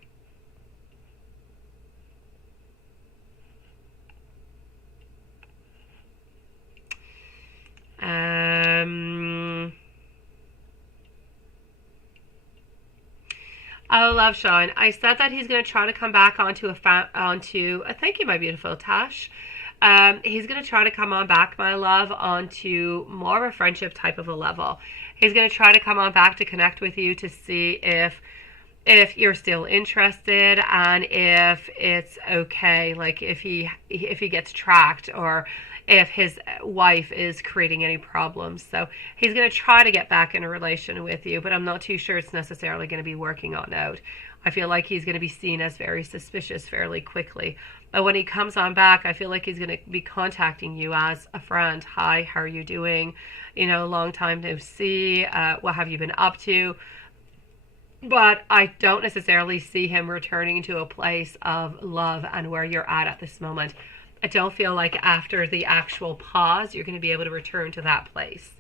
Oh, love Sean. I said that he's going to try to come back onto thank you, my beautiful Tash. He's going to try to come on back, my love, onto more of a friendship type of a level. He's going to try to come on back to connect with you to see if you're still interested and if it's okay, like if he gets tracked or if his wife is creating any problems. So he's going to try to get back in a relation with you, but I'm not too sure it's necessarily going to be working on out. I feel like he's going to be seen as very suspicious fairly quickly. But when he comes on back, I feel like he's going to be contacting you as a friend. Hi, how are you doing? You know, long time no see. What have you been up to? But I don't necessarily see him returning to a place of love and where you're at this moment. I don't feel like after the actual pause, you're going to be able to return to that place.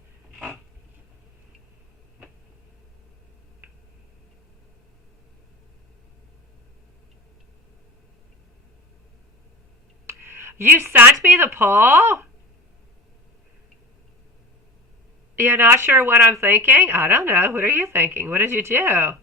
You sent me the poll? You're not sure what I'm thinking? I don't know. What are you thinking? What did you do?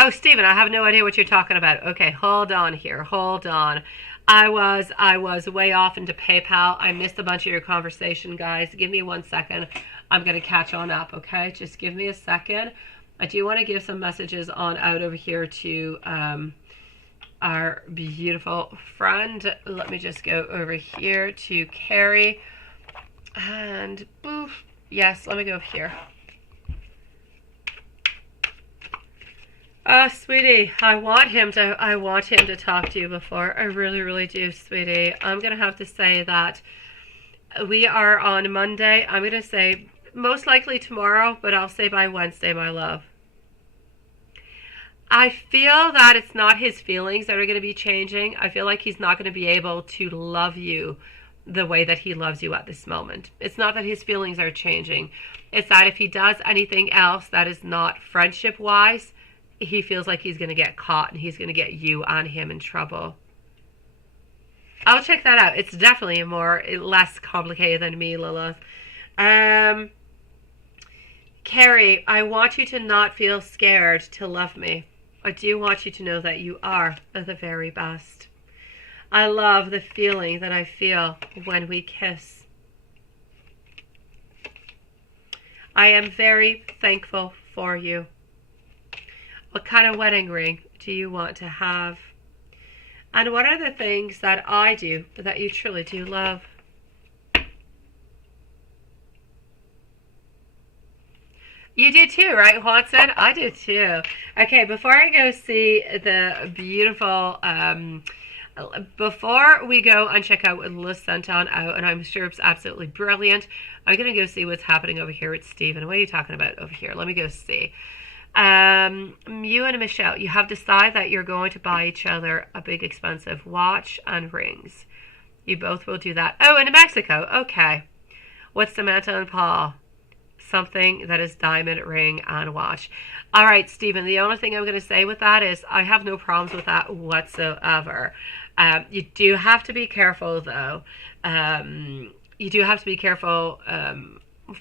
Oh, Stephen, I have no idea what you're talking about. Okay, hold on here. Hold on. I was way off into PayPal. I missed a bunch of your conversation, guys. Give me 1 second. I'm going to catch on up, okay? Just give me a second. I do want to give some messages on out over here to our beautiful friend. Let me just go over here to Carrie. And, boof. Yes, let me go here. Oh, sweetie, I want him to talk to you before. I really, really do, sweetie. I'm going to have to say that we are on Monday. I'm going to say most likely tomorrow, but I'll say by Wednesday, my love. I feel that it's not his feelings that are going to be changing. I feel like he's not going to be able to love you the way that he loves you at this moment. It's not that his feelings are changing. It's that if he does anything else that is not friendship wise, he feels like he's going to get caught and he's going to get you and him in trouble. I'll check that out. It's definitely less complicated than me, Lilith. Carrie, I want you to not feel scared to love me. I do want you to know that you are the very best. I love the feeling that I feel when we kiss. I am very thankful for you. What kind of wedding ring do you want to have? And what are the things that I do that you truly do love? You do too, right, Watson? I do too. Okay, before I go see the beautiful, before we go and check out what Liz sent on out, and I'm sure it's absolutely brilliant, I'm going to go see what's happening over here with Stephen. What are you talking about over here? Let me go see. You and Michelle, you have decided that you're going to buy each other a big expensive watch and rings. You both will do that. Oh, in Mexico. Okay. What's Samantha and Paul? Something that is diamond ring and watch. All right, Stephen, the only thing I'm going to say with that is I have no problems with that whatsoever. You do have to be careful, though. You do have to be careful,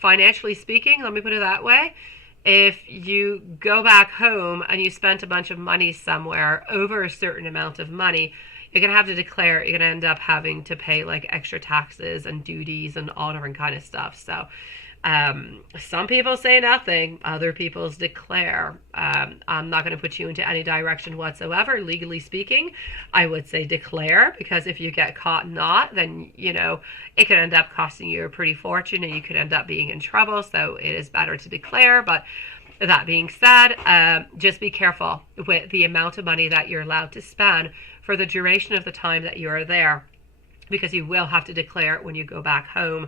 financially speaking, let me put it that way. If you go back home and you spent a bunch of money somewhere over a certain amount of money, you're going to have to declare. You're going to end up having to pay like extra taxes and duties and all different kind of stuff. So some people say nothing, other people's declare. I'm not going to put you into any direction whatsoever. Legally speaking, I would say declare, because if you get caught not, then, you know, it could end up costing you a pretty fortune and you could end up being in trouble. So it is better to declare. But that being said, just be careful with the amount of money that you're allowed to spend for the duration of the time that you are there, because you will have to declare it when you go back home.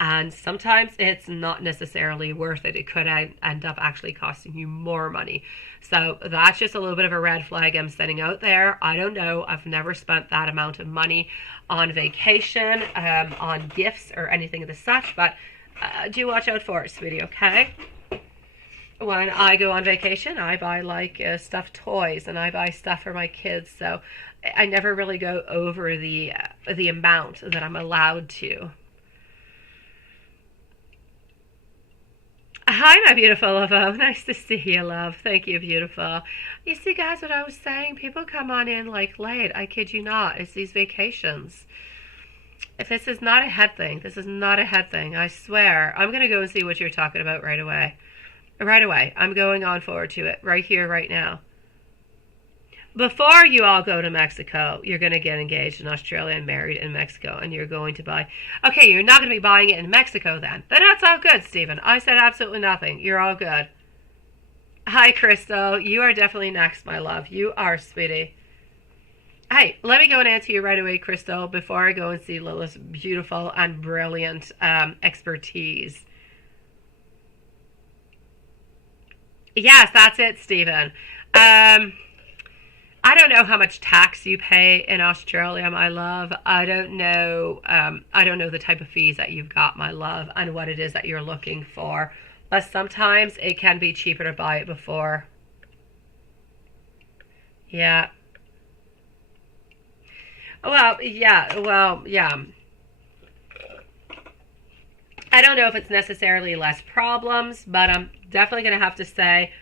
And sometimes it's not necessarily worth it. It could end up actually costing you more money. So that's just a little bit of a red flag I'm setting out there. I don't know. I've never spent that amount of money on vacation, on gifts or anything of the such, but do watch out for it, sweetie, okay? When I go on vacation, I buy like stuffed toys and I buy stuff for my kids. So I never really go over the amount that I'm allowed to. Hi, my beautiful love. Nice to see you, love. Thank you, beautiful. You see, guys, what I was saying? People come on in like late. I kid you not. It's these vacations. If this is not a head thing, this is not a head thing. I swear. I'm going to go and see what you're talking about right away. Right away. I'm going on forward to it. Right here, right now. Before you all go to Mexico, you're going to get engaged in Australia and married in Mexico, and you're going to buy... Okay, you're not going to be buying it in Mexico then. Then that's all good, Stephen. I said absolutely nothing. You're all good. Hi, Crystal. You are definitely next, my love. You are, sweetie. Hey, let me go and answer you right away, Crystal, before I go and see Lilith's beautiful and brilliant expertise. Yes, that's it, Stephen. I don't know how much tax you pay in Australia, my love. I don't know the type of fees that you've got, my love, and what it is that you're looking for. But sometimes it can be cheaper to buy it before. Yeah. Well, yeah. I don't know if it's necessarily less problems, but I'm definitely going to have to say,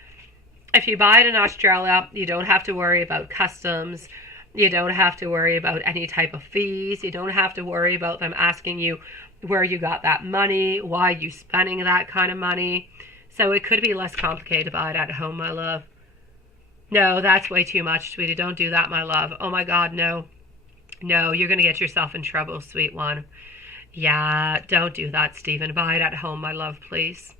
if you buy it in Australia, you don't have to worry about customs. You don't have to worry about any type of fees. You don't have to worry about them asking you where you got that money, why you spending that kind of money. So it could be less complicated to buy it at home, my love. No, that's way too much, sweetie. Don't do that, my love. Oh my God, no. No, you're going to get yourself in trouble, sweet one. Yeah, don't do that, Stephen. Buy it at home, my love, please.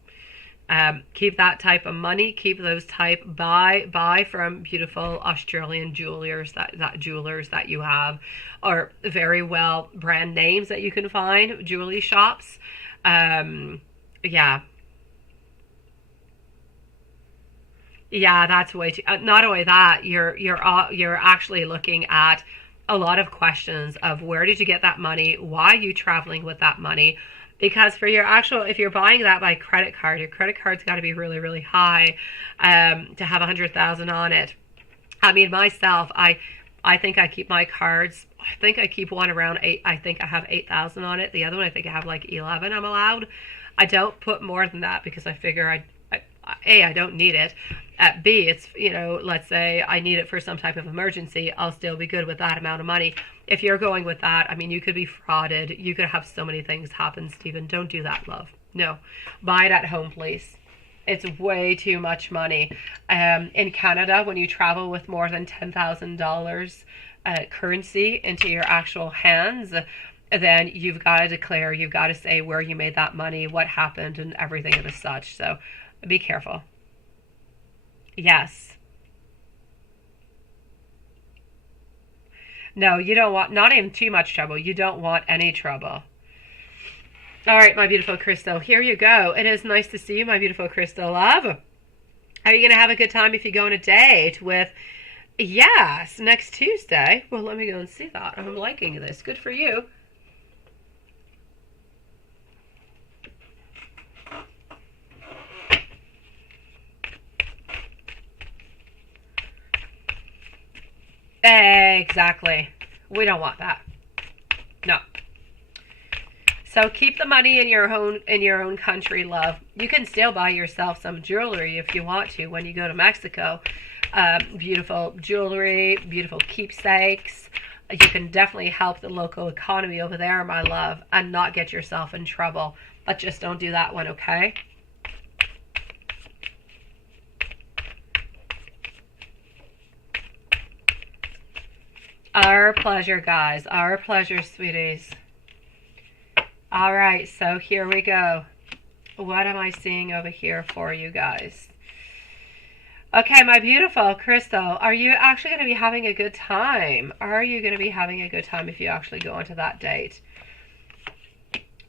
Keep that type of money. Keep those type. Buy from beautiful Australian jewelers that you have, or very well brand names that you can find, jewelry shops. Yeah. Yeah, that's way too. Not only that, you're actually looking at a lot of questions of where did you get that money? Why are you traveling with that money? Because for your actual, if you're buying that by credit card, your credit card's got to be really, really high to have 100,000 on it. I mean, myself, I think I keep my cards. I think I keep one around eight. I think I have 8,000 on it. The other one, I think I have like 11. I'm allowed. I don't put more than that because I figure I don't need it. B, it's, let's say I need it for some type of emergency. I'll still be good with that amount of money. If you're going with that, I mean, you could be frauded. You could have so many things happen, Stephen. Don't do that, love. No. Buy it at home, please. It's way too much money. In Canada, when you travel with more than $10,000 currency into your actual hands, then you've got to declare, you've got to say where you made that money, what happened, and everything of the such. So be careful. Yes. No, you don't want, not even too much trouble. You don't want any trouble. All right, my beautiful Crystal, here you go. It is nice to see you, my beautiful Crystal love. Are you going to have a good time if you go on a date with, yes, next Tuesday? Well, let me go and see that. I'm liking this. Good for you. Exactly. We don't want that. No. So keep the money in your own country, love. You can still buy yourself some jewelry if you want to when you go to Mexico. Beautiful jewelry, beautiful keepsakes. You can definitely help the local economy over there, my love, and not get yourself in trouble. But just don't do that one, okay? Our pleasure, guys. Our pleasure, sweeties. All right, so here we go. What am I seeing over here for you guys? Okay, my beautiful Crystal, are you actually going to be having a good time? Are you going to be having a good time if you actually go onto that date?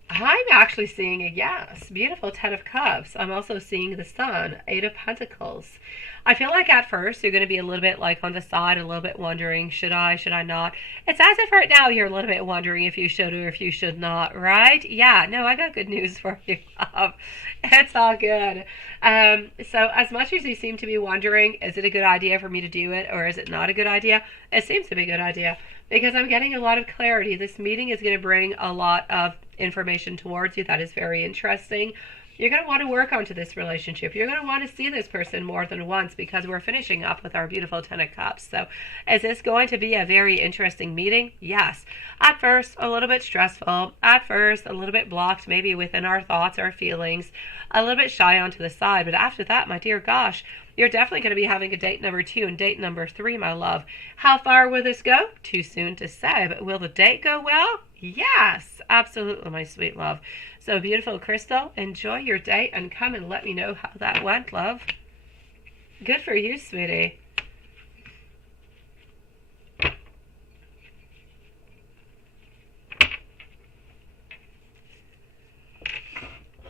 I'm actually seeing a yes. Beautiful 10 of Cups. I'm also seeing the Sun, 8 of Pentacles. I feel like at first you're going to be a little bit like on the side, a little bit wondering, should I not? It's as if right now you're a little bit wondering if you should or if you should not, right? Yeah, no, I got good news for you, love. It's all good. So as much as you seem to be wondering, is it a good idea for me to do it or is it not a good idea? It seems to be a good idea because I'm getting a lot of clarity. This meeting is going to bring a lot of information towards you that is very interesting. You're going to want to work onto this relationship. You're going to want to see this person more than once because we're finishing up with our beautiful 10 of Cups. So is this going to be a very interesting meeting? Yes. At first, a little bit stressful. At first, a little bit blocked maybe within our thoughts, our feelings. A little bit shy onto the side. But after that, my dear gosh, you're definitely going to be having a date number 2 and date number 3, my love. How far will this go? Too soon to say. But will the date go well? Yes, absolutely, my sweet love. So beautiful Crystal, enjoy your date and come and let me know how that went, love. Good for you, sweetie.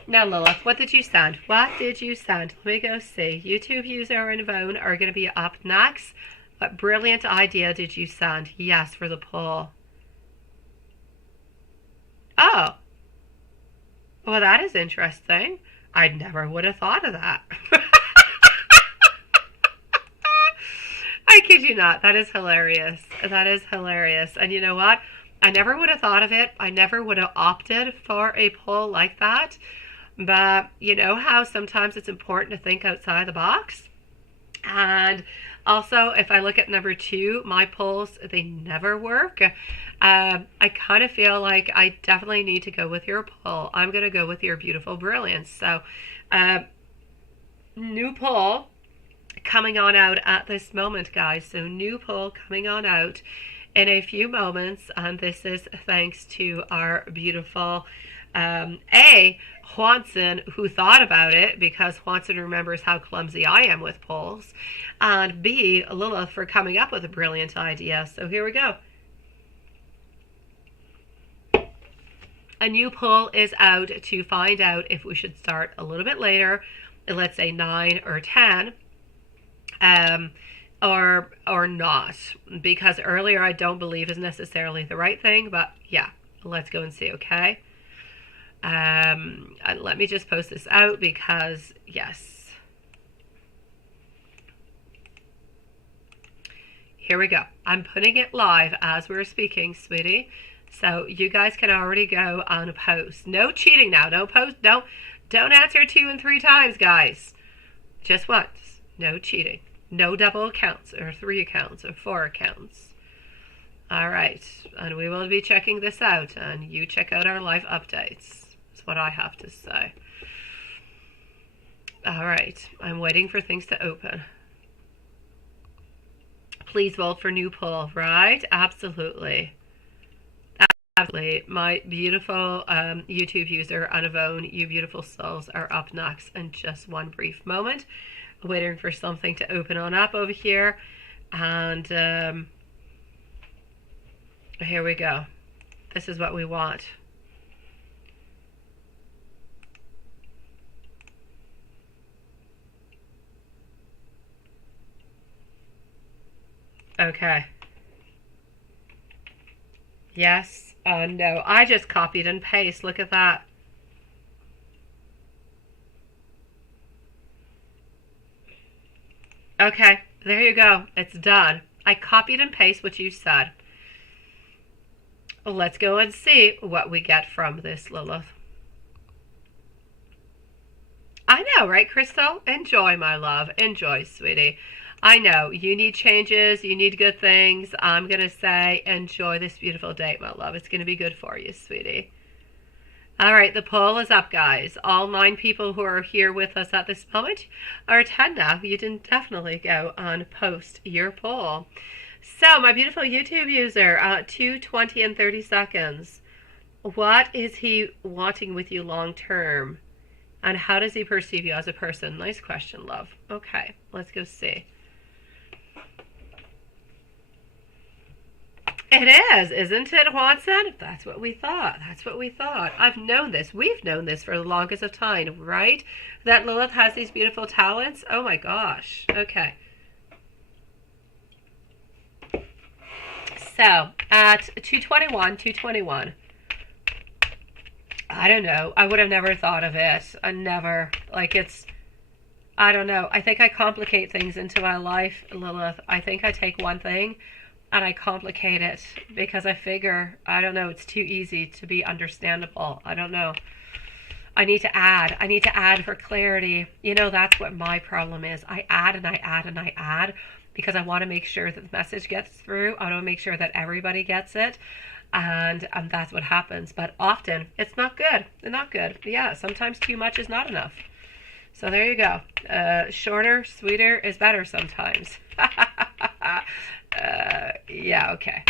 Now, Lilith, what did you send? What did you send? Let me go see. YouTube user and Vone are going to be up next. What brilliant idea did you send? Yes, for the poll. Oh. Well, that is interesting. I never would have thought of that. I kid you not. That is hilarious. That is hilarious. And you know what? I never would have thought of it. I never would have opted for a poll like that. But you know how sometimes it's important to think outside the box? And also, if I look at number 2, my polls, they never work. I kind of feel like I definitely need to go with your poll. I'm going to go with your beautiful brilliance. So, new poll coming on out at this moment, guys. So, new poll coming on out in a few moments. And this is thanks to our beautiful Juanson, who thought about it because Juanson remembers how clumsy I am with polls, and B, Lilith for coming up with a brilliant idea. So here we go. A new poll is out to find out if we should start a little bit later, let's say 9 or 10. um, or not, because earlier I don't believe is necessarily the right thing, but yeah, let's go and see, okay? And let me just post this out because, yes. Here we go. I'm putting it live as we're speaking, sweetie. So you guys can already go on post. No cheating now. Don't post. Don't answer 2 and 3 times, guys. Just once. No cheating. No double accounts or 3 accounts or 4 accounts. All right. And we will be checking this out. And you check out our live updates. That's what I have to say. All right. I'm waiting for things to open. Please vote for new poll, right? Absolutely. Absolutely. My beautiful YouTube user, Anavone, you beautiful souls, are up next in just one brief moment. Waiting for something to open on up over here. And here we go. This is what we want. Okay. Yes. No, I just copied and paste. Look at that. Okay, there you go. It's done. I copied and pasted what you said. Let's go and see what we get from this, Lilith. I know, right, Crystal? Enjoy, my love. Enjoy, sweetie. I know, you need changes, you need good things. I'm going to say enjoy this beautiful date, my love. It's going to be good for you, sweetie. All right, the poll is up, guys. All 9 people who are here with us at this moment are 10 now. You didn't definitely go and post your poll. So, my beautiful YouTube user, 2:20 and 30 seconds. What is he wanting with you long term? And how does he perceive you as a person? Nice question, love. Okay, let's go see. It is, isn't it, Watson? That's what we thought. That's what we thought. I've known this. We've known this for the longest of time, right? That Lilith has these beautiful talents. Oh my gosh. Okay. So, at 221, I don't know. I would have never thought of it. I never. Like, it's, I don't know. I think I complicate things into my life, Lilith. I think I take one thing and I complicate it because I figure, I don't know, it's too easy to be understandable. I don't know. I need to add. I need to add for clarity. You know, that's what my problem is. I add and I add and I add because I want to make sure that the message gets through. I want to make sure that everybody gets it. And that's what happens. But often, it's not good. It's not good. Yeah, sometimes too much is not enough. So there you go. Shorter, sweeter is better sometimes. Yeah, okay.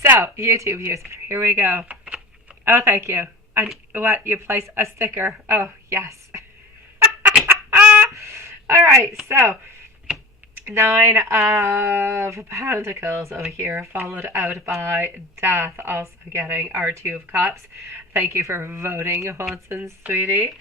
So, YouTube user, here we go. Oh, thank you. And what? You place a sticker. Oh, yes. All right, so 9 of Pentacles over here, followed out by Death, also getting our 2 of Cups. Thank you for voting, Hodson, sweetie.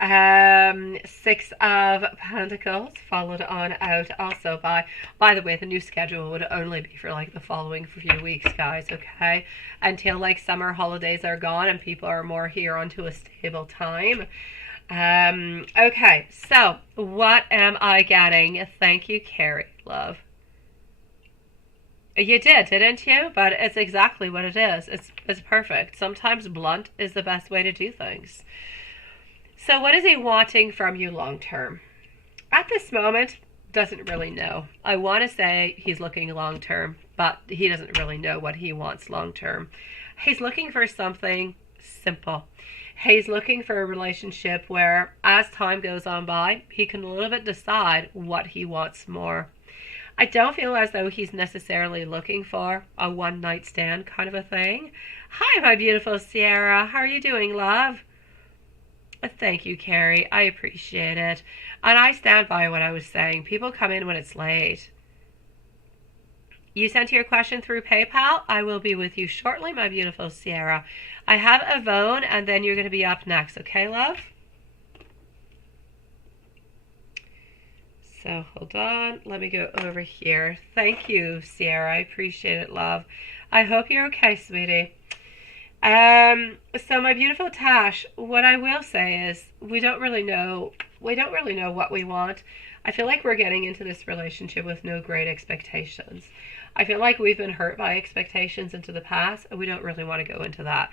6 of Pentacles, followed on out also by the way, the new schedule would only be for like the following few weeks, guys, okay? Until like summer holidays are gone and people are more here onto a stable time. Okay, so what am I getting? Thank you, Carrie, love. You did, didn't you? But it's exactly what it is. It's perfect. Sometimes blunt is the best way to do things. So what is he wanting from you long term? At this moment, doesn't really know. I want to say he's looking long term, but he doesn't really know what he wants long term. He's looking for something simple. He's looking for a relationship where, as time goes on by, he can a little bit decide what he wants more. I don't feel as though he's necessarily looking for a one-night stand kind of a thing. Hi, my beautiful Sierra. How are you doing, love? Thank you, Carrie. I appreciate it. And I stand by what I was saying. People come in when it's late. You sent your question through PayPal. I will be with you shortly, my beautiful Sierra. I have Yvonne, and then you're going to be up next. Okay, love? So hold on. Let me go over here. Thank you, Sierra. I appreciate it, love. I hope you're okay, sweetie. So my beautiful Tash, what I will say is we don't really know what we want. I feel like we're getting into this relationship with no great expectations. I feel like we've been hurt by expectations into the past, and we don't really want to go into that.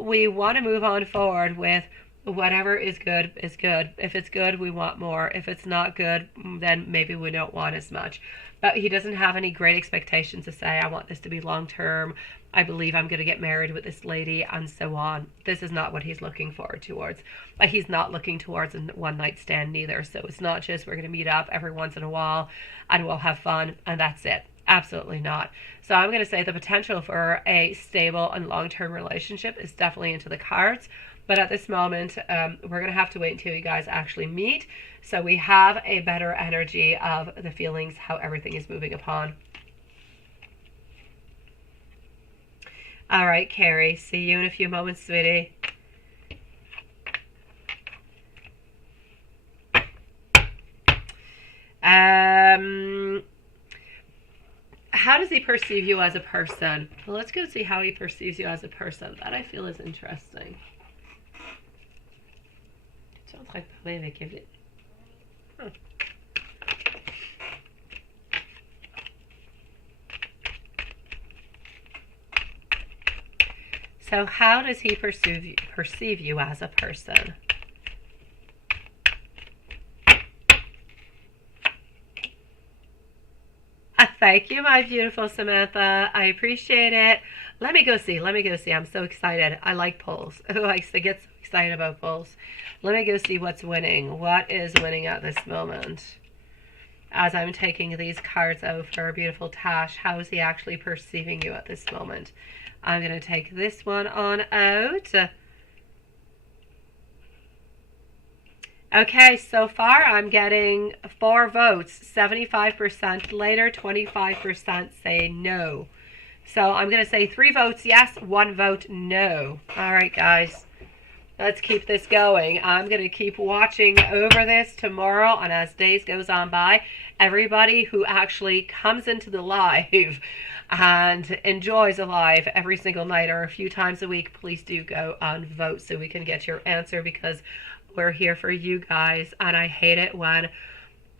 We want to move on forward with whatever is good is good. If it's good, we want more. If it's not good, then maybe we don't want as much. But he doesn't have any great expectations to say, I want this to be long term. I believe I'm going to get married with this lady, and so on. This is not what he's looking forward towards. But he's not looking towards a one night stand neither. So it's not just we're going to meet up every once in a while and we'll have fun and that's it. Absolutely not. So I'm going to say the potential for a stable and long-term relationship is definitely into the cards. But at this moment, we're going to have to wait until you guys actually meet. So we have a better energy of the feelings, how everything is moving upon. All right, Carrie. See you in a few moments, sweetie. How does he perceive you as a person? Well, let's go see how he perceives you as a person. That I feel is interesting. So how does he perceive you as a person? Thank you, my beautiful Samantha. I appreciate it. Let me go see. I'm so excited. I like polls. Who likes to get so excited about polls? Let me go see what's winning. What is winning at this moment? As I'm taking these cards out for our beautiful Tash, how is he actually perceiving you at this moment? I'm going to take this one on out. Okay, so far I'm getting 4 votes, 75% later, 25% say no. So I'm going to say 3 votes yes, 1 vote no. All right, guys, let's keep this going. I'm going to keep watching over this tomorrow, and as days goes on by, everybody who actually comes into the live and enjoys a live every single night or a few times a week, please do go and vote so we can get your answer, because we're here for you guys. And I hate it when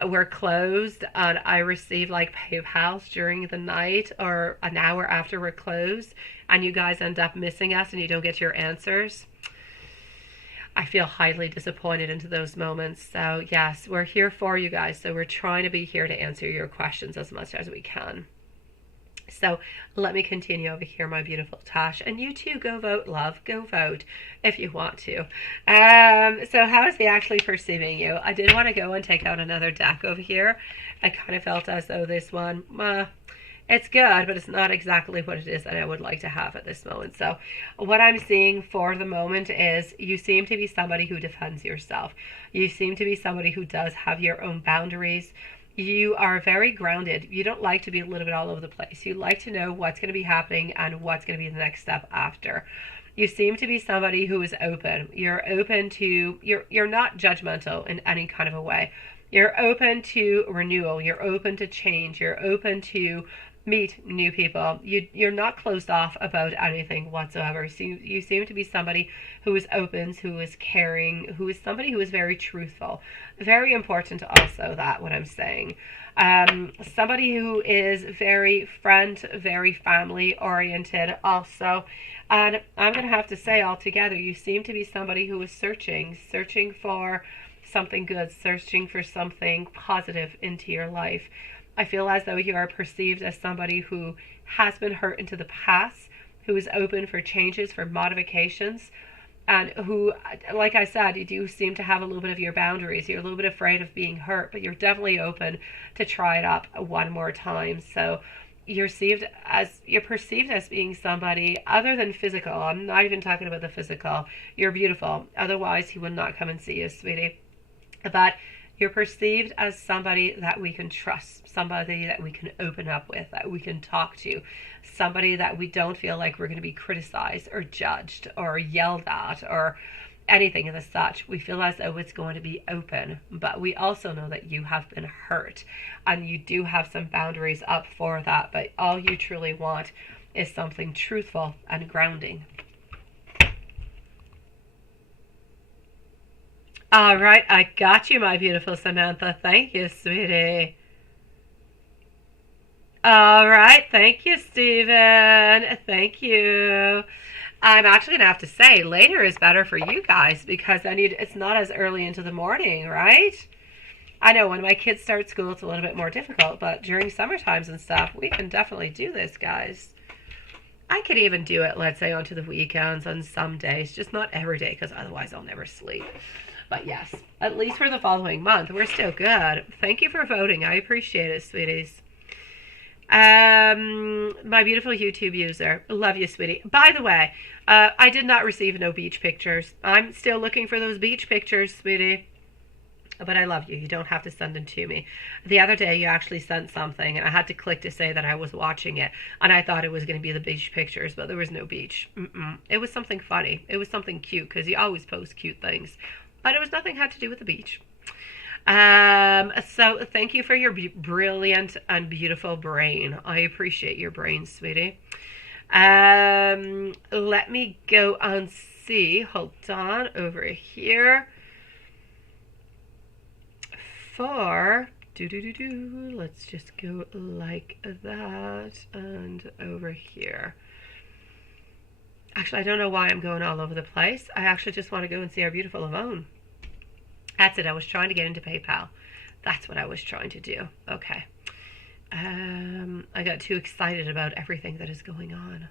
we're closed and I receive like PayPals during the night or an hour after we're closed and you guys end up missing us and you don't get your answers. I feel highly disappointed into those moments. So yes, we're here for you guys. So we're trying to be here to answer your questions as much as we can. So let me continue over here, my beautiful Tash. And you too, go vote, love. Go vote if you want to. So how is he actually perceiving you? I did want to go and take out another deck over here. I kind of felt as though this one, it's good, but it's not exactly what it is that I would like to have at this moment. So what I'm seeing for the moment is you seem to be somebody who defends yourself. You seem to be somebody who does have your own boundaries. You are very grounded. You don't like to be a little bit all over the place. You like to know what's going to be happening and what's going to be the next step after. You seem to be somebody who is open. You're open to, you're not judgmental in any kind of a way. You're open to renewal. You're open to change. You're open to meet new people. You're not closed off about anything whatsoever. So you seem to be somebody who is open, who is caring, who is somebody who is very truthful. Very important also, that what I'm saying. Somebody who is very friend, very family oriented also. And I'm going to have to say altogether, you seem to be somebody who is searching for something good, searching for something positive into your life. I feel as though you are perceived as somebody who has been hurt into the past, who is open for changes, for modifications, and who, like I said, you do seem to have a little bit of your boundaries. You're a little bit afraid of being hurt, but you're definitely open to try it up one more time. So you're perceived as being somebody other than physical. I'm not even talking about the physical. You're beautiful. Otherwise, he would not come and see you, sweetie. But you're perceived as somebody that we can trust, somebody that we can open up with, that we can talk to, somebody that we don't feel like we're going to be criticized or judged or yelled at or anything as such. We feel as though it's going to be open, but we also know that you have been hurt and you do have some boundaries up for that, but all you truly want is something truthful and grounding. All right, I got you, my beautiful Samantha. Thank you, sweetie. All right, thank you, Stephen. Thank you. I'm actually going to have to say later is better for you guys because then it's not as early into the morning, right? I know when my kids start school, it's a little bit more difficult, but during summer times and stuff, we can definitely do this, guys. I could even do it, let's say, onto the weekends on some days, just not every day because otherwise I'll never sleep. But yes, at least for the following month, we're still good. Thank you for voting. I appreciate it, sweeties. My beautiful YouTube user. Love you, sweetie. By the way, I did not receive no beach pictures. I'm still looking for those beach pictures, sweetie. But I love you. You don't have to send them to me. The other day, you actually sent something, and I had to click to say that I was watching it. And I thought it was going to be the beach pictures, but there was no beach. It was something funny. It was something cute, because you always post cute things. But it was nothing had to do with the beach. So thank you for your brilliant and beautiful brain. I appreciate your brain, sweetie. Let me go and see. Hold on, over here. For let's just go like that and over here. Actually, I don't know why I'm going all over the place. I actually just want to go and see our beautiful Yvonne. That's it. I was trying to get into PayPal. That's what I was trying to do. Okay. I got too excited about everything that is going on.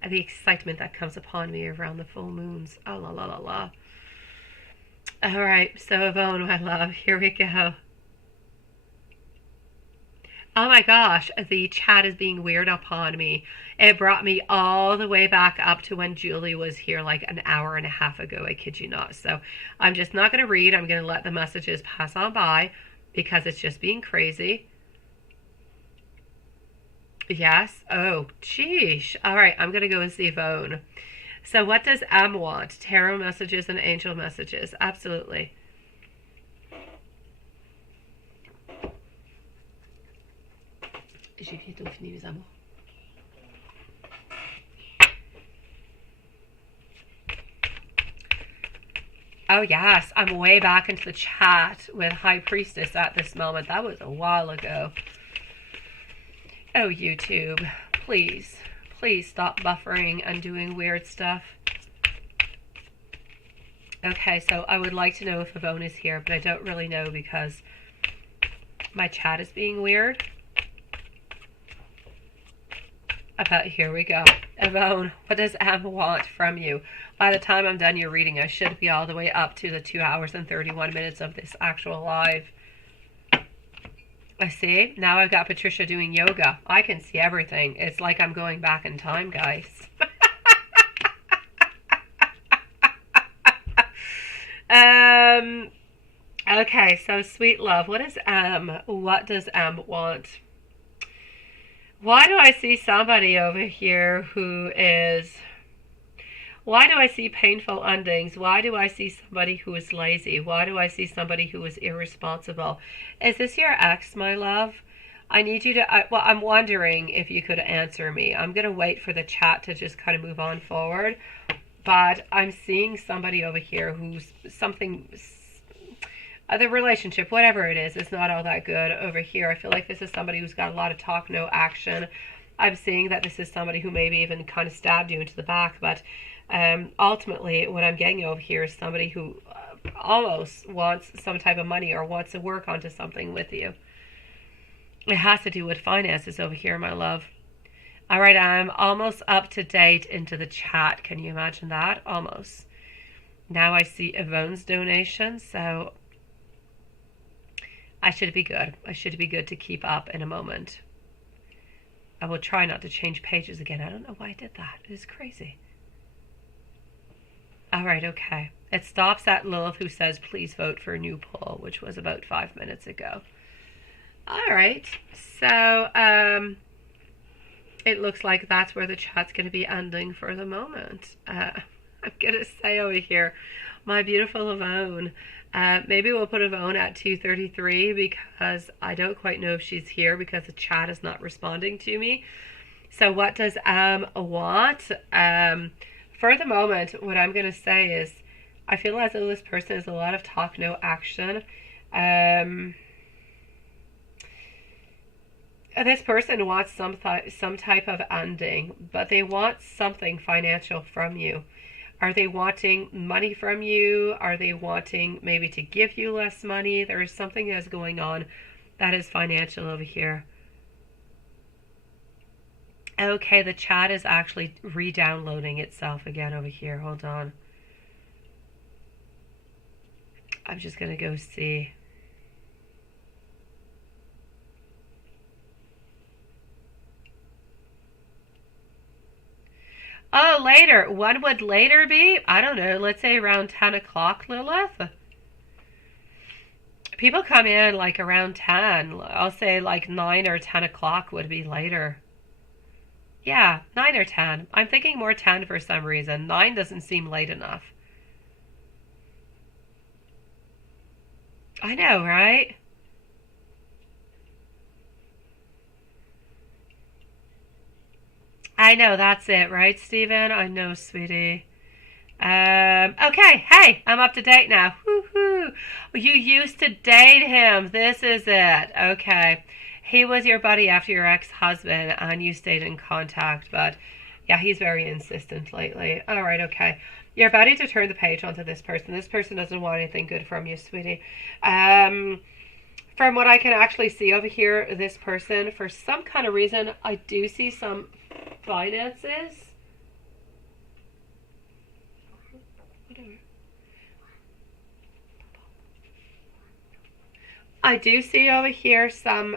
And the excitement that comes upon me around the full moons. Oh, la, la, la, la. All right. So, Yvonne, my love, here we go. Oh my gosh, the chat is being weird upon me. It brought me all the way back up to when Julie was here like an hour and a half ago. I kid you not. So I'm just not going to read. I'm going to let the messages pass on by because it's just being crazy. Yes. Oh, sheesh. All right. I'm going to go and see Yvonne. So what does M want? Tarot messages and angel messages. Absolutely. J'ai bientôt fini, mes amours. Oh yes, I'm way back into the chat with High Priestess at this moment. That was a while ago. Oh, YouTube, please, please stop buffering and doing weird stuff. Okay, so I would like to know if Yvonne is here, but I don't really know because my chat is being weird. But here we go. Yvonne, what does M want from you? By the time I'm done your reading, I should be all the way up to the 2 hours and 31 minutes of this actual live. I see. Now I've got Patricia doing yoga. I can see everything. It's like I'm going back in time, guys. Okay, so sweet love. What is M? What does M want? Why do I see somebody over here who is... Why do I see painful endings? Why do I see somebody who is lazy? Why do I see somebody who is irresponsible? Is this your ex, my love? I need you to... well, I'm wondering if you could answer me. I'm going to wait for the chat to just kind of move on forward. But I'm seeing somebody over here who's something... the relationship, whatever it is not all that good over here. I feel like this is somebody who's got a lot of talk, no action. I'm seeing that this is somebody who maybe even kind of stabbed you into the back, but ultimately what I'm getting over here is somebody who almost wants some type of money or wants to work onto something with you. It has to do with finances over here, my love. All right, I'm almost up to date into the chat. Can you imagine that? Almost. Now I see Yvonne's donation, so... I should be good. I should be good to keep up in a moment. I will try not to change pages again. I don't know why I did that. It is crazy. All right, okay. It stops at Lilith who says, please vote for a new poll, which was about 5 minutes ago. All right. So, it looks like that's where the chat's going to be ending for the moment. I'm going to say over here, my beautiful Yvonne. Maybe we'll put Yvonne at 233 because I don't quite know if she's here because the chat is not responding to me. So what does want? For the moment, what I'm going to say is I feel as though this person is a lot of talk, no action. This person wants some type of ending, but they want something financial from you. Are they wanting money from you? Are they wanting maybe to give you less money? There is something that's going on that is financial over here. Okay, the chat is actually re-downloading itself again over here. Hold on. I'm just going to go see. Oh, later. When would later be? I don't know. Let's say around 10 o'clock, Lilith. People come in like around 10. I'll say like 9 or 10 o'clock would be later. Yeah, 9 or 10. I'm thinking more 10 for some reason. 9 doesn't seem late enough. I know, right? I know, that's it, right, Stephen? I know, sweetie. Okay, hey, I'm up to date now. Woohoo! You used to date him. This is it. Okay. He was your buddy after your ex-husband, and you stayed in contact, but yeah, he's very insistent lately. All right, okay. You're about to turn the page onto this person. This person doesn't want anything good from you, sweetie. From what I can actually see over here, this person, for some kind of reason, I do see some finances. Whatever. I do see over here some,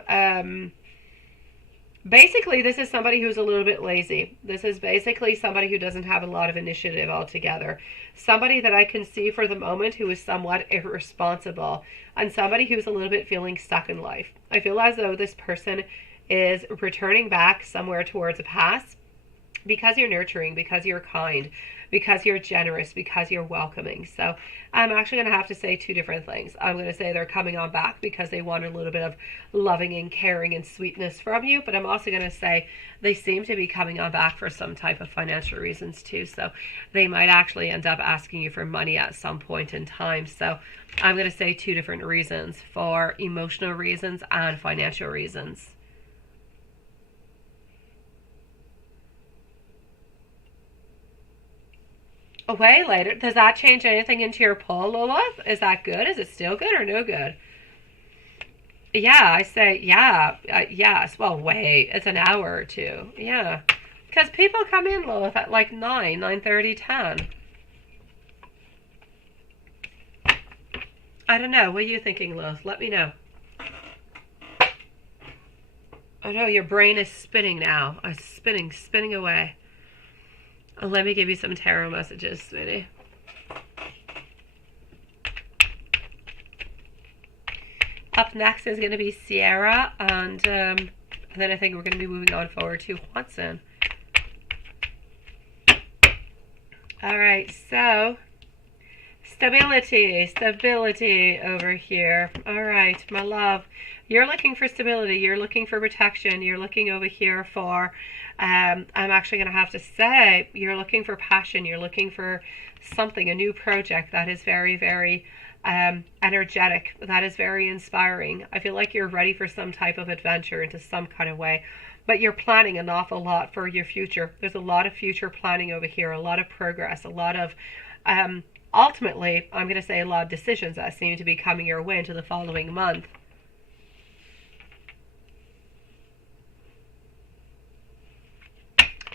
basically this is somebody who's a little bit lazy. This is basically somebody who doesn't have a lot of initiative altogether. Somebody that I can see for the moment who is somewhat irresponsible, and somebody who's a little bit feeling stuck in life. I feel as though this person is returning back somewhere towards a past because you're nurturing, because you're kind, because you're generous, because you're welcoming. So I'm actually going to have to say two different things. I'm going to say they're coming on back because they want a little bit of loving and caring and sweetness from you, but I'm also going to say they seem to be coming on back for some type of financial reasons too. So they might actually end up asking you for money at some point in time. So I'm going to say two different reasons, for emotional reasons and financial reasons. Away later. Does that change anything into your poll, Lilith? Is that good? Is it still good or no good? Yeah, I say, yeah, yes. Well, wait, it's an hour or two. Yeah. Because people come in, Lilith, at like 9, 9:30, 10. I don't know. What are you thinking, Lilith? Let me know. I know your brain is spinning now. Spinning away. Let me give you some tarot messages, sweetie. Up next is going to be Sierra, and then I think we're going to be moving on forward to Watson. All right, so stability over here. All right, my love, you're looking for stability. You're looking for protection. You're looking over here for I'm actually going to have to say you're looking for passion. You're looking for something, a new project that is very, very energetic, that is very inspiring. I feel like you're ready for some type of adventure into some kind of way, but you're planning an awful lot for your future. There's a lot of future planning over here, a lot of progress, a lot of ultimately, I'm going to say a lot of decisions that seem to be coming your way into the following month.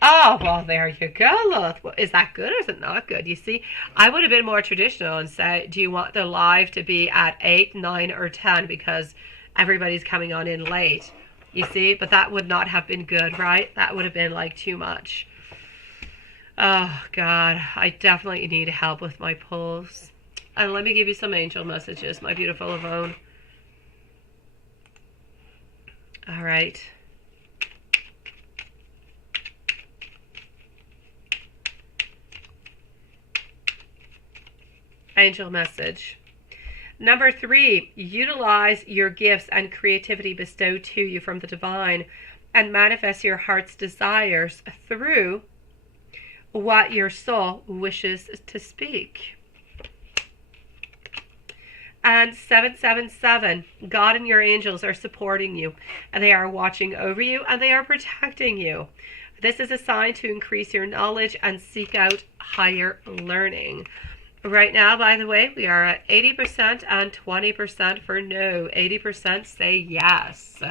Oh, well, there you go, Lilith. Well, is that good or is it not good? You see, I would have been more traditional and say, do you want the live to be at 8, 9, or 10 because everybody's coming on in late? You see, but that would not have been good, right? That would have been like too much. Oh, God, I definitely need help with my pulls. And let me give you some angel messages, my beautiful Yvonne. All right. Angel message. Number 3, utilize your gifts and creativity bestowed to you from the divine and manifest your heart's desires through what your soul wishes to speak. And 777, God and your angels are supporting you, and they are watching over you, and they are protecting you. This is a sign to increase your knowledge and seek out higher learning. Right now, by the way, we are at 80% and 20% for no. 80% say yes.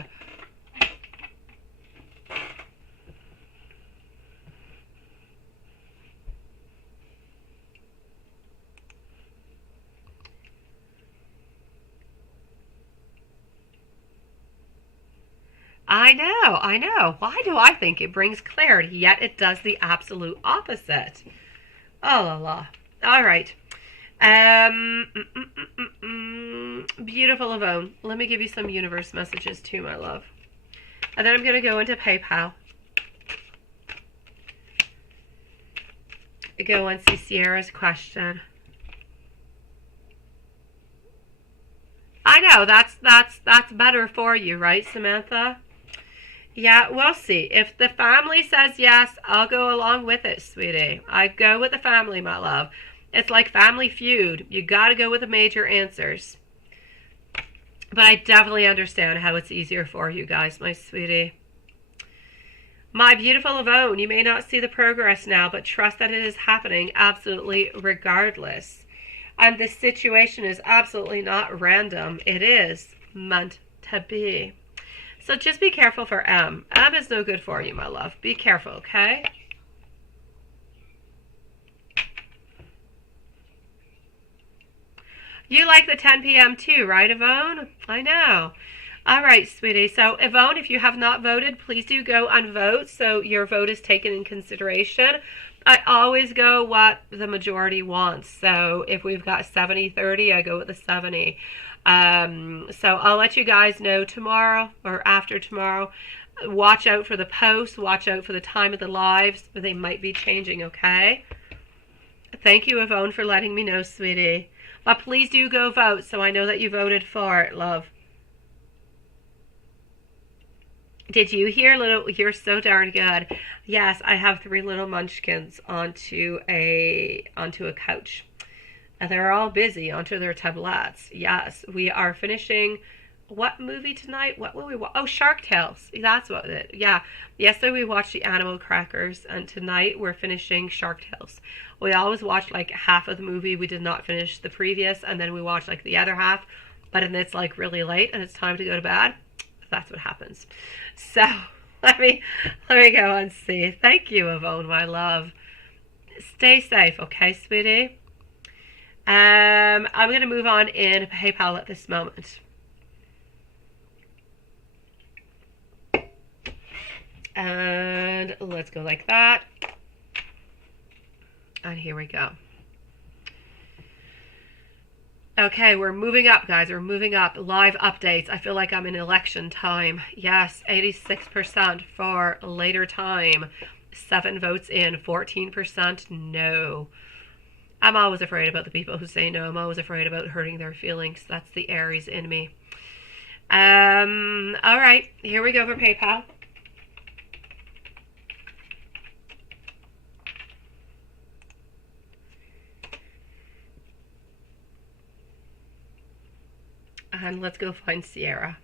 I know. Why do I think it brings clarity, yet it does the absolute opposite? Oh la la. All right. Beautiful Yvonne. Let me give you some universe messages too, my love. And then I'm going to go into PayPal. Go and see Sierra's question. I know, that's better for you, right, Samantha? Yeah, we'll see. If the family says yes, I'll go along with it, sweetie. I go with the family, my love. It's like Family Feud. You got to go with the major answers. But I definitely understand how it's easier for you guys, my sweetie. My beautiful Yvonne, you may not see the progress now, but trust that it is happening absolutely regardless. And this situation is absolutely not random. It is meant to be. So just be careful for M. M is no good for you, my love. Be careful, okay? You like the 10 p.m. too, right, Yvonne? I know. All right, sweetie. So, Yvonne, if you have not voted, please do go and vote so your vote is taken in consideration. I always go what the majority wants. So, if we've got 70-30, I go with the 70. So I'll let you guys know tomorrow or after tomorrow. Watch out for the posts. Watch out for the time of the lives. They might be changing, okay? Thank you, Yvonne, for letting me know, sweetie. But please do go vote so I know that you voted for it, love. Did you hear little? You're so darn good. Yes, I have 3 little munchkins onto a couch. And they're all busy onto their tablets. Yes, we are finishing what movie tonight? What will we watch? Oh, Shark Tales. That's what it. Yeah. Yesterday we watched the Animal Crackers, and tonight we're finishing Shark Tales. We always watch like half of the movie. We did not finish the previous, and then we watch like the other half. But then it's like really late, and it's time to go to bed. That's what happens. So let me go and see. Thank you, Yvonne, my love. Stay safe, okay, sweetie? I'm going to move on in PayPal at this moment. And let's go like that. And here we go. Okay, we're moving up, guys. We're moving up. Live updates. I feel like I'm in election time. Yes, 86% for later time. 7 votes in, 14% no. I'm always afraid about the people who say no. I'm always afraid about hurting their feelings. That's the Aries in me. All right, here we go for PayPal. And let's go find Sierra.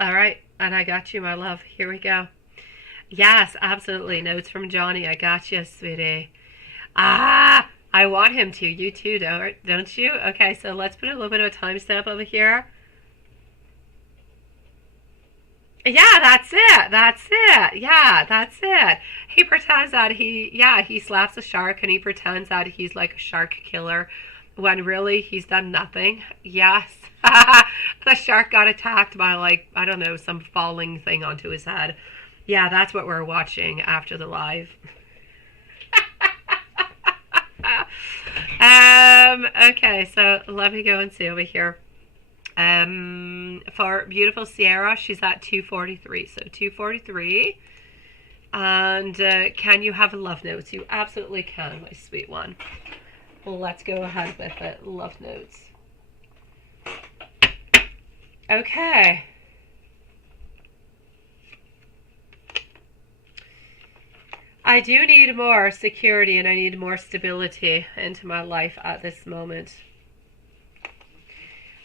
All right, and I got you, my love. Here we go. Yes, absolutely. Notes from Johnny. I got you, sweetie. Ah, I want him to. You too, don't you? Okay, so let's put a little bit of a timestamp over here. Yeah, that's it. That's it. Yeah, that's it. He pretends that he slaps a shark and he pretends that he's like a shark killer when really he's done nothing. Yes. The shark got attacked by like, I don't know, some falling thing onto his head. Yeah, that's what we're watching after the live. Okay, so let me go and see over here. For beautiful Sierra, she's at 243. So 243. And can you have love notes? You absolutely can, my sweet one. Well, let's go ahead with it. Love notes. Okay. I do need more security and I need more stability into my life at this moment.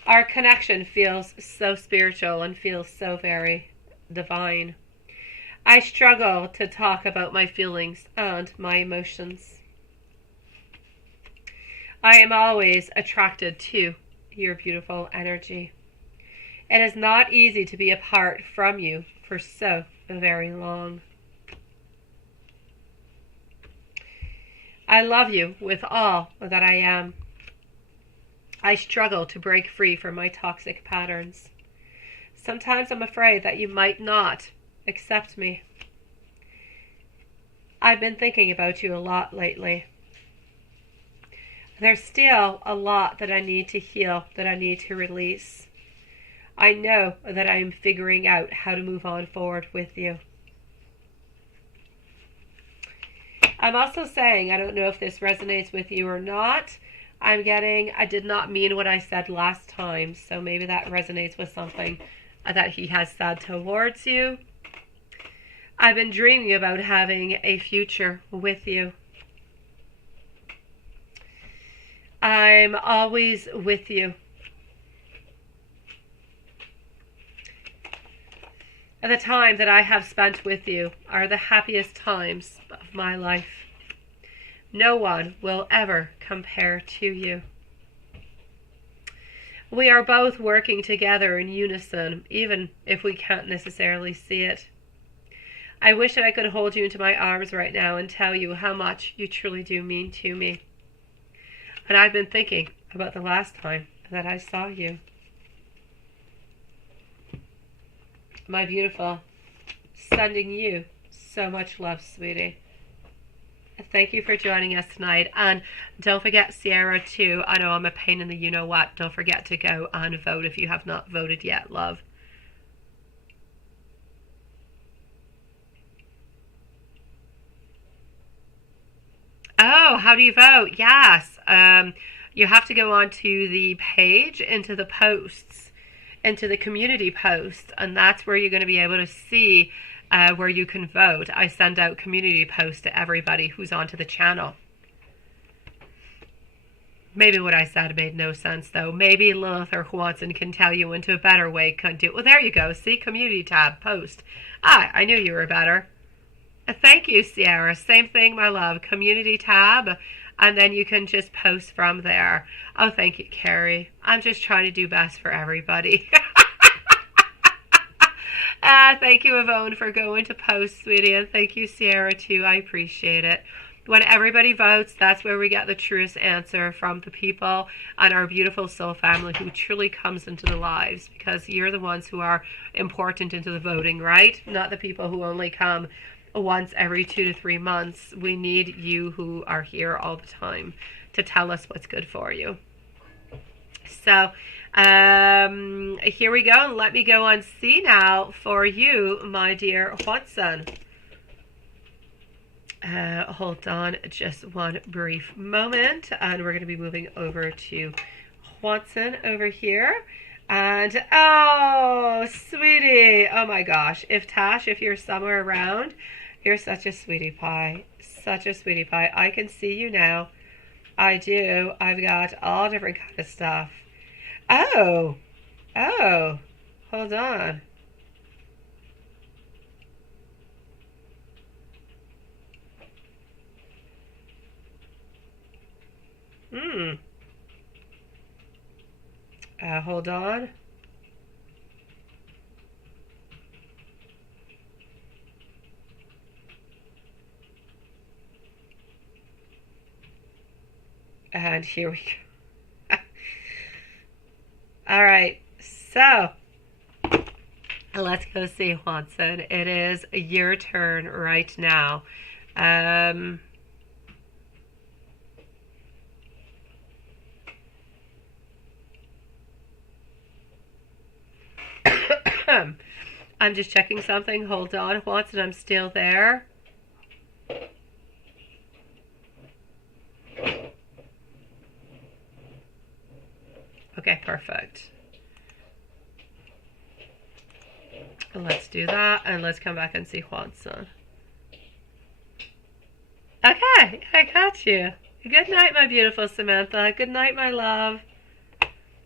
Our connection feels so spiritual and feels so very divine. I struggle to talk about my feelings and my emotions. I am always attracted to your beautiful energy. It is not easy to be apart from you for so very long. I love you with all that I am. I struggle to break free from my toxic patterns. Sometimes I'm afraid that you might not accept me. I've been thinking about you a lot lately. There's still a lot that I need to heal, that I need to release. I know that I'm figuring out how to move on forward with you. I'm also saying, I don't know if this resonates with you or not, I'm getting, I did not mean what I said last time, so maybe that resonates with something that he has said towards you. I've been dreaming about having a future with you. I'm always with you. The time that I have spent with you are the happiest times of my life. No one will ever compare to you. We are both working together in unison, even if we can't necessarily see it. I wish that I could hold you into my arms right now and tell you how much you truly do mean to me. And I've been thinking about the last time that I saw you. My beautiful, sending you so much love, sweetie. Thank you for joining us tonight. And don't forget, Sierra, too. I know I'm a pain in the you-know-what. Don't forget to go and vote if you have not voted yet, love. Oh, how do you vote? Yes. You have to go onto the page, into the posts, into the community posts, and that's where you're going to be able to see where you can vote. I send out community posts to everybody who's onto the channel. Maybe what I said made no sense, though. Maybe Lilith or Watson can tell you into a better way. Can do. Well, there you go. See, community tab, post. Ah, I knew you were better. Thank you, Sierra. Same thing, my love. Community tab, and then you can just post from there. Oh, thank you, Carrie. I'm just trying to do best for everybody. Thank you, Yvonne, for going to post, sweetie, and thank you, Sierra, too. I appreciate it. When everybody votes, that's where we get the truest answer from the people and our beautiful soul family who truly comes into the lives, because you're the ones who are important into the voting, right? Not the people who only come once every 2 to 3 months. We need you who are here all the time to tell us what's good for you. So here we go. Let me go and see now for you, my dear Watson. Hold on just one brief moment, and we're going to be moving over to Watson over here. And oh, sweetie, oh my gosh, if Tash, if you're somewhere around, you're such a sweetie pie, such a sweetie pie. I can see you now. I do. I've got all different kind of stuff. Oh, hold on. Hold on. And here we go. All right, so let's go see Watson. It is your turn right now. I'm just checking something. Hold on, Watson, I'm still there. Okay, perfect. Let's do that, and let's come back and see Juanson. Okay, I got you. Good night, my beautiful Samantha. Good night, my love.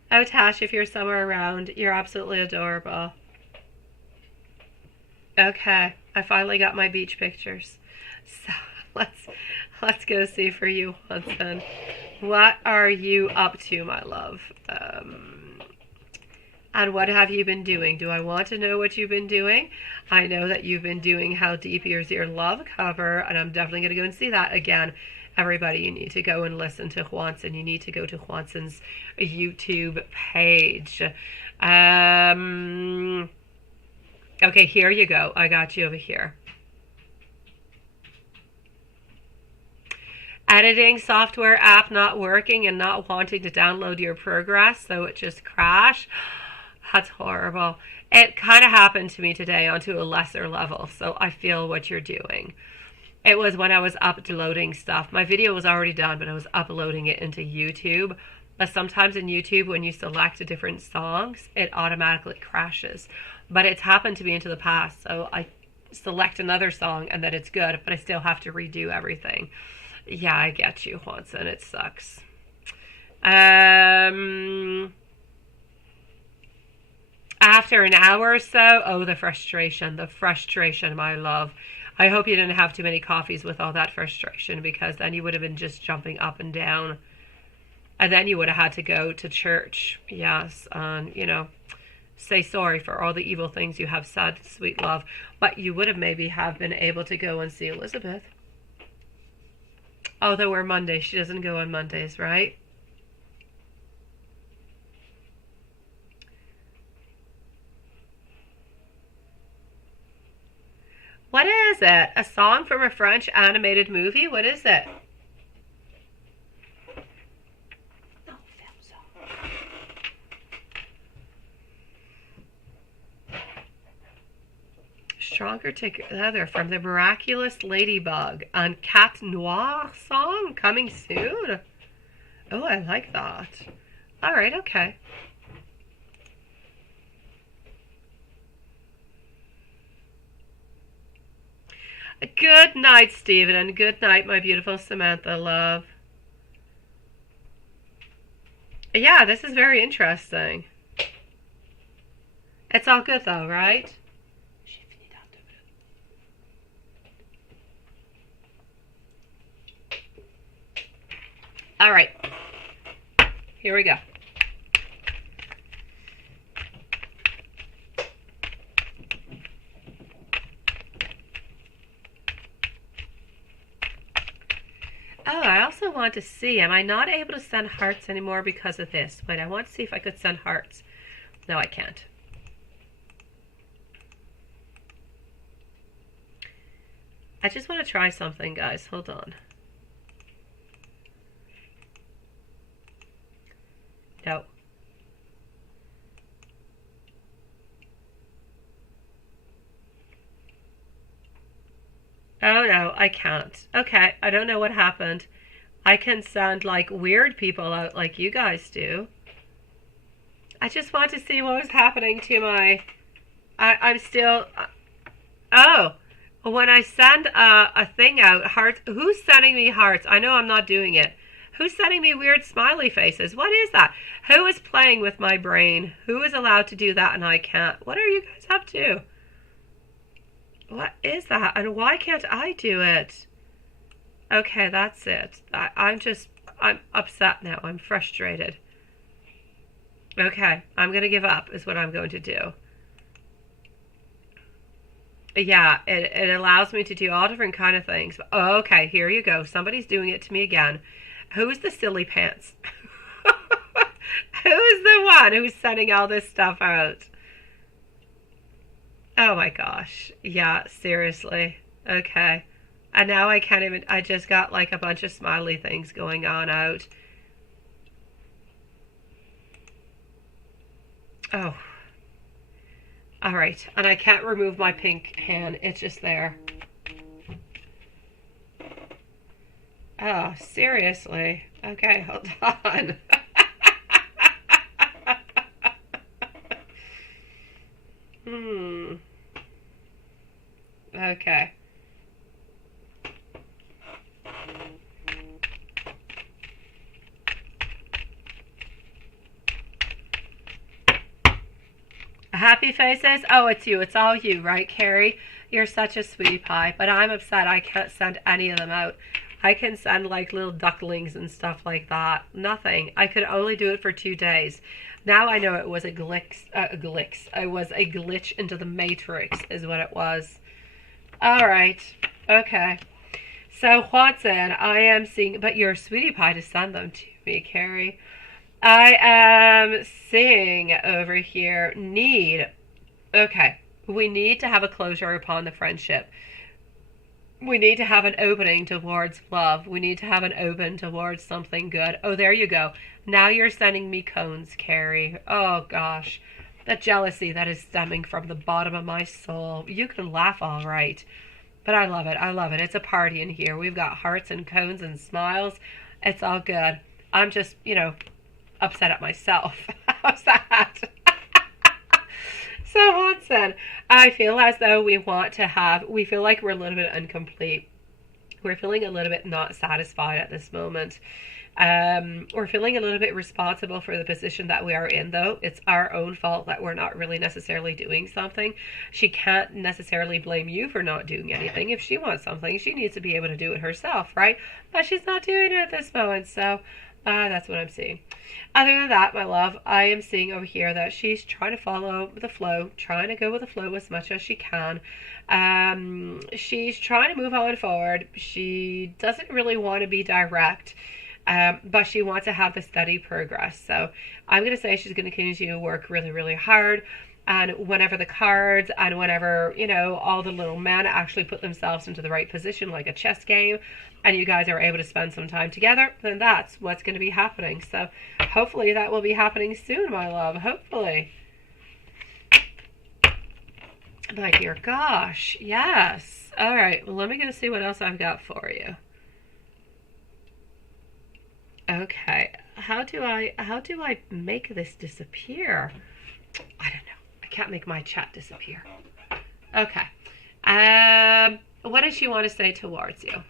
Oh, Tash, if you're somewhere around, you're absolutely adorable. Okay, I finally got my beach pictures. So let's go see for you, Juanson. What are you up to, my love? And what have you been doing? Do I want to know what you've been doing? I know that you've been doing How Deep Is Your Love cover, and I'm definitely going to go and see that again. Everybody, you need to go and listen to Juanson. You need to go to Juanson's YouTube page. Okay, here you go. I got you over here. Editing software app not working and not wanting to download your progress, so it just crashed. That's horrible. It kind of happened to me today onto a lesser level, so I feel what you're doing. It was when I was uploading stuff. My video was already done, but I was uploading it into YouTube. But sometimes in YouTube, when you select different songs, it automatically crashes. But it's happened to me into the past, so I select another song and then it's good, but I still have to redo everything. Yeah, I get you, Juanson. It sucks. After an hour or so, oh, the frustration, my love. I hope you didn't have too many coffees with all that frustration, because then you would have been just jumping up and down. And then you would have had to go to church, yes, and, you know, say sorry for all the evil things you have said, sweet love. But you would have maybe have been able to go and see Elizabeth. Although we're Monday, she doesn't go on Mondays, right? What is it? A song from a French animated movie? What is it? Stronger Together from the Miraculous Ladybug and Cat Noir song coming soon. Oh, I like that. All right, okay. Good night, Stephen, and good night, my beautiful Samantha, love. Yeah, this is very interesting. It's all good though, right? All right, here we go. Oh, I also want to see, am I not able to send hearts anymore because of this? Wait, I want to see if I could send hearts. No, I can't. I just want to try something, guys. Hold on. No. Oh no, I can't. Okay, I don't know what happened. I can send like weird people out like you guys do. I just want to see what was happening to my... I'm still... Oh, when I send a thing out, hearts... Who's sending me hearts? I know I'm not doing it. Who's sending me weird smiley faces? What is that? Who is playing with my brain? Who is allowed to do that and I can't? What are you guys up to? What is that? And why can't I do it? Okay, that's it. I'm upset now. I'm frustrated. Okay, I'm going to give up is what I'm going to do. Yeah, it allows me to do all different kind of things. Oh, okay, here you go. Somebody's doing it to me again. Who's the silly pants? Who's the one who's sending all this stuff out? Oh my gosh. Yeah, seriously. Okay. And now I can't even, I just got like a bunch of smiley things going on out. Oh. All right. And I can't remove my pink hand. It's just there. Oh, seriously. Okay, hold on. Okay. Happy faces? Oh, it's you. It's all you, right, Carrie? You're such a sweetie pie. But I'm upset I can't send any of them out. I can send like little ducklings and stuff like that. Nothing. I could only do it for 2 days. Now I know it was a glitch. It was a glitch into the matrix, is what it was. All right. Okay. So Watson, I am seeing, but you're a sweetie pie to send them to me, Carrie. I am seeing over here need. Okay. We need to have a closure upon the friendship. We need to have an opening towards love. We need to have an open towards something good. Oh, there you go. Now you're sending me cones, Carrie. Oh, gosh. The jealousy that is stemming from the bottom of my soul. You can laugh all right. But I love it. I love it. It's a party in here. We've got hearts and cones and smiles. It's all good. I'm just, upset at myself. How's that? So Watson, I feel as though we feel like we're a little bit incomplete. We're feeling a little bit not satisfied at this moment. We're feeling a little bit responsible for the position that we are in, though. It's our own fault that we're not really necessarily doing something. She can't necessarily blame you for not doing anything. If she wants something, she needs to be able to do it herself, right? But she's not doing it at this moment, so that's what I'm seeing. Other than that, my love, I am seeing over here that she's trying to follow the flow, trying to go with the flow as much as she can. She's trying to move on forward. She doesn't really want to be direct, but she wants to have a steady progress. So I'm going to say she's going to continue to work really, really hard. And whenever the cards and whenever, all the little men actually put themselves into the right position, like a chess game, and you guys are able to spend some time together, then that's what's going to be happening. So hopefully that will be happening soon, my love. Hopefully. My dear gosh. Yes. All right. Well, let me go see what else I've got for you. Okay. How do I make this disappear? I don't know. I can't make my chat disappear. Okay. What does she want to say towards you?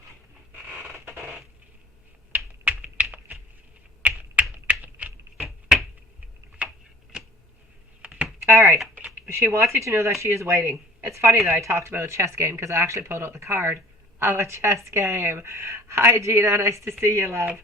All right. She wants you to know that she is waiting. It's funny that I talked about a chess game because I actually pulled out the card of a chess game. Hi, Gina. Nice to see you, love.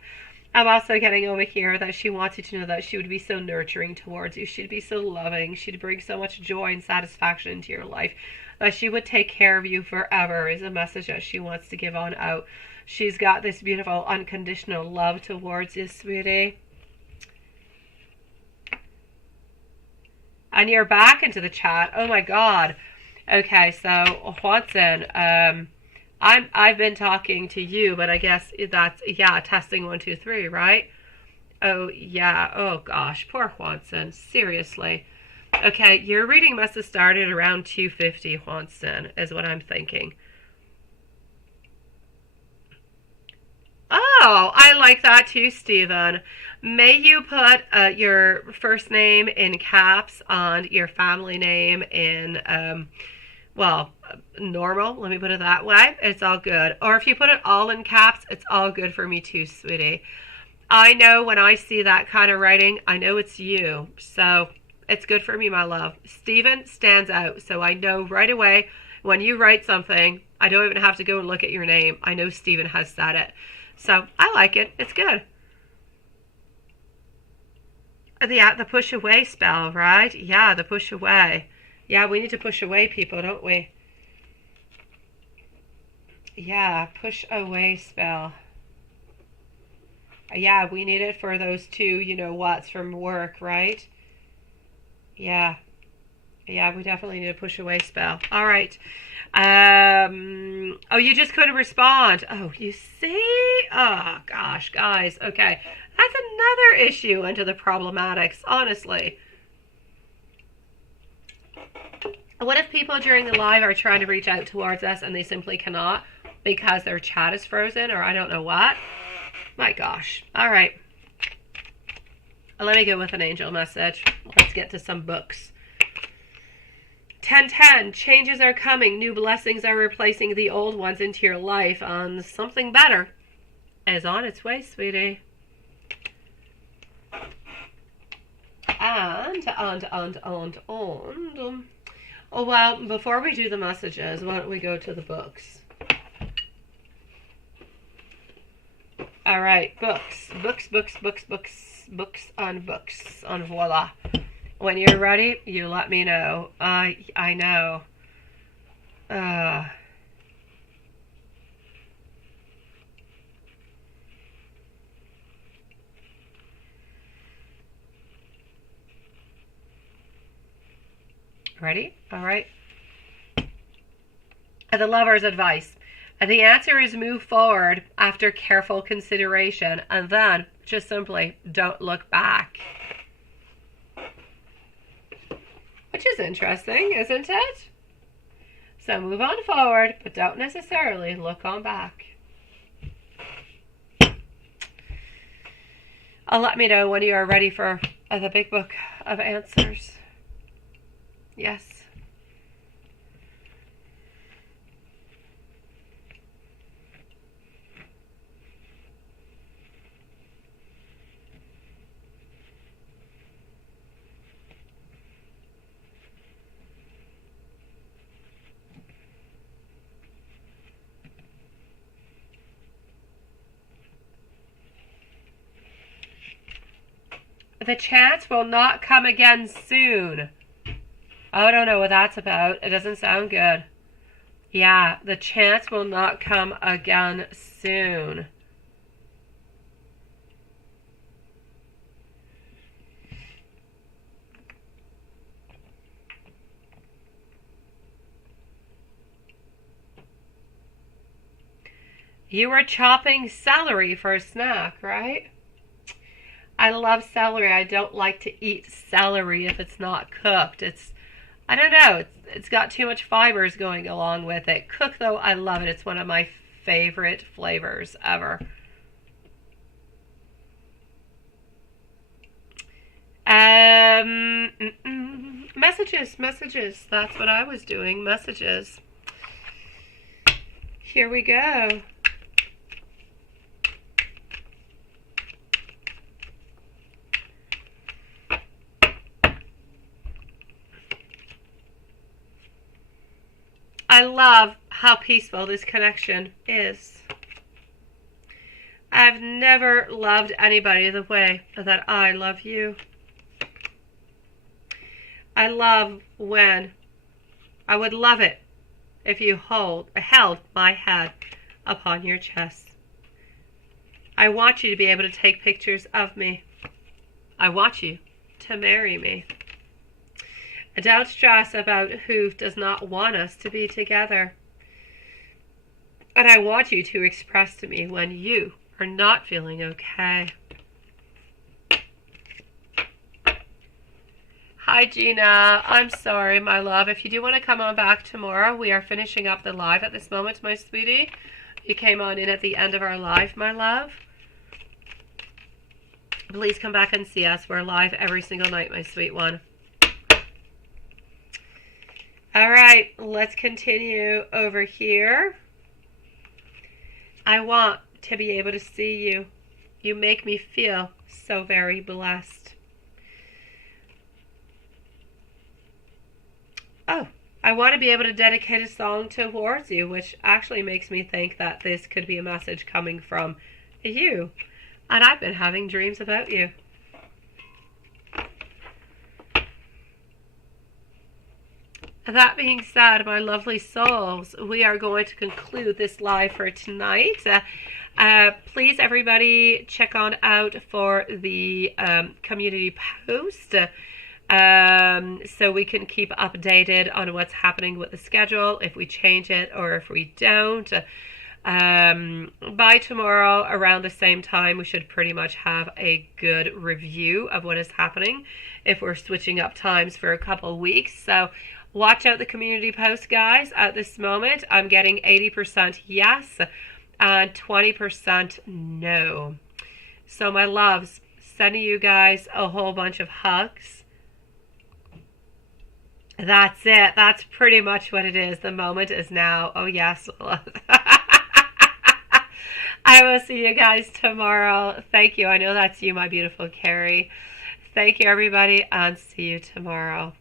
I'm also getting over here that she wants you to know that she would be so nurturing towards you. She'd be so loving. She'd bring so much joy and satisfaction into your life. That she would take care of you forever is a message that she wants to give on out. She's got this beautiful unconditional love towards you, sweetie. And you're back into the chat. Oh my God. Okay, so Watson, I've been talking to you, but I guess that's, yeah, testing 1, 2, 3, right? Oh yeah. Oh gosh, poor Watson. Seriously. Okay, your reading must have started around 250, Watson, is what I'm thinking. Oh, I like that too, Stephen. May you put your first name in caps and your family name in, normal. Let me put it that way. It's all good. Or if you put it all in caps, it's all good for me too, sweetie. I know when I see that kind of writing, I know it's you. So it's good for me, my love. Stephen stands out. So I know right away when you write something, I don't even have to go and look at your name. I know Stephen has said it. So I like it. It's good. The push away spell, right? Yeah, the push away. Yeah, we need to push away people, don't we? Yeah, push away spell. Yeah, we need it for those two, whats from work, right? Yeah. Yeah, we definitely need a push away spell. All right. Oh, you just couldn't respond. Oh, you see? Oh, gosh, guys. Okay. That's another issue into the problematics, honestly. What if people during the live are trying to reach out towards us and they simply cannot because their chat is frozen or I don't know what? My gosh. All right. Let me go with an angel message. Let's get to some books. 1010, changes are coming. New blessings are replacing the old ones into your life. Something better is on its way, sweetie. And. Oh, well, before we do the messages, why don't we go to the books? All right, books. Books on books. On voila. When you're ready, you let me know. I know. Ready? All right. The Lover's advice. The answer is move forward after careful consideration, and then just simply don't look back. Which is interesting, isn't it? So move on forward, but don't necessarily look on back. Let me know when you are ready for the big book of answers. Yes. The chance will not come again soon. I don't know what that's about. It doesn't sound good. Yeah, the chance will not come again soon. You were chopping celery for a snack, right? I love celery. I don't like to eat celery if it's not cooked. I don't know, it's got too much fibers going along with it. Cooked though, I love it. It's one of my favorite flavors ever. Messages. That's what I was doing. Messages. Here we go. I love how peaceful this connection is. I've never loved anybody the way that I love you. I love when I would love it if you held my head upon your chest. I want you to be able to take pictures of me. I want you to marry me. Don't stress about who does not want us to be together. And I want you to express to me when you are not feeling okay. Hi, Gina. I'm sorry, my love. If you do want to come on back tomorrow, we are finishing up the live at this moment, my sweetie. You came on in at the end of our live, my love. Please come back and see us. We're live every single night, my sweet one. All right, let's continue over here. I want to be able to see you. You make me feel so very blessed. Oh, I want to be able to dedicate a song towards you, which actually makes me think that this could be a message coming from you. And I've been having dreams about you. That being said, my lovely souls, we are going to conclude this live for tonight. Please, everybody, check on out for the community post so we can keep updated on what's happening with the schedule, if we change it or if we don't. By tomorrow, around the same time, we should pretty much have a good review of what is happening if we're switching up times for a couple weeks. So watch out the community post, guys. At this moment, I'm getting 80% yes and 20% no. So my loves, sending you guys a whole bunch of hugs. That's it. That's pretty much what it is. The moment is now. Oh, yes. I will see you guys tomorrow. Thank you. I know that's you, my beautiful Carrie. Thank you, everybody, and see you tomorrow.